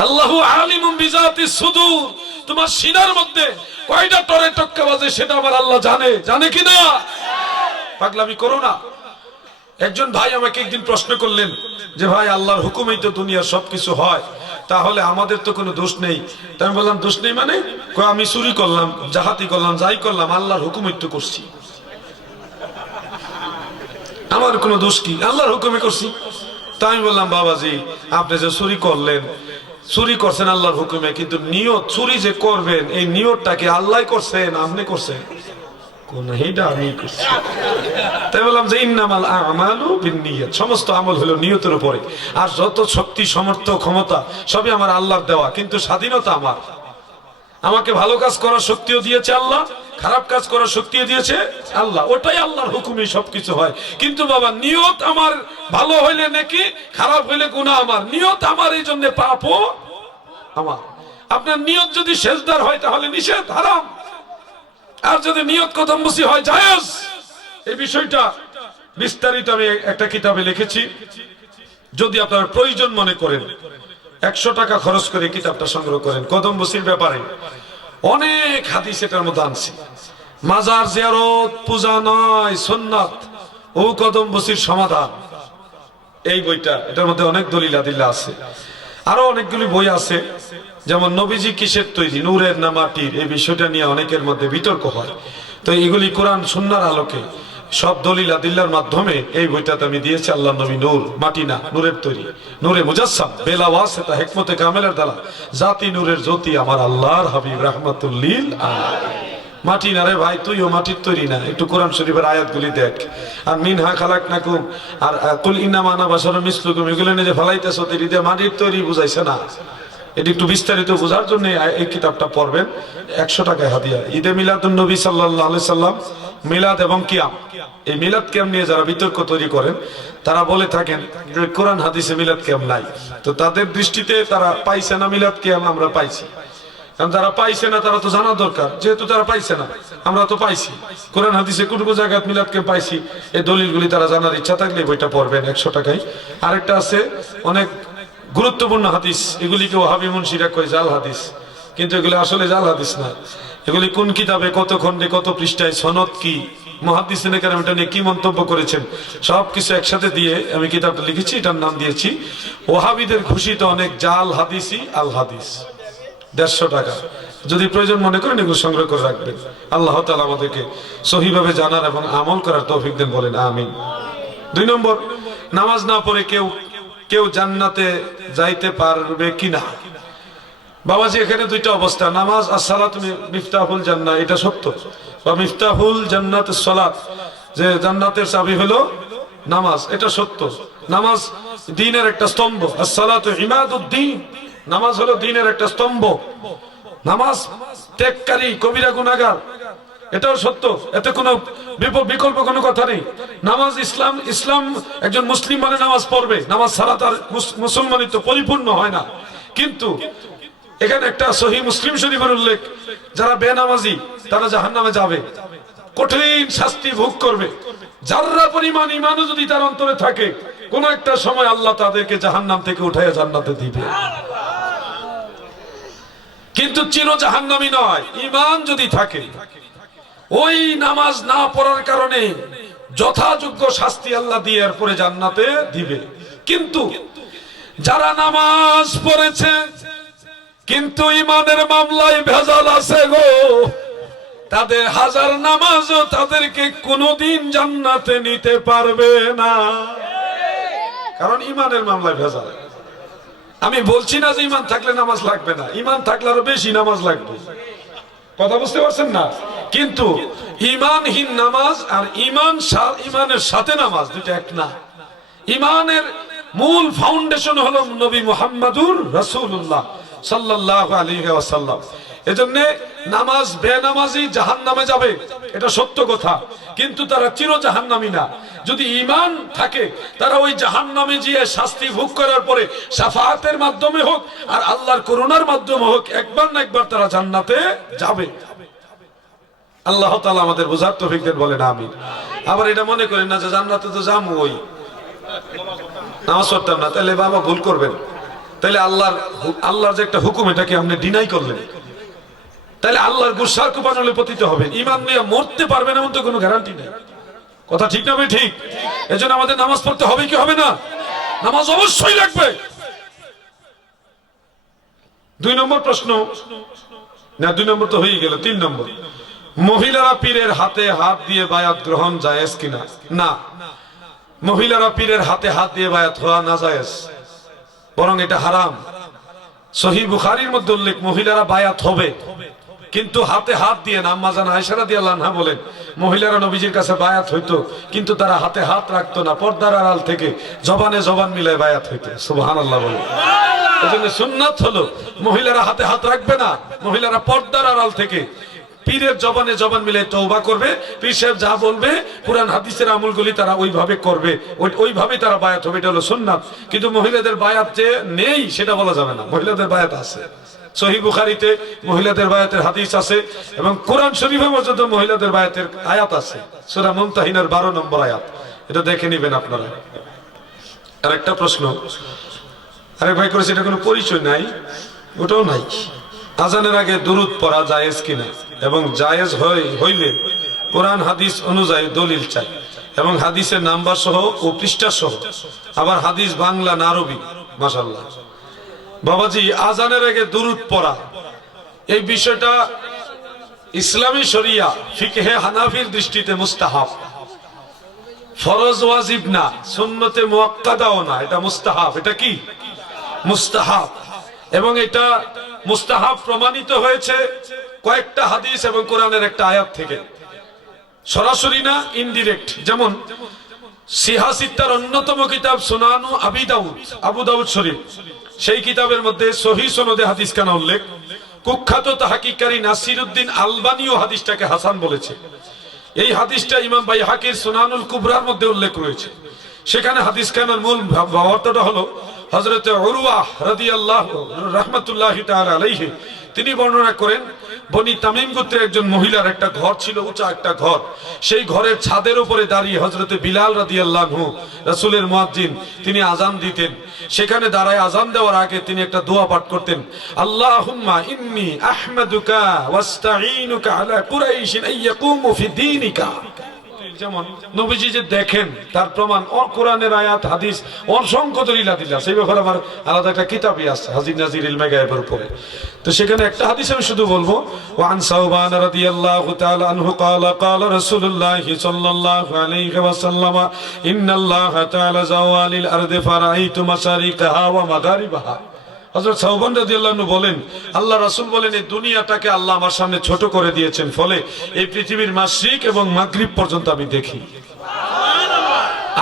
আল্লাহু আলিমুম বিজাতিস সুদূর, তোমার সিনার মধ্যে কয়টা টরে টক্কা বাজে সেটা আমার আল্লাহ জানে, জানে কি না? পাগলামি করো না। একজন ভাই আমাকে একদিন প্রশ্ন করলেন যে ভাই আল্লাহর হুকুমেই তো দুনিয়ার সবকিছু হয়, তাহলে আমাদের তো কোনো দোষ নেই। তাই আমি বললাম দোষ নেই মানে? কয় আমি চুরি করলাম, জাহাতি করলাম, যাই করলাম আল্লাহর হুকুমেই তো করছি, আমার কোনো দোষ কি? আল্লাহর হুকুমে করছি। তাই আমি বললাম বাবাজি আপনি যে চুরি করলেন, চুরি করছেন আল্লাহর হুকুমে, কিন্তু নিয়ত চুরি যে করবেন এই নিয়তটাকে আল্লাহ করছেন আপনি করছেন? কোন এইটা আমি করছি। তাই বললাম যে ইন্নামাল আ'মালু বিন্নিয়াত, সমস্ত আমল হলো নিয়তের উপরে। আর যত শক্তি সামর্থ্য ক্ষমতা সবই আমার আল্লাহর দেওয়া, কিন্তু স্বাধীনতা আমার। আমাকে ভালো কাজ করার শক্তিও দিয়েছে আল্লাহ, খারাপ কাজ করার শক্তিও দিয়েছে আল্লাহ। ওটাই আল্লাহর হুকুমে সবকিছু হয়। কিন্তু বাবা নিয়ত আমার ভালো হইলে নাকি, খারাপ হইলে গুনাহ আমার। নিয়ত আমার, এই জন্য পাপও আমার। আপনার নিয়ত যদি সেজদার হয় তাহলে নিষেধ, হারাম। আর যদি নিয়ত কদম বসি হয় জায়েজ। এই বিষয়টা বিস্তারিত আমি একটা কিতাবে লিখেছি, যদি আপনার প্রয়োজন মনে করেন 100 টাকা খরচ করে কিতাবটা সংগ্রহ করেন। কদম বসির ব্যাপারে অনেক হাদিস এটার মধ্যে আনছি। মাজার জিয়ারত পূজা নয়, সুন্নাত ও কদম বসির সমাধান, এই বইটা, এটার মধ্যে অনেক দলিল আদিল্লা আছে। আরো অনেকগুলি বই আছে, যেমন নবীজি কিসের তৈরি, নূরের না মাটির, এই বিষয়টা নিয়ে অনেকের মধ্যে বিতর্ক হয়। তো এগুলি কোরআন সুন্নাহর আলোকে সব দলিল আদিল্লার মাধ্যমে এই বইটাতে আমি দিয়েছি। আল্লাহ নবী নূর, মাটি না, নূরের তৈরি, নূরে মুজাসসাম, বেলা ওয়াসিতা, হিকমতে কামেলের দ্বারা, জাতি নূরের জ্যোতি, আমার আল্লাহর হাবিব রাহমাতুল লিল আলামিন। মাটি না রে ভাই, তুইও মাটির তৈরি না। একটু কোরআন শরীফের আয়াতগুলি দেখ। আর মিনহা খালাকনাকুম, আর কুল ইন্নামা আনা বাশারুম মিসলুকুম, এগুলো নিয়ে যে ফলাইতেছ তৈরিতে, মাটির তৈরি বুঝাইছে না। এটি একটু বিস্তারিত বোঝার জন্য এই কিতাবটা পড়বেন। 100 টাকায় হাদিয়া। ঈদে মিলাদুন নবী সাল্লাল্লাহু আলাইহি সাল্লাম, মিলাদ এবং কিয়াম, এই মিলাদ কিয়াম নিয়ে যারা বিতর্ক তৈরি করেন তারা বলে থাকেন যে কোরআন হাদিসে মিলাদ কিয়াম নাই। তো তাদের দৃষ্টিতে তারা পাইছে না মিলাদ কিয়াম, আমরা পাইছি। কারণ তারা পাইছে না, তারা তো জানা দরকার, যেহেতু তারা পাইছে না আমরা তো পাইছি। কোরআন হাদিসে কোন কোন জায়গায় মিলাদ কিয়াম পাইছি, এই দলিলগুলি তারা জানার ইচ্ছা থাকলে বইটা পড়বেন 100 টাকায়। আরেকটা আছে অনেক গুরুত্বপূর্ণ হাদিস, এগুলিকে ওয়াহাবি মুনশিরা কয় জাল হাদিস, কিন্তু এগুলি আসলে জাল হাদিস না। এগুলি কোন কিতাবে, কত খণ্ডে, কত পৃষ্ঠায়, সনদ কি, মুহাদ্দিসিনে কেরাম এটা নিয়ে কি মন্তব্য করেছেন, সবকিছু একসাথে দিয়ে আমি কিতাবটা লিখেছি। এটার নাম দিয়েছি ওয়াহাবিদের ঘোষিত অনেক জাল হাদিসি আল হাদিস। 150 টাকা। যদি প্রয়োজন মনে করেন এগুলো সংগ্রহ করে রাখবেন। আল্লাহ তাআলা আমাদেরকে সহিভাবে জানার এবং আমল করার তৌফিক দেন, বলেন আমিন। 2 নম্বর, নামাজ না পড়ে কেউ জান্নাতে যাইতে পারবে কিনা? বাবাজি, এখানে দুইটা অবস্থা। নামাজ আসসালাতু মিফতাহুল জান্নাহ, এটা সত্য, বা মিফতাহুল জান্নাতুস সালাত, যে জান্নাতের চাবি হলো নামাজ, এটা সত্য। নামাজ দ্বীনের একটা স্তম্ভ। আসসালাতু ইমাদুদ্দীন, নামাজ হলো দ্বীনের একটা স্তম্ভ। নামাজ ত্যাগকারী কবিরা গুনাহগার, এটাও সত্য, এতে কোনো বিকল্প কোনো কথা নেই। নামাজ ইসলাম একজন মুসলিম মানে নামাজ পড়বে, নামাজ ছাড়া তার মুসলমানিত্ব পরিপূর্ণ হয় না। কিন্তু এখানে একটা সহিহ মুসলিম শরীফের উল্লেখ, যারা বেনামাজি তারা জাহান্নামে যাবে, কঠিন শাস্তি ভোগ করবে। যাররা পরিমাণ ঈমানও যদি তার অন্তরে থাকে, কোন একটা সময় আল্লাহ তাদেরকে জাহান্নাম থেকে উঠাইয়া জান্নাতে দিবে। কিন্তু চির জাহান্নামী নয়, ঈমান যদি থাকে, ওই নামাজ না পড়ার কারণে যথাযোগ্য শাস্তি আল্লাহ দিয়ে এরপরে জান্নাতে দিবে। কিন্তু যারা নামাজ পড়েছে কিন্তু ঈমানের মামলায় ভেজাল আছে গো, তাদের হাজার নামাজও তাদেরকে কোনোদিন জান্নাতে নিতে পারবে না, কারণ ঈমানের মামলায় ভেজাল। আমি বলছি না যে ঈমান থাকলে নামাজ লাগবে না, ঈমান থাকলে আরো বেশি নামাজ লাগবে, কথা বুঝতে পারছেন না? কিন্তু ঈমানহীন নামাজ আর ঈমানের সাথে নামাজ দুটো এক না। ঈমানের মূল ফাউন্ডেশন হলো নবী মুহাম্মদুর রাসূলুল্লাহ সাল্লাল্লাহু আলাইহি ওয়াসাল্লাম। এজন্য নামাজ বেনামাজি জাহান্নামে যাবে, এটা সত্য কথা, কিন্তু তারা চির জাহান্নামী না। যদি ঈমান থাকে, তারা ওই জাহান্নামে গিয়ে শাস্তি ভোগ করার পরে শাফাআতের মাধ্যমে হোক আর আল্লাহর করুণার মাধ্যমে হোক, একবার না একবার তারা জান্নাতে যাবে। আল্লাহ তাআলা আমাদের বুঝার তৌফিক দেন, বলেন আমিন। আবার এটা মনে করেন না যে জান্নাতে তো যাবো, ওই নামাজ পড়তাম না, তাহলে বাবা ভুল করবেন। তাহলে আল্লাহর যে একটা হুকুম, এটাকে আপনি ডিনাই করলেন, তাহলে আল্লাহর গুসার কুপানলে পতিত হবে। ঈমান নিয়ে মরতে পারবেন এমন তো কোনো গ্যারান্টি নেই, কথা ঠিক না ভাই? ঠিক। এজন্য আমাদের নামাজ পড়তে হবে কি হবে না? নামাজ অবশ্যই লাগবে। 2 নম্বর প্রশ্ন, না 2 নম্বর তো হয়ে গেল, 3 নম্বর, মহিলারা পীরের হাতে হাত দিয়ে বায়াত গ্রহণ জায়েজ কিনা? না, মহিলারা পীরের হাতে হাত দিয়ে বায়াত হওয়া না জায়েজ, বরং এটা হারাম। সহিহ বুখারীর মধ্যে উল্লেখ, মহিলারা বায়াত হবে কিন্তু হাতে হাত দিয়ে না। আম্মা জান আয়েশা রাদিয়াল্লাহু আনহা বলেন, মহিলারা নবীজির কাছে বায়াত হইতো কিন্তু তারা হাতে হাত রাখতো না, পর্দার আড়াল থেকে জবানে জবান মিলায় বায়াত হইতো। সুবহানাল্লাহ বলে। এজন্য সুন্নাত হলো মহিলারা হাতে হাত রাখবে না, মহিলারা পর্দার আড়াল থেকে পীরের জবানে জবান মিলে তওবা করবে, পীর সাহেব যা বলবে কুরআন হাদিসের আমলগুলি তারা ওইভাবে করবে, ওইভাবে তারা বায়াত হবে, এটা হলো সুন্নাত। কিন্তু মহিলাদের বায়াত যে নেই সেটা বলা যাবে না, মহিলাদের বায়াত আছে। সহিহ বুখারীতে মহিলাদের বায়াতের হাদিস আছে এবং কোরআন শরীফে পর্যন্ত মহিলাদের বায়াতের আয়াত আছে, সূরা মুমতাহিনার 12 নম্বর আয়াত, এটা দেখে নেবেন আপনারা। আর একটা প্রশ্ন আরেক ভাই করেছে, এটা কোনো পরিচয় নাই, ওটাও নাই। আজানের আগে দুরূদ পড়া জায়েজ কিনা, এবং জায়েজ হইলে কোরআন হাদিস অনুযায়ী দলিল চাই, এবং হাদিসের নাম্বার সহ ও পৃষ্ঠা সহ, আবার হাদিস বাংলা না আরবি। মাশাআল্লাহ। বাবাজি, আজানের আগে দুরূদ পড়া এই বিষয়টা ইসলামী শরিয়া ফিকহে হানাফির দৃষ্টিতে মুস্তাহাব, ফরজ ওয়াজিব না, সুন্নতে মুআক্কাদাও না, এটা মুস্তাহাব। এটা কি? মুস্তাহাব। এবং এটা মুস্তাহাব প্রমাণিত হয়েছে কয়েকটা হাদিস এবং কোরআনের একটা আয়াত থেকে, সরাসরি না, ইনডিরেক্ট। যেমন সিহাসিত্তার অন্যতম কিতাব সুনানু আবু দাউদ শরীফ, সেই কিতাবের মধ্যে সহিহ সনদে হাদিস কানা উল্লেখ। কুখ্যাত তাহকিকারী নাসিরউদ্দিন আলবানীও হাদিসটাকে হাসান বলেছে। এই হাদিসটা ইমাম বাইহাকির সুনানুল কুবরার মধ্যে উল্লেখ রয়েছে। সেখানে হাদিস কানার মূল ভাবার্থটা হলো, হযরত উরওয়াহ রাদিয়াল্লাহু রাহমাতুল্লাহি তাআলা আলাইহি তিনি বর্ণনা করেন, বনি তামিম গোত্রের একজন মহিলার একটা ঘর ছিল, উঁচা একটা ঘর। সেই ঘরের ছাদের উপরে দাঁড়িয়ে হযরত বিলাল রাদিয়াল্লাহু আনহু, রাসূলের মুয়াজ্জিন, তিনি আযান দিতেন। সেখানে দাঁড়ায় আযান দেওয়ার আগে তিনি একটা দোয়া পাঠ করতেন, আল্লাহুম্মা ইন্নী আহমাদুকা ওয়াস্তাঈনুকা আলা কুরাইশিন আইয়াকুমু ফি দীনিকা। যেমন নবীজি যে দেখেন তার প্রমাণ কোরআনের আয়াত হাদিস অসংখ্য দলিল আছে, সেই ব্যাপারে আমার আলাদা একটা কিতাবই আছে হাজির নাজির ইলমে গায়েবের উপরে। তো সেখানে একটা হাদিস আমি শুধু বলবো, ওয়ান সাওবান রাদিয়াল্লাহু তাআলা আনহু ক্বালা ক্বালা রাসূলুল্লাহ সাল্লাল্লাহু আলাইহি ওয়াসাল্লাম ইন্নাল্লাহা তাআলা যাওয়ালিল আরদি ফারাইতু মাশারিকাহা ওয়া মাগারিবাহা। হযরত সাওবান রাদিয়াল্লাহু আনহু বলেন, আল্লাহ রাসূল বলেন, এই দুনিয়াটাকে আল্লাহ আমার সামনে ছোট করে দিয়েছেন, ফলে এই পৃথিবীর মাশরিক এবং মাগরিব পর্যন্ত আমি দেখি।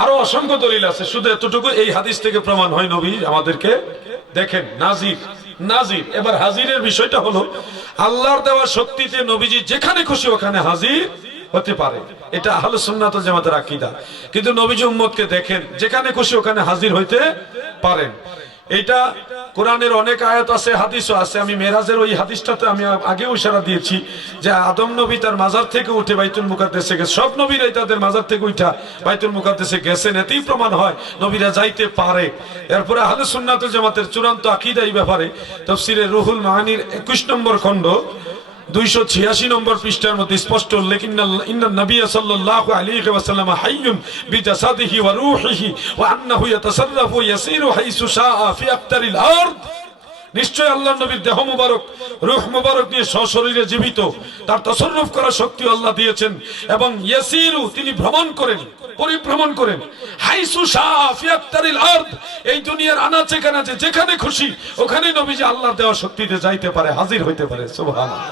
আরো অসংখ্য দলিল আছে, শুধু এতটুকু এই হাদিস থেকে প্রমাণ হয় নবী আমাদেরকে দেখেন। নাজির নাজির এবার হাজিরের বিষয়টা হলো আল্লাহর দেওয়া শক্তিতে নবীজি যেখানে খুশি ওখানে হাজির হতে পারে, এটা আহলে সুন্নাত ওয়াল জামাতের আকীদা। কিন্তু নবীজি উম্মতকে দেখেন যেখানে খুশি ওখানে হাজির হইতে পারেন। এটা কোরআনের অনেক আয়াত আছে, হাদিসও আছে। আমি মেরাজের ওই হাদিসটাতে আমি আগেও ইশারা দিয়েছি যে আদম নবী তার মাজার থেকে উঠে বাইতুল মুকাদ্দাসে গেছে, সব নবীরাই তাদের মাজার থেকে উঠা বাইতুল মুকাদ্দাসে গেছেন, এতেই প্রমাণ হয় নবীরা যাইতে পারে। এরপরে আহলে সুন্নাত ওয়াল জামাতের চূড়ান্ত আকীদা এই ব্যাপারে তাফসীরে রুহুল মাআনির 21 নম্বর খণ্ড 286 নম্বর পৃষ্ঠার মধ্যে স্পষ্ট উল্লেখ, ইন্নান নবী সাল্লাল্লাহু আলাইহি ওয়াসাল্লাম হাইয়ুন বিজাসাদিহি ওয়া রূহিহি ওয়া আন্নাহু ইয়াতাসাররাফু ইয়াসিরু হাইসু শাআ ফি আকতারিল আরদ। নিশ্চয় আল্লাহর নবীর দেহ মুবারক রূহ মুবারক নিয়ে সশরীরে জীবিত, তার তাসাররুফ করার শক্তি আল্লাহ দিয়েছেন, এবং ইয়াসিরু তিনি ভ্রমণ করেন, পরিভ্রমণ করেন, হাইসু শাআ ফি আকতারিল আরদ এই দুনিয়ার আনাচে কানাচে যেখানে খুশি ওখানে নবীজি আল্লাহর দেওয়া শক্তিতে যাইতে পারে, হাজির হইতে পারে। সুবহানাল্লাহ,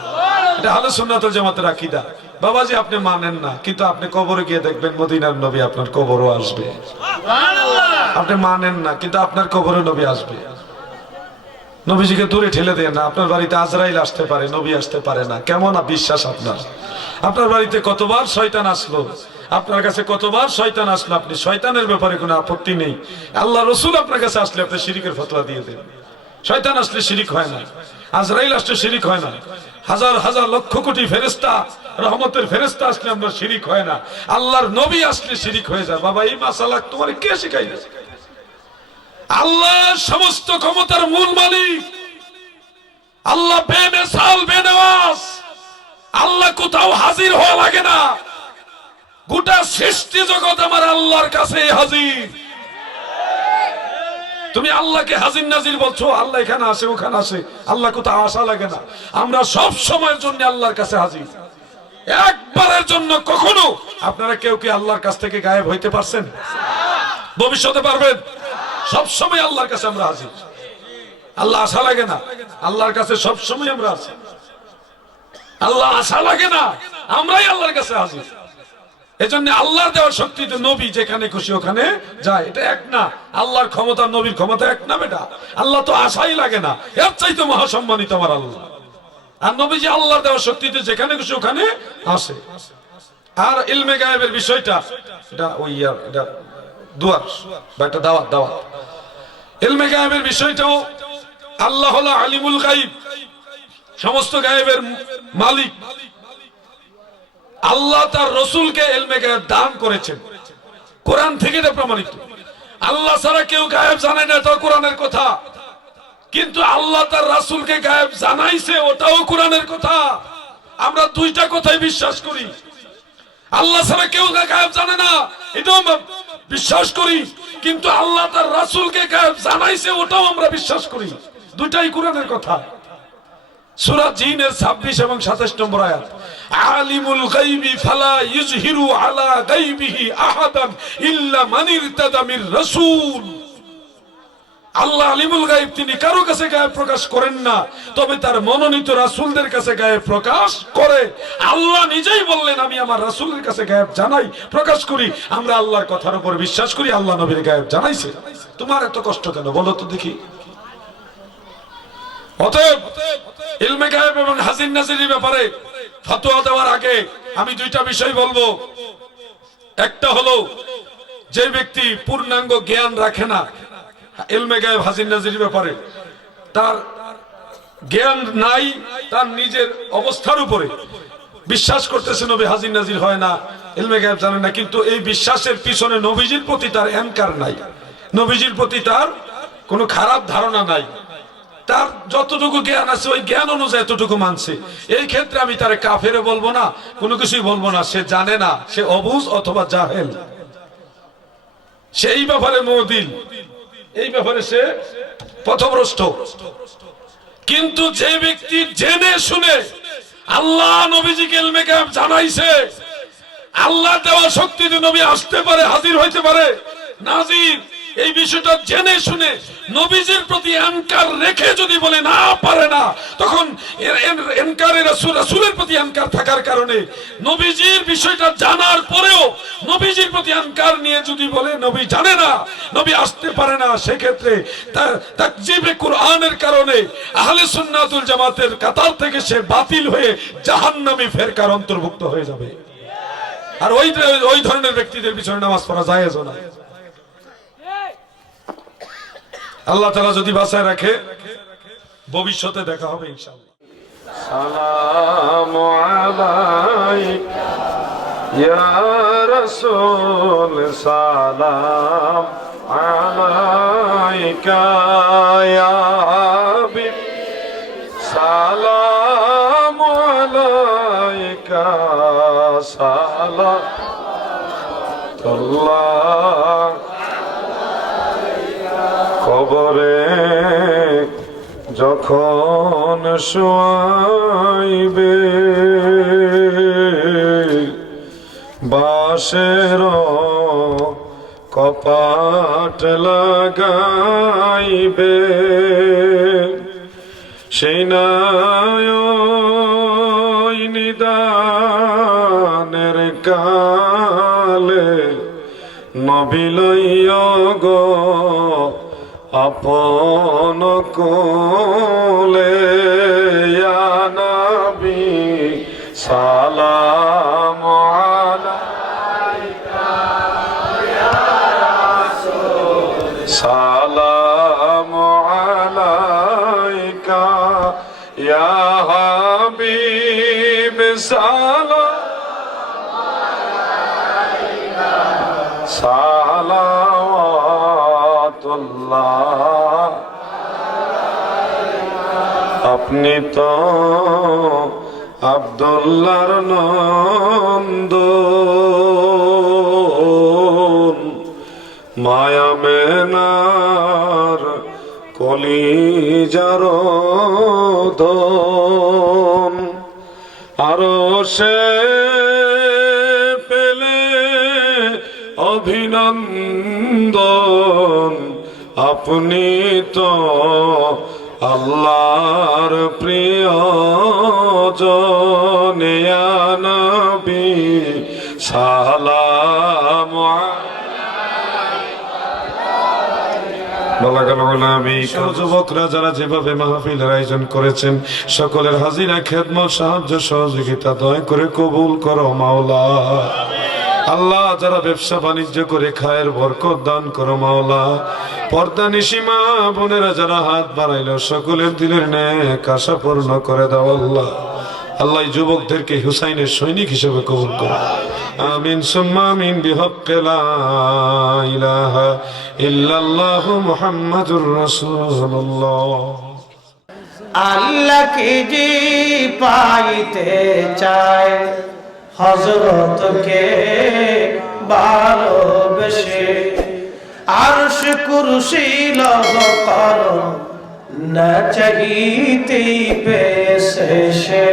এটা আহলে সুন্নাত ওয়াল জামাতের আকীদা। বাবাজি আপনি মানেন না, কিন্তু আপনি কবরে গিয়ে দেখবেন মদিনার নবী আপনার কবরও আসবে। সুবহানাল্লাহ, আপনি মানেন না, কিন্তু আপনার কবরে নবী আসবে। নবীজিকে দূরে ঠেলে দেন না, আপনার বাড়িতে আজরাইল আসতে পারে, নবী আসতে পারে না। কেমন বিশ্বাস আপনার? আপনার বাড়িতে কতবার শয়তান আসলো, আপনার কাছে কতবার শয়তান আসলো, আপনি শয়তানের ব্যাপারে কোনো আপত্তি নেই। আল্লাহ রাসূল আপনার কাছে আসলে আপনি শিরকের ফতোয়া দিয়ে দেন। শয়তান আসলে শিরিক হয় না, আজরাইল আসলে শিরিক হয় না, হাজার হাজার লক্ষ কোটি ফেরেশতা রহমতের ফেরেশতা আসলে আমরা শিরিক হয় না, আল্লাহর নবী আসলে শিরিক হয়ে যায়। বাবা এই মাসালা তোমার কে শিখাইছে? আল্লাহ সমস্ত ক্ষমতার মূল মালিক, আল্লাহ বেমিসাল বেনওয়াজ, আল্লাহ কোথাও হাজির হওয়া লাগে না। গোটা সৃষ্টি জগৎ আমার আল্লাহর কাছে হাজির। তুমি আল্লাহকে হাজির নাজির বলছো, আল্লাহ এখানে আসে ওখানে আসে, আল্লাহ কোথাও আসা লাগে না। আমরা সব সময়ের জন্য আল্লাহর কাছে হাজির, একবারের জন্য কখনো। আপনারা কেউ কি আল্লাহর কাছ থেকে গায়েব হইতে পারছেন? ভবিষ্যতে পারবেন? সব সময় আল্লাহর কাছে আমরা হাজির, আল্লাহ আসা লাগে না, আল্লাহর কাছে সব সময় আমরা আছি। আল্লাহ আসা লাগে না, আমরাই আল্লাহর কাছে হাজির। এজন্য আল্লাহর দেওয়া শক্তিতে নবী যেখানে খুশি ওখানে যায়। এটা এক না, আল্লাহর ক্ষমতা নবীর ক্ষমতা এক না বেটা। আল্লাহ তো আশাই লাগে না, এর চাইতে মহাসম্মানিত আমার আল্লাহ। আর নবী যে আল্লাহর দেওয়া শক্তিতে যেখানে খুশি ওখানে আসে। আর ইলমে গায়েবের বিষয়টা এটা ওই এটা দুয়ার বা একটা দাওয়াত দাওয়াত। ইলমে গায়েবের বিষয়টাও আল্লাহ হলো আলিমুল গায়ব, সমস্ত গায়েবের মালিক। আল্লাহ তার রাসূলকে ইলমে গায়েব দান করেছেন, কোরআন থেকে এটা প্রমাণিত। আল্লাহ ছাড়া কেউ গায়েব জানে না, এটা কোরআনের কথা। কিন্তু আল্লাহ তার রাসূলকে গায়েব জানাইছে, ওটাও কোরআনের কথা। আমরা দুইটা কথাই বিশ্বাস করি। আল্লাহ ছাড়া কেউ গায়েব জানে না, এটাও বিশ্বাস করি। কিন্তু আল্লাহ তার রাসূলকে গায়েব জানাইছে, ওটাও আমরা বিশ্বাস করি। দুইটাই কোরআনের কথা। সূরা জিনের 26 এবং 27 নম্বর আয়াত, আলিমুল গায়বি ফালা ইযহিরু আলা গায়বিহি আহাদান ইল্লা মান ইরতাদা মির রাসূল। আল্লাহ আলিমুল গায়ব, তিনি কারো কাছে গায়েব প্রকাশ করেন না, তবে তার মনোনীত রাসূলদের কাছে গায়েব প্রকাশ করে। আল্লাহ নিজেই বললেন, আমি আমার রাসূলের কাছে গায়েব জানাই, প্রকাশ করি। আমরা আল্লাহর কথার উপর বিশ্বাস করি, আল্লাহ নবীর গায়েব জানাইছে। তোমার এত কষ্ট কেন বলো তো দেখি? অতএব ইলমে গায়েব এবং হাজির নাজিরের ব্যাপারে ফতোয়া দেওয়ার আগে আমি দুইটা বিষয় বলবো। একটা হলো, যে ব্যক্তি পূর্ণাঙ্গ জ্ঞান রাখে না ইলমে গায়েব হাজির নাজিরের ব্যাপারে, তার জ্ঞান নাই, তার নিজের অবস্থার উপরে বিশ্বাস করতেছে নবী হাজির নাজির হয় না, ইলমে গায়েব জানে না, কিন্তু এই বিশ্বাসের পিছনে নবীজির প্রতি তার অহংকার নাই, নবীজির প্রতি তার কোনো খারাপ ধারণা নাই। তার যতটুকু জ্ঞান আছে ওই জ্ঞান অনুযায়ী এতটুকু মানছে, এই ক্ষেত্রে আমি তারে কাফেরে বলবো না, কোনো কিছুই বলবো না। সে জানে না, সে অবুঝ অথবা জাহেল, সেই ব্যাপারে মুদিল, এই ব্যাপারে সে পথভ্রষ্ট। কিন্তু যে ব্যক্তি জেনে শুনে আল্লাহ নবীজিকে ইলমে গায়ব জানাইছে, আল্লাহ দেওয়া শক্তিতে নবী আসতে পারে, হাজির হইতে পারে, নাজির, এই বিষয়টা জেনে শুনে নবীজির প্রতি আনকার রেখে যদি বলে না পারে না, তখন রাসূলের প্রতি আনকার থাকার কারণে নবীজির বিষয়টা জানার পরেও নবীজির প্রতি আনকার নিয়ে যদি বলে নবী জানে না, নবী আসতে পারে না, সেক্ষেত্রে তাকযীবে কোরআনের কারণে আহলে সুন্নাতুল জামাতের কাতার থেকে সে বাতিল হয়ে জাহান্নামী ফেরকার অন্তর্ভুক্ত হয়ে যাবে। আর ওই ধরনের ব্যক্তিদের পিছনে নামাজ পড়া জায়েজ না। আল্লাহ তাআলা যদি বাঁচায় রাখে, ভবিষ্যতে দেখা হবে ইনশাআল্লাহ। সালামু আলাইকা ইয়া রাসূল, সালাম আলাইকা ইয়া হাবিব, সালাম আলাইকা, সালাতুল্লাহ। কবরে যখন শোয়াইবে, বাঁশের কপাট লাগাইবে, সেই নিদানের কালে নবী লইয়া গো আপন কোলে, ইয়া নবী সালাম আলাইকা ইয়া রাসূল, সালাম আলাইকা ইয়া হাবিব, সালাম আলাইকা, সালাওয়াতুল্লাহ। আপনি তো আব্দুল্লাহর নন্দন, মায়া মেনার কলিজার দন, আরো সে পেলে অভিনন্দন, আপনি তো আল্লাহর প্রিয়জন, ইয়া নবী সালাম আলাইকা। যুবকরা যারা যেভাবে মাহফিলের আয়োজন করেছেন, সকলের হাজিরা খেদমত সাহায্য সহযোগিতা দয়া করে কবুল করো মাওলা। আল্লাহ যারা ব্যবসা বাণিজ্য করে খায়ের বরকত দান করো মাওলা। পর্দা নিশিমা বোনেরা যারা হাত বাড়াইলো, সকলের দিলের নেক আশা পূর্ণ করে দাও আল্লাহ। আল্লাহ যুবকদেরকে হুসাইনের সৈনিক হিসেবে কবুল করো, আমিন সুম্মা আমিন, বিহক্কে লা ইলাহা ইল্লাল্লাহু মুহাম্মাদুর রাসূলুল্লাহ। আল্লাহকে যে পাইতে চায়, হযরতকে ভালোবেসে, আরশ কুরসি লৌহ কলম না চাহিতেই পেয়েছে সে।